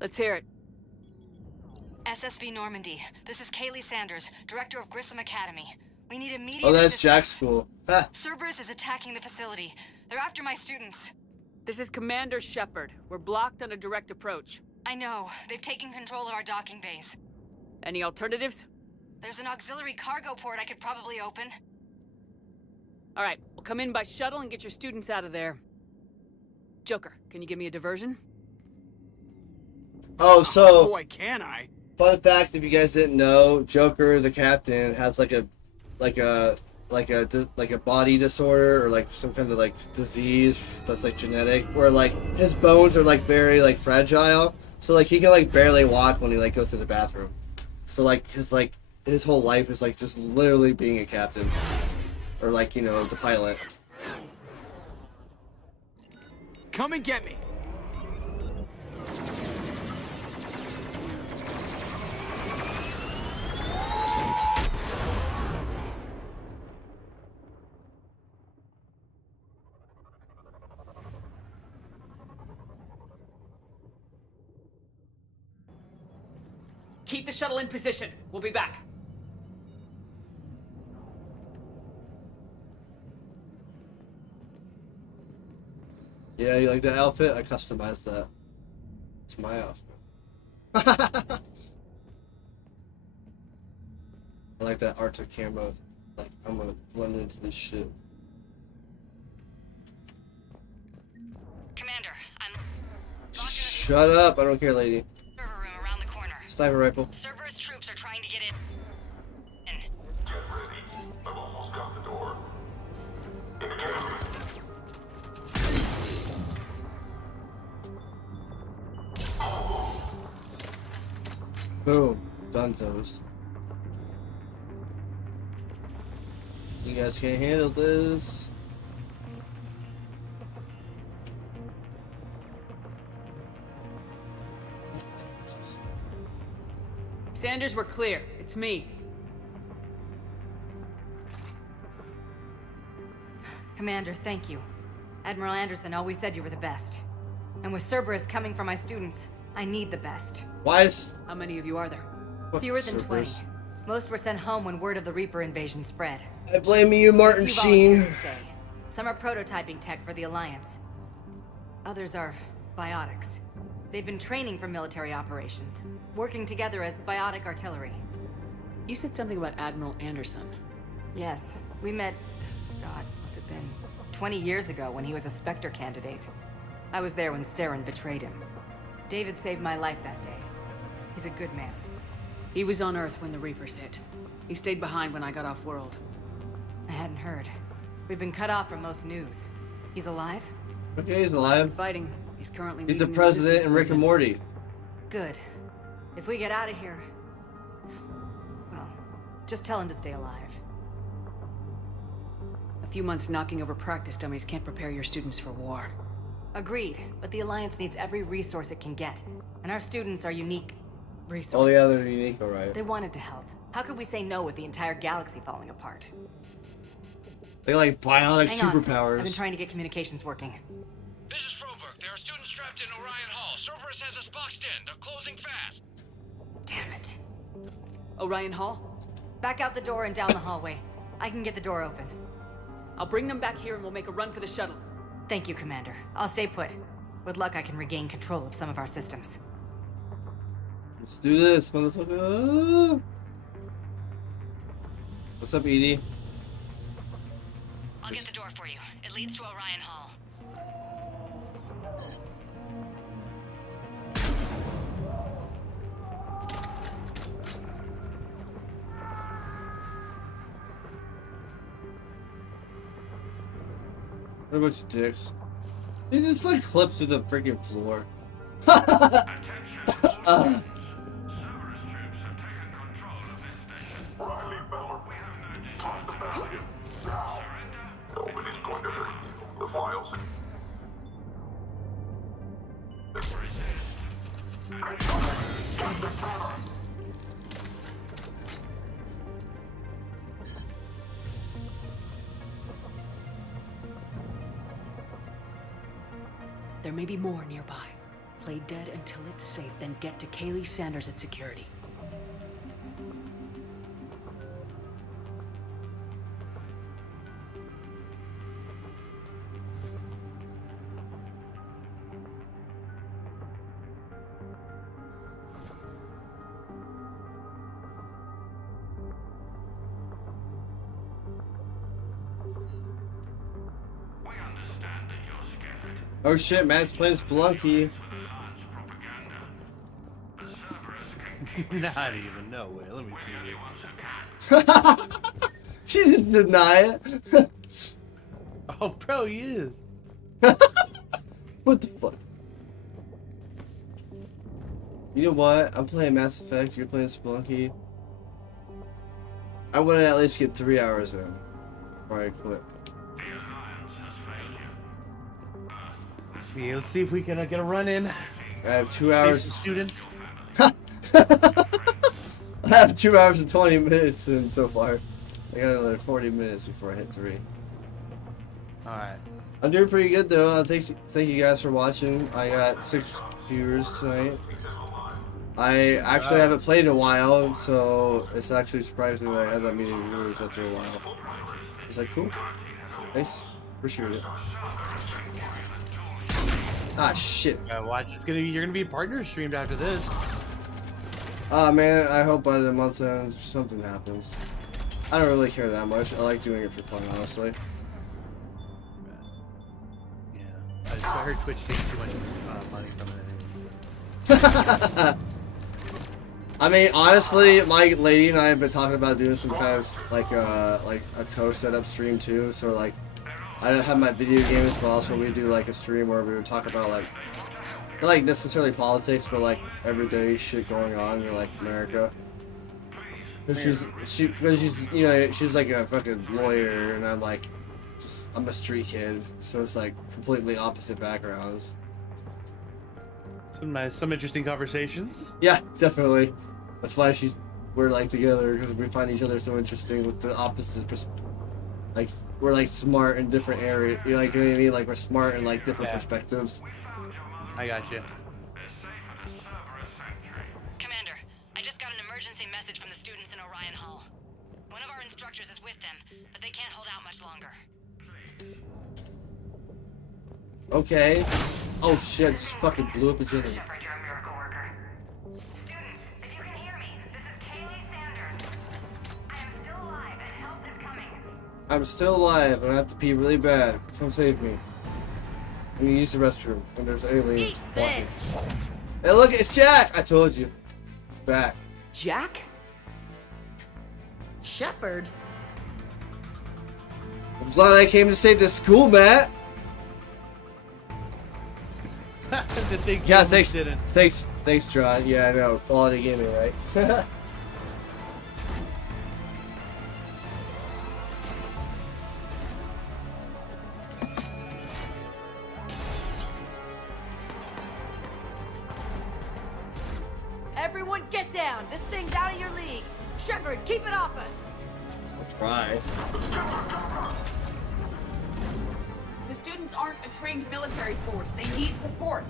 Let's hear it. SSV Normandy. This is Kaylee Sanders, director of Grissom Academy. We need immediate Oh, that's assistance. Jack's school. Ah. Cerberus is attacking the facility. They're after my students. This is Commander Shepard. We're blocked on a direct approach. I know. They've taken control of our docking base. Any alternatives? There's an auxiliary cargo port I could probably open. All right, we'll come in by shuttle and get your students out of there. Joker, can you give me a diversion? Oh, so Boy, can I. fun fact: if you guys didn't know, Joker, the captain, has like a body disorder or like some kind of like disease that's like genetic, where like his bones are like very like fragile, so like he can like barely walk when he like goes to the bathroom. So like his whole life is like just literally being a captain, or like, you know, the pilot. Come and get me. Keep the shuttle in position. We'll be back. Yeah, you like that outfit? I customized that. It's my outfit. I like that Arctic camo. Like, I'm gonna blend into this shit. Commander, I'm Shut up! I don't care, lady. server room around the corner. Sniper rifle. Cerberus troops are trying to get in. Get ready. I've almost got the door. Indicator. Boom. Dunzos. You guys can't handle this. Sanders, we're clear. It's me. Commander, thank you. Admiral Anderson always said you were the best. And with Cerberus coming for my students, I need the best. Why is... How many of you are there? Fewer than Cerberus. 20. Most were sent home when word of the Reaper invasion spread. I blame you, Martin A few Sheen. volunteers stay. Some are prototyping tech for the Alliance. Others are biotics. They've been training for military operations, working together as biotic artillery. You said something about Admiral Anderson. Yes, we met, God, what's it been? 20 years ago when he was a Spectre candidate. I was there when Saren betrayed him. David saved my life that day. He's a good man. He was on Earth when the Reapers hit. He stayed behind when I got off world. I hadn't heard. We've been cut off from most news. He's alive? Okay, he's alive. Fighting. He's currently He's the leading president resistance in Rick and movement. Morty. Good. If we get out of here... Well, just tell him to stay alive. A few months knocking over practice dummies can't prepare your students for war. Agreed, but the Alliance needs every resource it can get. And our students are unique resources. Oh yeah, they're unique, alright. They wanted to help. How could we say no with the entire galaxy falling apart? They like bionic Hang on. superpowers. I've been trying to get communications working. This is Froberg. There are students trapped in Orion Hall. Cerberus has us boxed in. They're closing fast. Damn it. Orion Hall? Back out the door and down the hallway. I can get the door open. I'll bring them back here and we'll make a run for the shuttle. Thank you, Commander. I'll stay put. With luck, I can regain control of some of our systems. Let's do this, motherfucker. What's up, Edie? I'll get the door for you. It leads to Orion Hall. What about you dicks? He just like clips to the freaking floor. Riley Ballard. Toss the battery. Now. Nobody's going to hurt you. The files. There may be more nearby. Play dead until it's safe, then get to Kaylee Sanders at security. Oh shit, Matt's playing Spelunky. Not even. No way. Let me see you. She didn't deny it. Oh, bro, he is. What the fuck? You know what? I'm playing Mass Effect. You're playing Spelunky. I want to at least get 3 hours in before I quit. Yeah, let's see if we can get a run in. I have 2 Save hours. some students. I have 2 hours and 20 minutes in so far. I got another 40 minutes before I hit 3. Alright. I'm doing pretty good though. Thank you guys for watching. I got 6 viewers tonight. I actually haven't played in a while, so it's actually surprising that I had that many viewers after a while. It's like, cool. Thanks. Appreciate it. Ah, shit. Watch. You're gonna be partner streamed after this. Ah, man, I hope by the month's end something happens. I don't really care that much. I like doing it for fun, honestly. I heard Twitch takes too much money from it. I mean, honestly, my lady and I have been talking about doing some kind of like a co-setup stream too. So like, I have my video games, but also we do like a stream where we would talk about like, not like necessarily politics, but like everyday shit going on in like America. Cause she's you know, she's like a fucking lawyer, and I'm like, I'm a street kid, so it's like completely opposite backgrounds. Some interesting conversations. Yeah, definitely. That's why we're like together, because we find each other so interesting with the opposite like we're like smart in different areas. You know, like, you know what I mean? Like we're smart in like different perspectives. I got you. Commander, I just got an emergency message from the students in Orion Hall. One of our instructors is with them, but they can't hold out much longer. Okay. Oh shit! Just fucking blew up a Jenny. I'm still alive, and I have to pee really bad. Come save me. I'm gonna use the restroom, and there's aliens walking. Hey, look, it's Jack! I told you. It's back. Jack? Shepard? I'm glad I came to save this school, Matt! Yeah, thanks, John. Yeah, I know. Quality gaming, right? Everyone get down! This thing's out of your league! Shepard, keep it off us! I'll try. The students aren't a trained military force. They need support.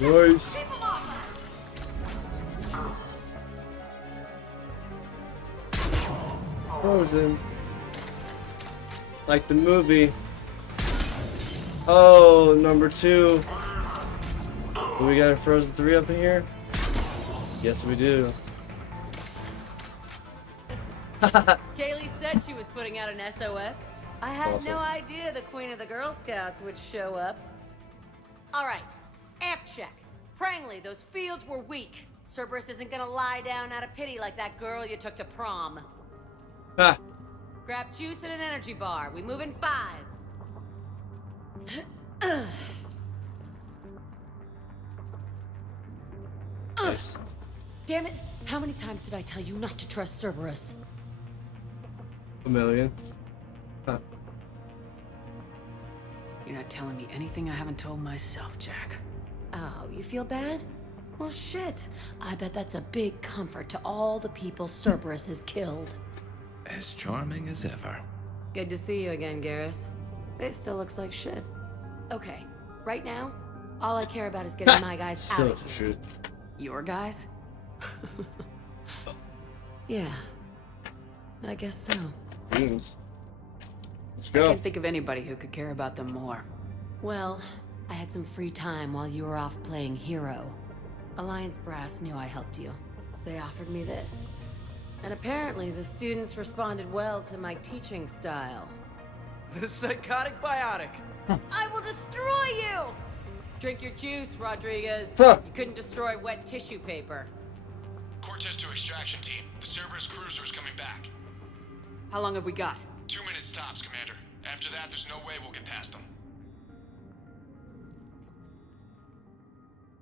Nice. Frozen. Like the movie. Oh, number 2. Do we got a Frozen 3 up in here? Yes, we do. Kaylee said she was putting out an SOS. I had Awesome. no idea the Queen of the Girl Scouts would show up. Alright, amp check. Prangley, those fields were weak. Cerberus isn't gonna lie down out of pity like that girl you took to prom. Ha! Grab juice and an energy bar. We move in 5. Nice. Damn it! How many times did I tell you not to trust Cerberus? A million. Huh. You're not telling me anything I haven't told myself, Jack. Oh, you feel bad? Well, shit. I bet that's a big comfort to all the people Cerberus has killed. As charming as ever. Good to see you again, Garrus. It still looks like shit. Okay, right now, all I care about is getting my guys out So of here. shit. Your guys? Yeah. I guess so. Beans. Let's I go. can't think of anybody who could care about them more. Well, I had some free time while you were off playing hero. Alliance Brass knew I helped you. They offered me this. And apparently the students responded well to my teaching style. The psychotic biotic. I will destroy you! Drink your juice, Rodriguez. Huh. You couldn't destroy wet tissue paper. Cortez to extraction team. The Cerberus cruiser is coming back. How long have we got? 2 minutes tops, Commander. After that, there's no way we'll get past them.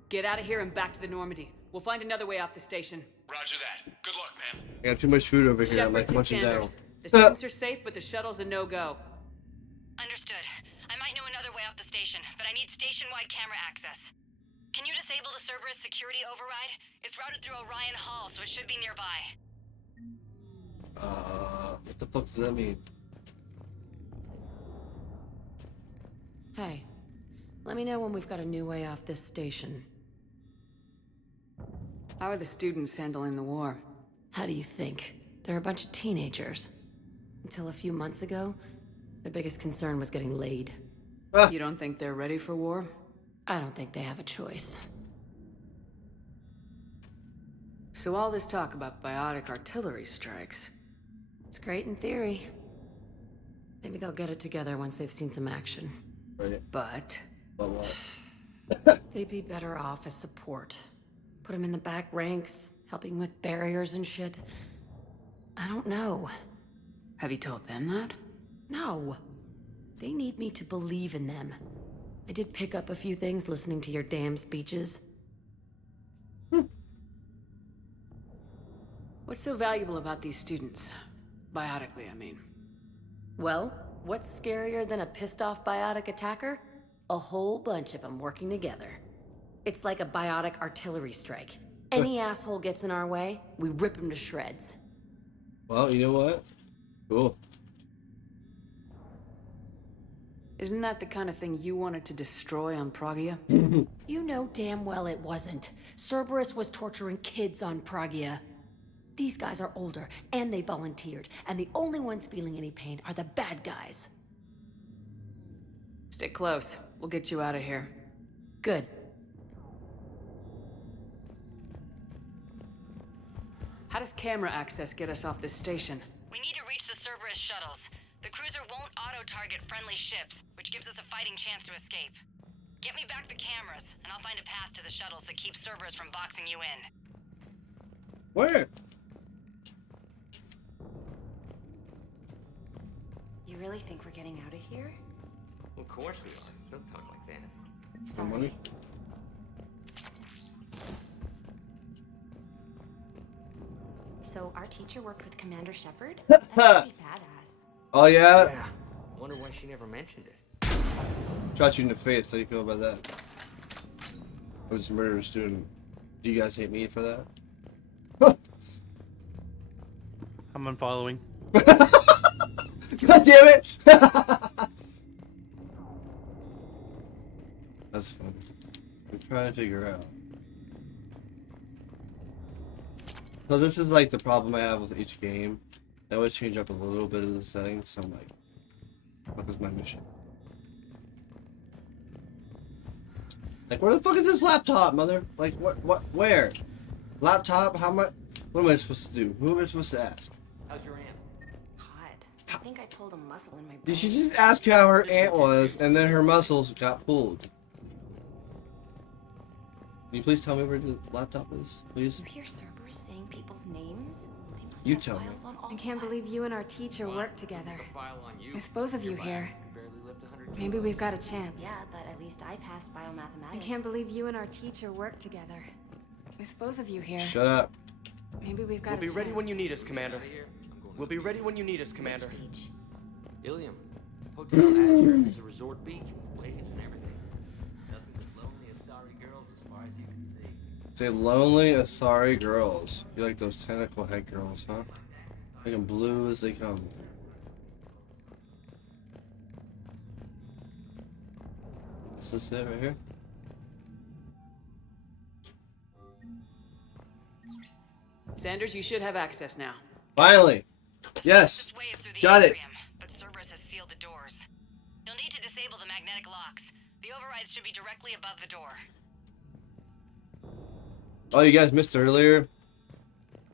Get out of here and back to the Normandy. We'll find another way off the station. Roger that. Good luck, man. I got too much food over here. I'm Shepard like to munching down. Sanders. The students are safe, but the shuttle's a no-go. Understood. I might know another way off the station, but I need station-wide camera access. Can you disable the Cerberus security override? It's routed through Orion Hall, so it should be nearby. What the fuck does that mean? Hey, let me know when we've got a new way off this station. How are the students handling the war? How do you think? They're a bunch of teenagers. Until a few months ago, their biggest concern was getting laid. You don't think they're ready for war? I don't think they have a choice. So all this talk about biotic artillery strikes. It's great in theory. Maybe they'll get it together once they've seen some action. Right. But what? They'd be better off as support. Put them in the back ranks, helping with barriers and shit. I don't know. Have you told them that? No. They need me to believe in them. I did pick up a few things listening to your damn speeches. What's so valuable about these students? Biotically, I mean. Well, what's scarier than a pissed-off biotic attacker? A whole bunch of them working together. It's like a biotic artillery strike. Any asshole gets in our way, we rip him to shreds. Well, you know what? Cool. Isn't that the kind of thing you wanted to destroy on Pragia? You know damn well it wasn't. Cerberus was torturing kids on Pragia. These guys are older, and they volunteered, and the only ones feeling any pain are the bad guys. Stick close. We'll get you out of here. Good. How does camera access get us off this station? We need to reach the Cerberus shuttles. The cruiser won't auto-target friendly ships, which gives us a fighting chance to escape. Get me back the cameras, and I'll find a path to the shuttles that keeps Cerberus from boxing you in. Where? You really think we're getting out of here? Of course we are. Don't talk like that. Some money? So our teacher worked with Commander Shepard? That's pretty badass. Oh yeah? Yeah. Wonder why she never mentioned it. Shot you in the face. How do you feel about that? I was a murderer student. Do you guys hate me for that? I'm unfollowing. God damn it! That's fun. I'm trying to figure out. So this is like the problem I have with each game. I always change up a little bit of the settings, so I'm like, what is my mission? Like, where the fuck is this laptop, mother? Like, where? Laptop? How much? What am I supposed to do? Who am I supposed to ask? How's your aunt? Hot. I think I pulled a muscle in my brain. Did she just ask how her aunt was, and then her muscles got pulled? Can you please tell me where the laptop is, please? You hear Cerberus saying people's names? They must You have tell me. files on all I can't of us. believe you and our teacher work together. File on you. With both of you here. You barely lift 100 Maybe we've got a chance. Yeah, but at least I passed biomathematics. I can't believe you and our teacher work together. With both of you here. Shut up. Maybe we've got We'll a be chance. ready when you need us, Commander. We'll be ready when you need us, Commander. Beach. Ilium. Hotel Azure is a resort beach with waves and everything. Nothing but lonely Asari girls as far as you can see. Say lonely Asari girls. You like those tentacle head girls, huh? Like them blue as they come. Is this it right here? Sanders, you should have access now. Finally! Yes! This way is through the Got it! atrium, but Cerberus has sealed the door. overrides should be directly above the door. Oh, you guys missed earlier?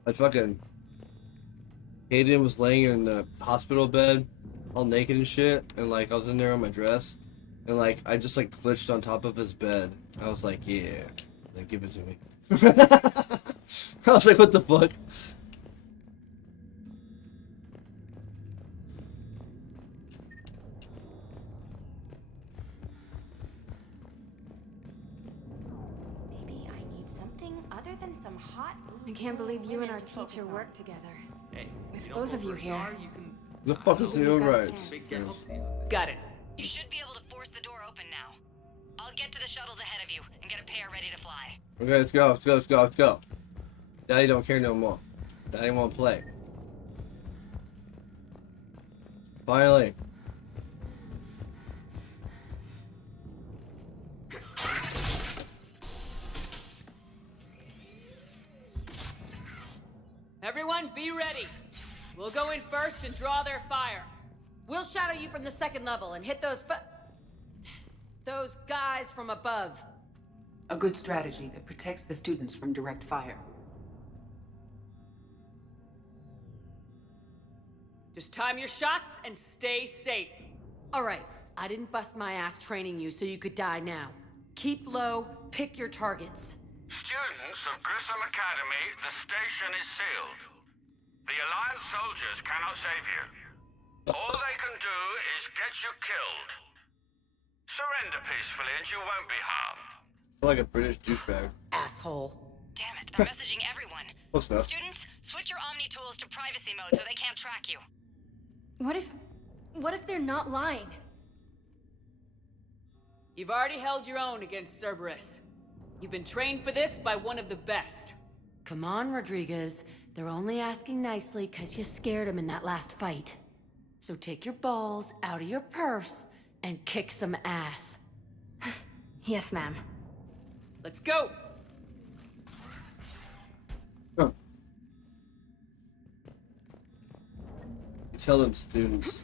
I fucking... Hayden was laying in the hospital bed, all naked and shit, and like I was in there on my dress, and like I just like glitched on top of his bed. I was like, yeah, like give it to me. I was like, what the fuck? Maybe I need something other than some hot. I can't believe you and our teacher work together. With both of you here. The fuck is the rights? Got it. You should be able to force the door open now. I'll get to the shuttles ahead of you and get a pair ready to fly. Okay, let's go, let's go, let's go, let's go. Daddy don't care no more. Daddy won't play. Finally. Everyone, be ready. We'll go in first and draw their fire. We'll shadow you from the second level and hit those guys from above. A good strategy that protects the students from direct fire. Just time your shots and stay safe. All right, I didn't bust my ass training you so you could die now. Keep low, pick your targets. Students of Grissom Academy, the station is sealed. The Alliance soldiers cannot save you. All they can do is get you killed. Surrender peacefully and you won't be harmed. Sound like a British douchebag. Asshole. Damn it, they're messaging everyone. Close enough. Students, switch your Omni tools to privacy mode so they can't track you. What if they're not lying? You've already held your own against Cerberus. You've been trained for this by one of the best. Come on, Rodriguez. They're only asking nicely because you scared them in that last fight. So take your balls out of your purse and kick some ass. Yes, ma'am. Let's go! Huh. You tell them, students.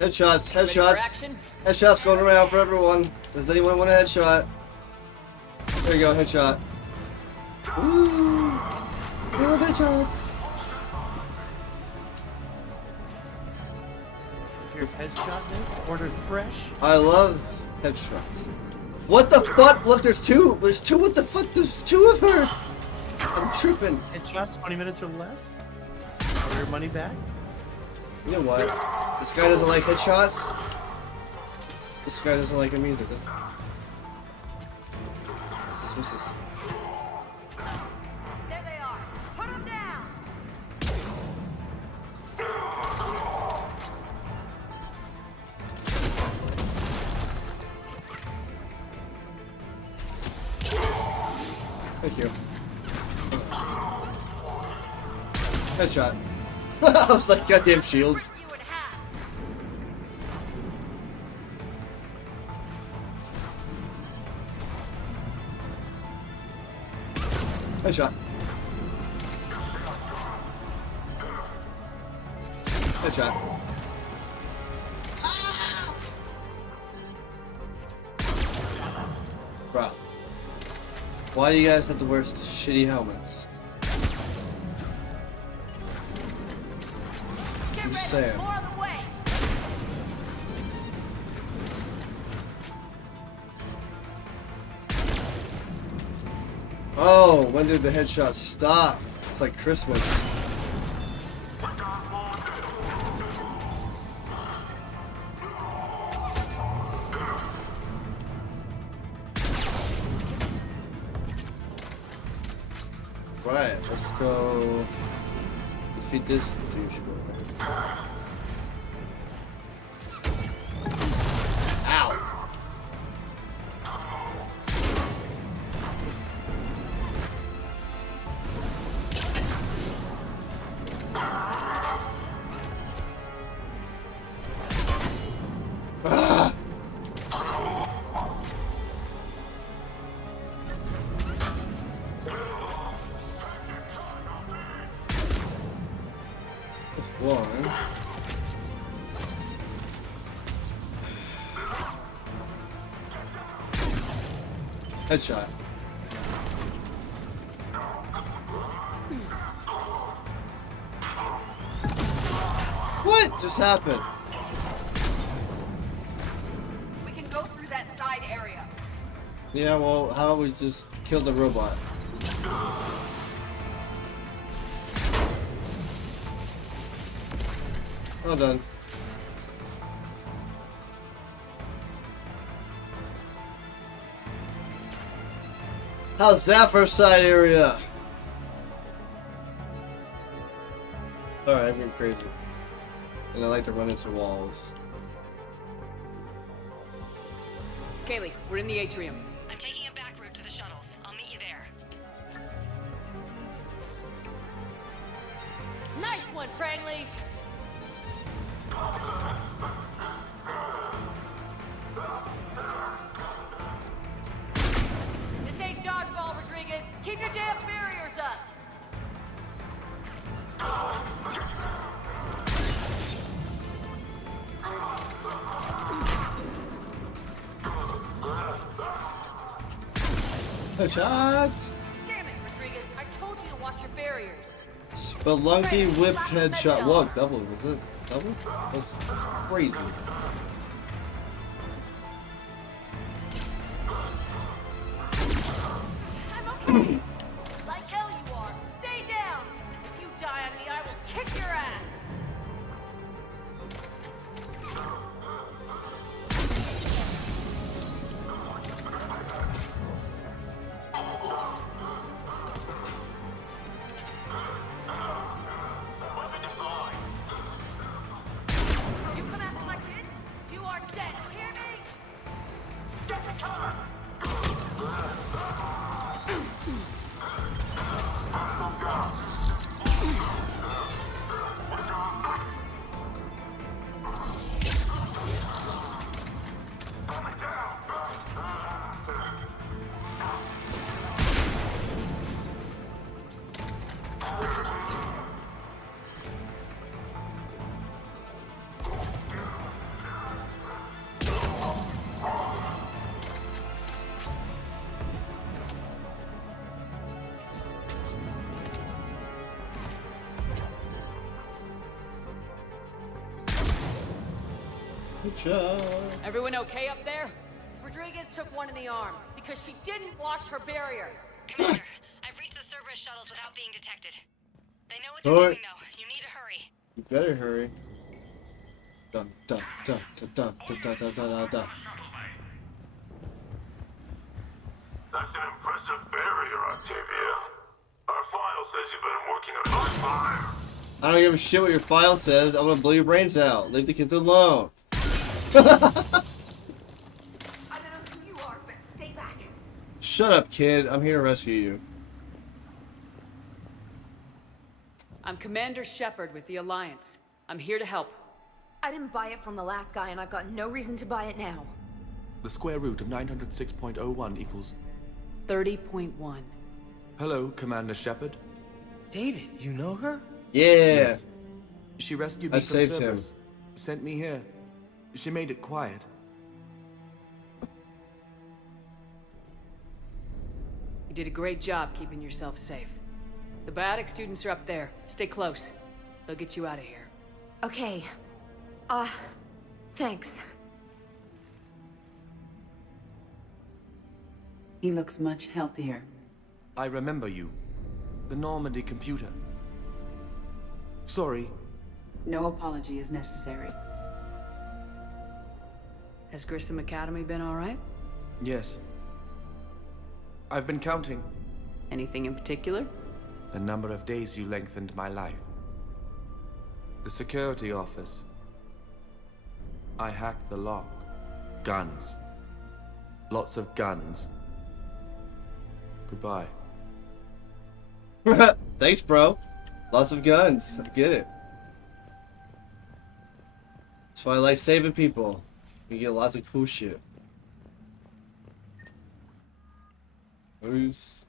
Headshots, headshots. Headshots going around for everyone. Does anyone want a headshot? There you go, headshot. Ooh, I love headshots. Here's headshot this. Ordered fresh. I love headshots. What the fuck? Look, there's two. There's two. What the fuck? There's two of her. I'm tripping. Headshots, 20 minutes or less. Order your money back. You know what? This guy doesn't like headshots. This guy doesn't like him either. What's this? There they are. Put them down. Thank you. Headshot. I was like, goddamn shields. Headshot. Headshot. Bro. Why do you guys have to wear shitty helmets? I'm just saying. Oh, when did the headshot stop? It's like Christmas. Right, let's go defeat this douchebag. Ow! one. Headshot. What just happened? We can go through that side area. Yeah, well, how about we just kill the robot? Well done. How's that for a side area? Alright, I'm getting crazy. And I like to run into walls. Kaylee, we're in the atrium. I'm taking a back route to the shuttles. I'll meet you there. Nice one, Prangley! This ain't dodgeball, Rodriguez. Keep your damn barriers up! Headshots! Damn it, Rodriguez. I told you to watch your barriers. Spelunky whip headshot. Whoa, double. Was it double? That's crazy. I'm okay. Like hell you are. Stay down. If you die on me, I will kick your ass. You come after my kids, you are dead. Hear me? Set the cover. Good job. Everyone okay up there? Rodriguez took one in the arm because she didn't watch her barrier. Commander, I've reached the Cerberus shuttles without being detected. They know what All they're right. doing, though. You need to hurry. You better hurry. Dun dun dun dun dun dun dun dun dun dun. That's an impressive barrier, Octavia. Our file says you've been working on fire. I don't give a shit what your file says. I'm gonna blow your brains out. Leave the kids alone. Shut up, kid. I'm here to rescue you. I'm Commander Shepard with the Alliance. I'm here to help. I didn't buy it from the last guy, and I've got no reason to buy it now. The square root of 906.01 equals... 30.1. Hello, Commander Shepard. David, you know her? Yeah. Yes. She rescued me I from saved him. Cerberus. Sent me here. She made it quiet. You did a great job keeping yourself safe. The biotic students are up there. Stay close. They'll get you out of here. Okay. Thanks. He looks much healthier. I remember you. The Normandy computer. Sorry. No apology is necessary. Has Grissom Academy been all right? Yes. I've been counting. Anything in particular? The number of days you lengthened my life. The security office. I hacked the lock. Guns. Lots of guns. Goodbye. Thanks, bro. Lots of guns. I get it. That's why I like saving people. You get lots of cool shit. Who's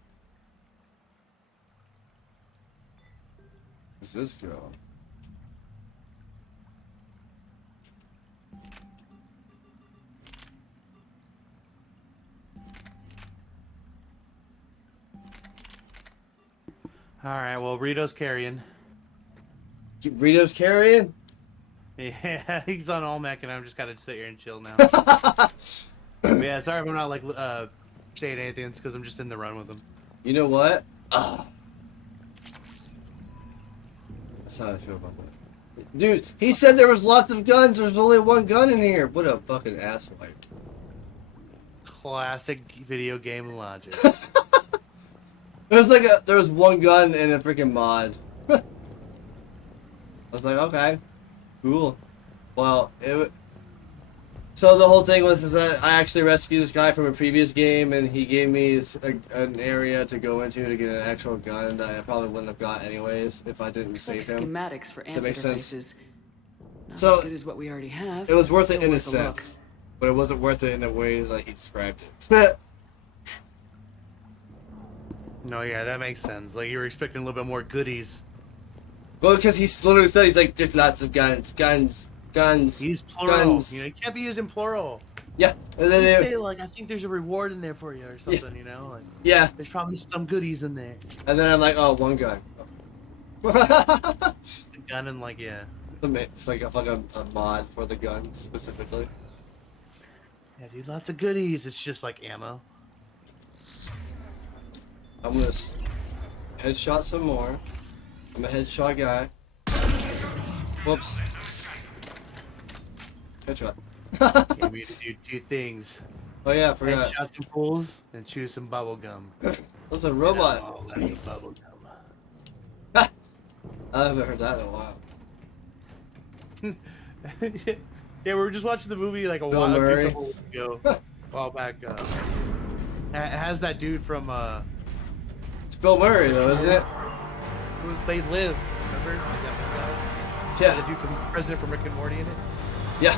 this girl? All right. Well, Rito's carrying. Rito's carrying? Yeah, he's on Olmec, and I'm just gotta sit here and chill now. But yeah, sorry if I'm not like saying anything. It's because I'm just in the run with him. You know what? That's how I feel about that. Dude, he said there was lots of guns. There's only one gun in here. What a fucking asswipe. Classic video game logic. There was one gun in a freaking mod. I was like, okay, cool. Well, so the whole thing was that I actually rescued this guy from a previous game, and he gave me an area to go into to get an actual gun that I probably wouldn't have got anyways if I didn't save him. Schematics for Does that make sense? bases. Not So as good as what we already have. it was worth it Still in a worth look. sense, but it wasn't worth it in the ways that he described it. No, yeah, that makes sense. Like you were expecting a little bit more goodies. Well, because he literally said he's like, there's lots of guns. He's plural. Guns. You know, you can't be using plural. Yeah, and then You'd it, say like, I think there's a reward in there for you or something. You know, like, yeah, there's probably some goodies in there. and then I'm like, oh, one gun. A gun and like, yeah. It's like a mod for the gun specifically. Yeah, dude, lots of goodies. It's just like ammo. I'm gonna headshot some more. I'm a headshot guy. Whoops. Headshot. Yeah, we need to do two things. Oh yeah, I forgot. Headshot some fools and chew some bubble gum. That's a robot. Oh, that's bubble gum. I haven't heard that in a while. Yeah, we were just watching the movie like a Bill while Murray. ago, a while back. It has that dude from It's Bill Murray though, isn't it? It was They Live, remember? Like that one guy? Yeah. The dude from President from Rick and Morty in it. Yeah.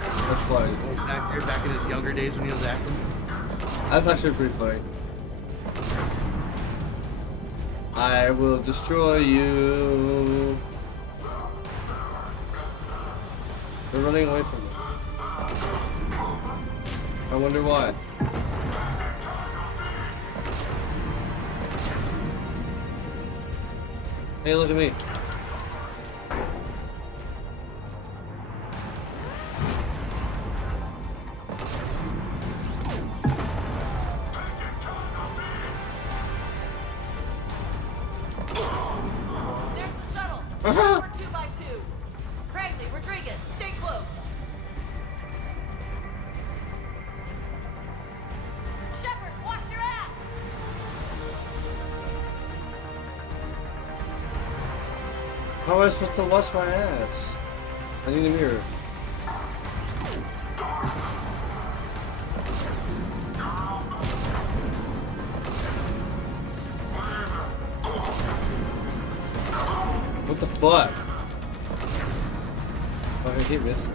That's funny. Voice actor back in his younger days when he was acting. That's actually pretty funny. I will destroy you. They're running away from me. I wonder why. Hey, look at me. There's the shuttle. We're 2x2. Cragley, Rodriguez, stay close. Shepard, watch your ass. How am I supposed to wash my ass? I need a mirror. What the fuck? Oh, I keep missing.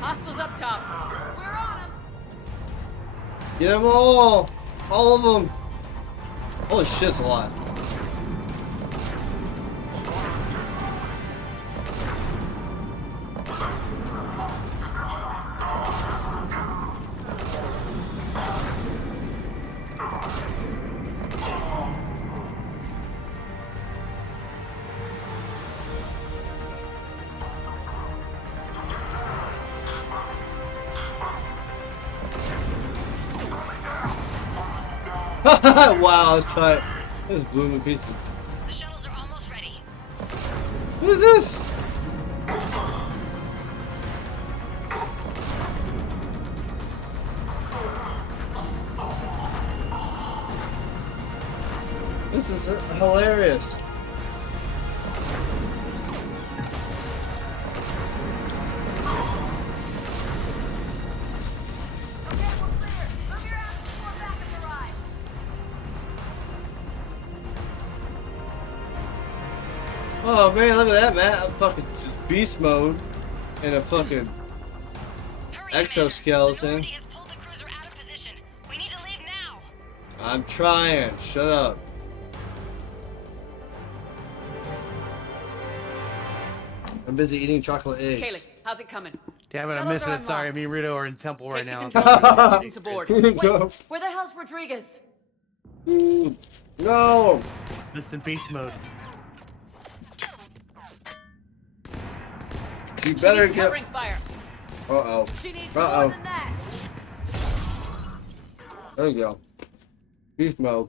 Hostiles up top. We're on them. Get them all! All of them! Holy shit, it's a lot. Wow, I was tight. It was blew me to pieces. The shuttles are almost ready. What is this? Oh man, look at that, man. I'm fucking just beast mode in a fucking exoskeleton. I'm trying. Shut up. I'm busy eating chocolate eggs. Kaylee, how's it coming? Damn it, I'm Shuttles missing are it. Sorry, unlocked. me and Rito are in Temple right now. Students aboard. Here you Wait, go. Where the hell's Rodriguez? No. Distant beast mode. You better She's get. covering fire. Uh-oh. She needs Uh-oh. more than that. There you go. Beast mode.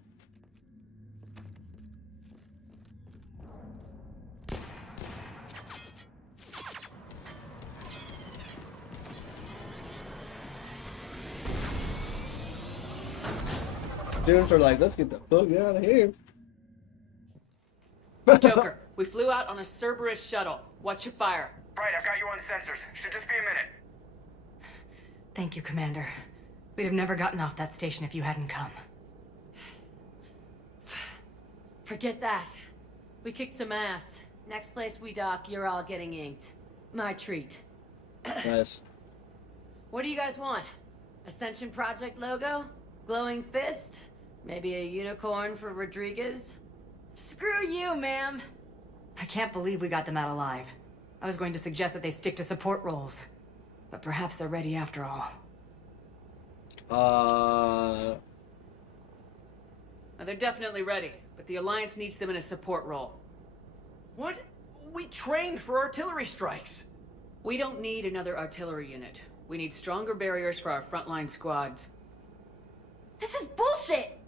Students are like, let's get the fuck out of here. Joker, we flew out on a Cerberus shuttle. What's your fire? Right, I've got you on sensors. Should just be a minute. Thank you, Commander. We'd have never gotten off that station if you hadn't come. Forget that. We kicked some ass. Next place we dock, you're all getting inked. My treat. Nice. What do you guys want? Ascension Project logo? Glowing fist? Maybe a unicorn for Rodriguez? Screw you, ma'am. I can't believe we got them out alive. I was going to suggest that they stick to support roles. But perhaps they're ready after all. Uh, They're definitely ready, but the Alliance needs them in a support role. What? We trained for artillery strikes. We don't need another artillery unit. We need stronger barriers for our frontline squads. This is bullshit!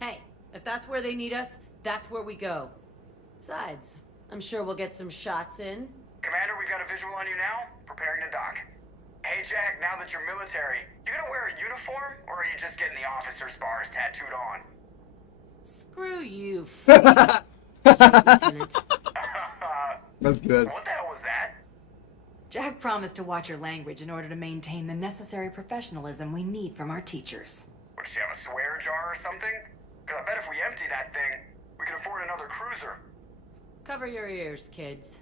Hey, if that's where they need us, that's where we go. Besides, I'm sure we'll get some shots in. Commander, we've got a visual on you now. Preparing to dock. Hey, Jack, now that you're military, you gonna wear a uniform, or are you just getting the officer's bars tattooed on? Screw you, Lieutenant. That's good. What the hell was that? Jack promised to watch your language in order to maintain the necessary professionalism we need from our teachers. Would she have a swear jar or something? Because I bet if we empty that thing, we can afford another cruiser. Cover your ears, kids.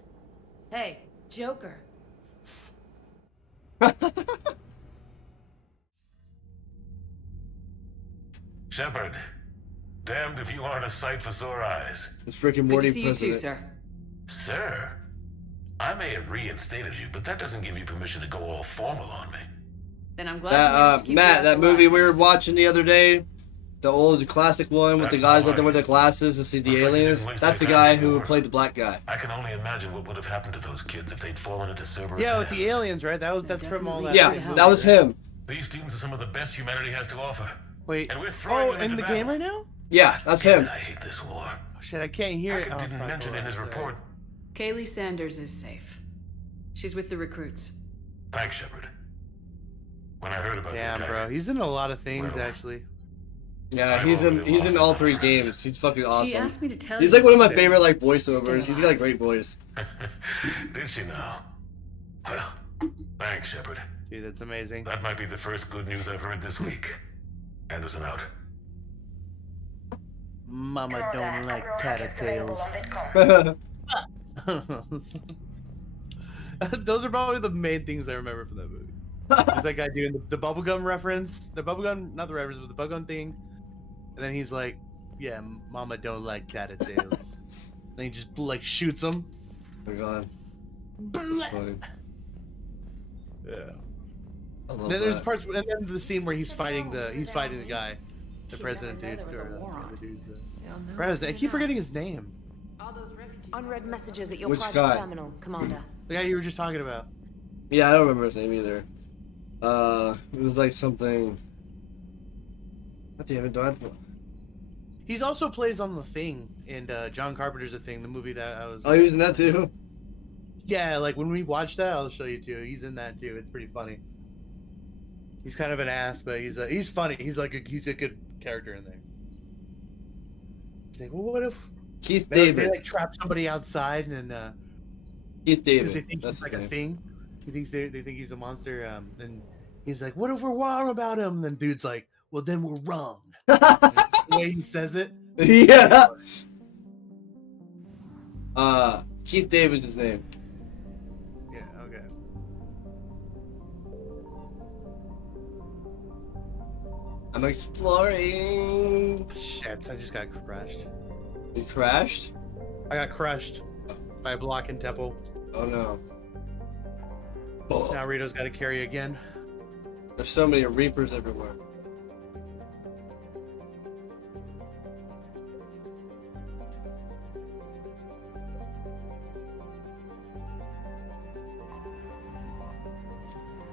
Hey, Joker. Shepard, damned if you aren't a sight for sore eyes. It's freaking Good Morty to see you president. too, sir. Sir, I may have reinstated you, but that doesn't give you permission to go all formal on me. Then I'm glad you managed to keep Matt, your that ass movie alive. we were watching the other day, the old classic one with the guys out there with the glasses to see the aliens. That's the guy who played the black guy. I can only imagine what would have happened to those kids if they'd fallen into Cerberus. Yeah, with hands. the aliens, right? That's from all that. Yeah, that was him. These students are some of the best humanity has to offer. Wait. And we're throwing Oh, them in into the battle. game right now? Yeah, that's him. I hate this war. Oh shit, I can't hear it. Hackett didn't fuck, mention hold in on, his sorry. report. Kaylee Sanders is safe. She's with the recruits. Thanks, Shepard. When I heard about Damn, the attack, bro, he's in a lot of things actually. Yeah, he's in all three games. He's fucking awesome. She asked me to tell He's you like one of my to favorite like voiceovers. He's got a great voice. Did she now? Well, thanks, Shepard. Dude, that's amazing. That might be the first good news I've heard this week. Anderson out. Mama don't like tattletales. Those are probably the main things I remember from that movie. There's that guy doing the bubblegum reference, the bubblegum, not the reference, but the bubblegum thing. And then he's like, yeah, Mama don't like tattletales. Then he just like shoots him. Oh my god. That's funny. Yeah. I love Then there's that. parts, and then the scene where he's fighting the guy, the president dude. Or, the dude's president. I keep forgetting his name. Unread messages at your Which private guy? terminal, Commander. The guy you were just talking about. Yeah, I don't remember his name either. It was like something. God damn it, Dad. He's also plays on The Thing, and John Carpenter's The Thing, the movie that I was. Oh, he was in that too. Yeah, like when we watch that, I'll show you too. He's in that too. It's pretty funny. He's kind of an ass, but he's funny. He's a good character in there. He's like, well, what if Keith they David. like trap somebody outside and Keith because David. they think That's he's like his a name. thing. He thinks they think he's a monster. And he's like, what if we're wrong about him? And then dude's like, well, then we're wrong. The way he says it. Yeah. Keith David's his name. Yeah, okay. I'm exploring. Shit, I just got crushed. You crashed? I got crushed by a block in temple. Oh no. Now Rito's got to carry again. There's so many Reapers everywhere.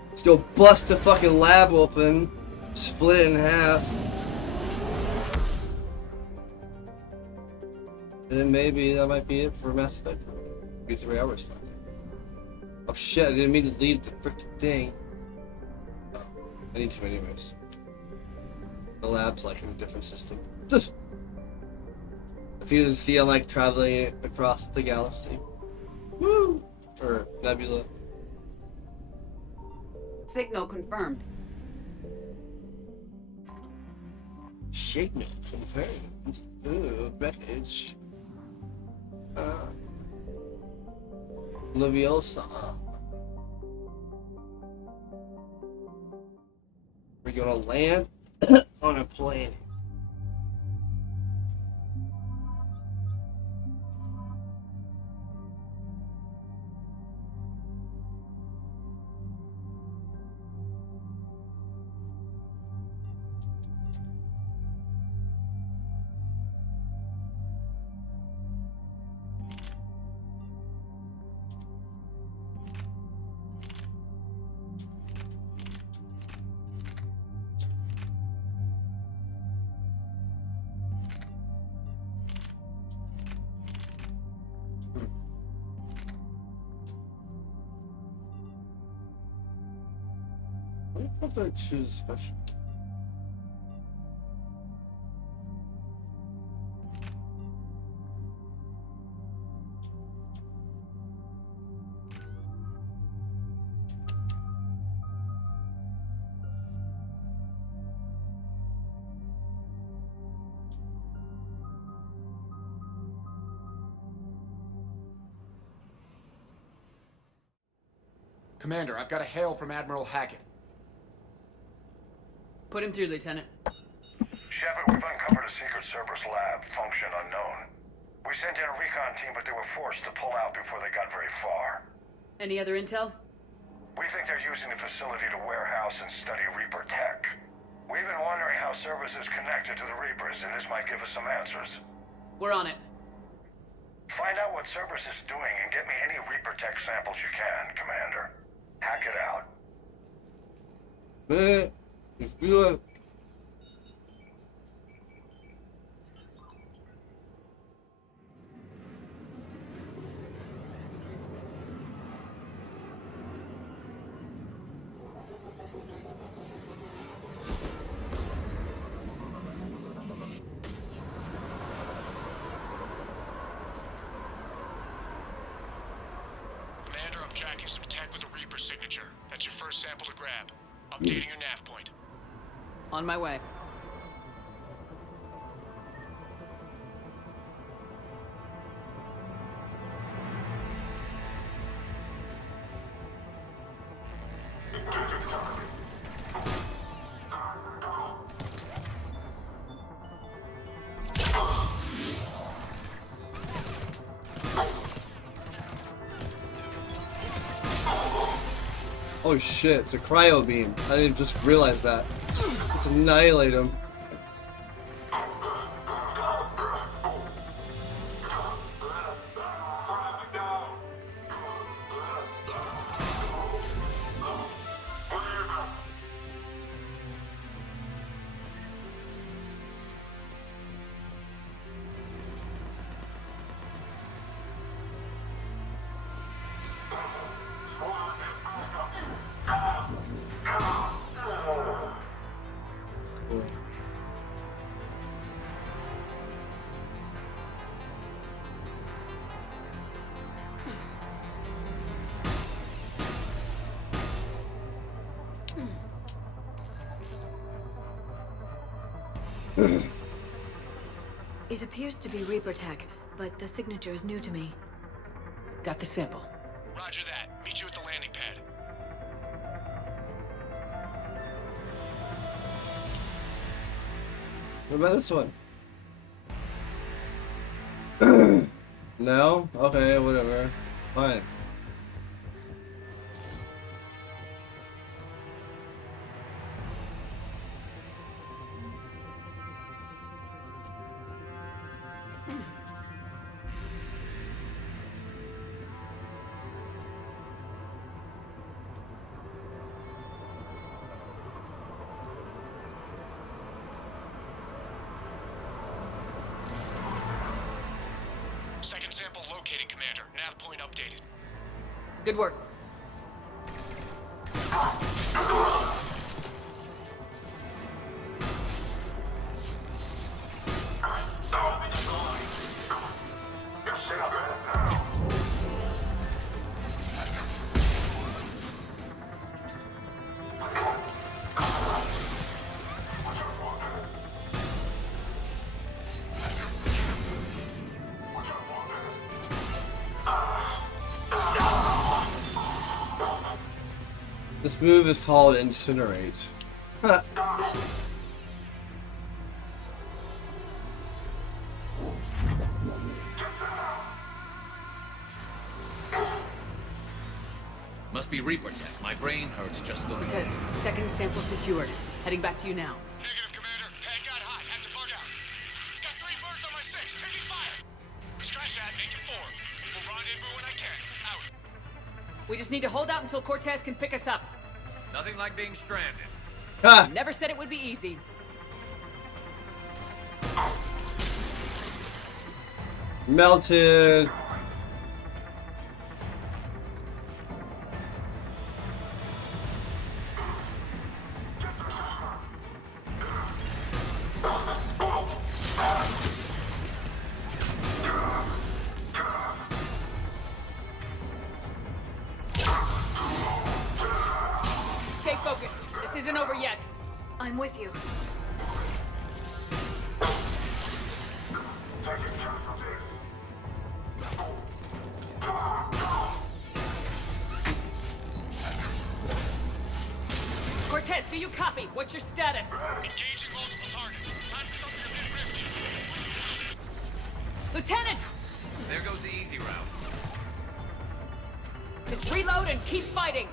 Let's go bust the fucking lab open, split it in half. And then maybe that might be it for Mass Effect. Be 3 hours. Oh shit, I didn't mean to leave the freaking thing. Oh, I need to anyways. The lab's like in a different system. Just if you didn't see, I'm like traveling across the galaxy. Woo! Or Nebula. Signal confirmed. Signal confirmed. Ooh, wreckage. Leviosa. We're gonna land on a planet. What do I choose special? Commander, I've got a hail from Admiral Hackett. Put him through, Lieutenant. Shepard, we've uncovered a secret Cerberus lab, function unknown. We sent in a recon team, but they were forced to pull out before they got very far. Any other intel? We think they're using the facility to warehouse and study Reaper tech. We've been wondering how Cerberus is connected to the Reapers, and this might give us some answers. We're on it. Find out what Cerberus is doing and get me any Reaper tech samples you can, Commander. Hack it out. Let's do it. Commander, I'm tracking some tech with a Reaper signature. That's your first sample to grab. Updating your nav point. On my way. Oh shit, it's a cryo beam. I didn't just realize that. Let's annihilate him. It appears to be Reaper tech, but the signature is new to me. Got the sample. Roger that. Meet you at the landing pad. What about this one? No? Okay, whatever. Fine. Second sample located, Commander. Nav point updated. Good work. This move is called Incinerate. Huh. Must be Reaper tech. My brain hurts just looking. Cortez, second sample secured. Heading back to you now. Negative, Commander. Pad got hot. Have to bug out. Got 3 birds on my 6. Taking fire. Scratch that. Make it 4. We'll rendezvous when I can. Out. We just need to hold out until Cortez can pick us up. Nothing like being stranded. Ah. Never said it would be easy. Melted. Stay focused. This isn't over yet. I'm with you. Cortez, do you copy? What's your status? Engaging multiple targets. Time for something a bit risky. Lieutenant! There goes the easy route. Just reload and keep fighting.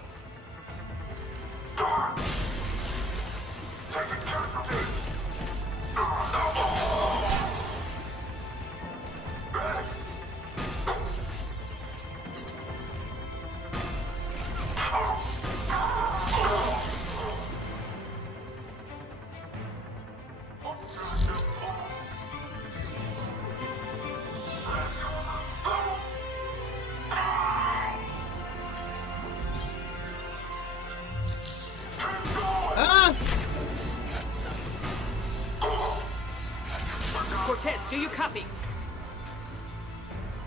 Cortez, do you copy?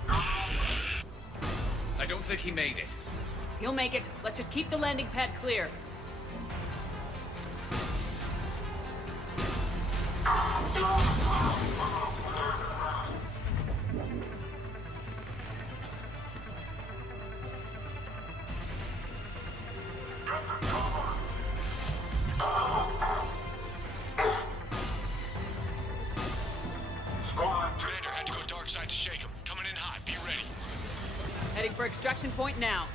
I don't think he made it. He'll make it. Let's just keep the landing pad clear. Commander had to go dark side to shake him. Coming in hot. Be ready. Heading for extraction point now.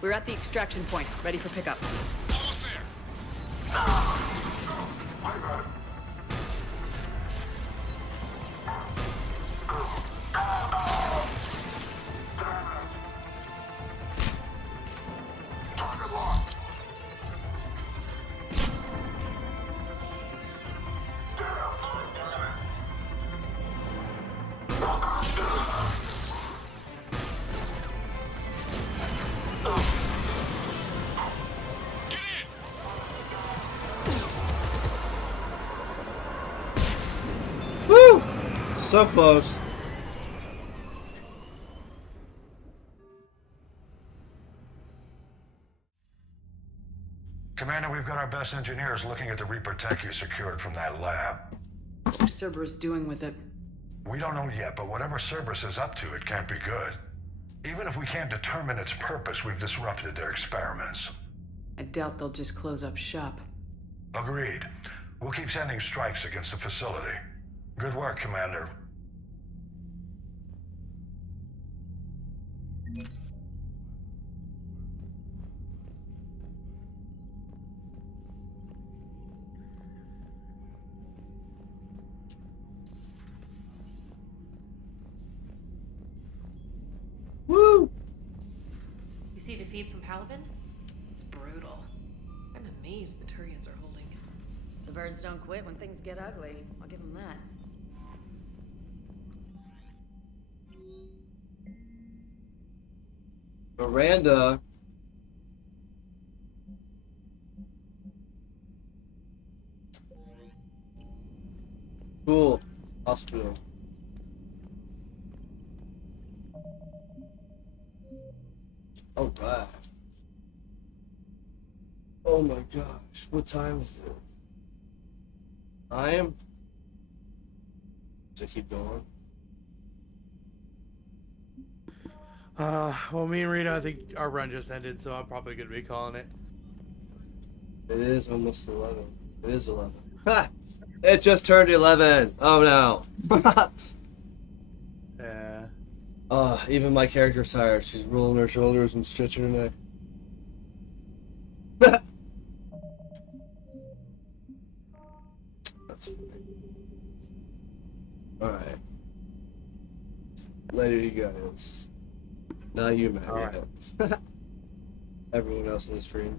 We're at the extraction point, ready for pickup. Almost there. So close. Commander, we've got our best engineers looking at the Reaper tech you secured from that lab. What's Cerberus doing with it? We don't know yet, but whatever Cerberus is up to, it can't be good. Even if we can't determine its purpose, we've disrupted their experiments. I doubt they'll just close up shop. Agreed. We'll keep sending strikes against the facility. Good work, Commander. Woo! You see the feeds from Palaven? It's brutal. I'm amazed the Turians are holding. The birds don't quit when things get ugly. I'll give them that. Miranda. Cool. Hospital. Oh, wow. Oh my gosh. What time is it? Time? Should I keep going? Well, me and Rita, I think our run just ended, so I'm probably gonna be calling it. It is almost 11. It is 11. Ha! It just turned 11. Oh no. Yeah. Even my character's tired. She's rolling her shoulders and stretching her neck. That's funny. Alright. Later, you guys. Not you, Matt. Alright. Everyone else on the stream.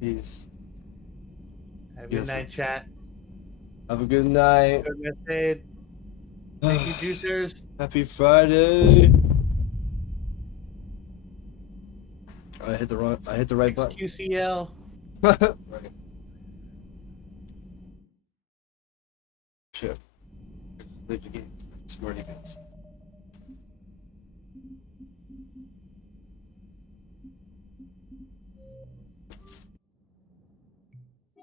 Peace. Have a good night, chat. Have a good night. Good night, Fade. Thank you, juicers. Happy Friday. I hit the right button. QCL. Right. Shit. Leave the game. Smarty pants.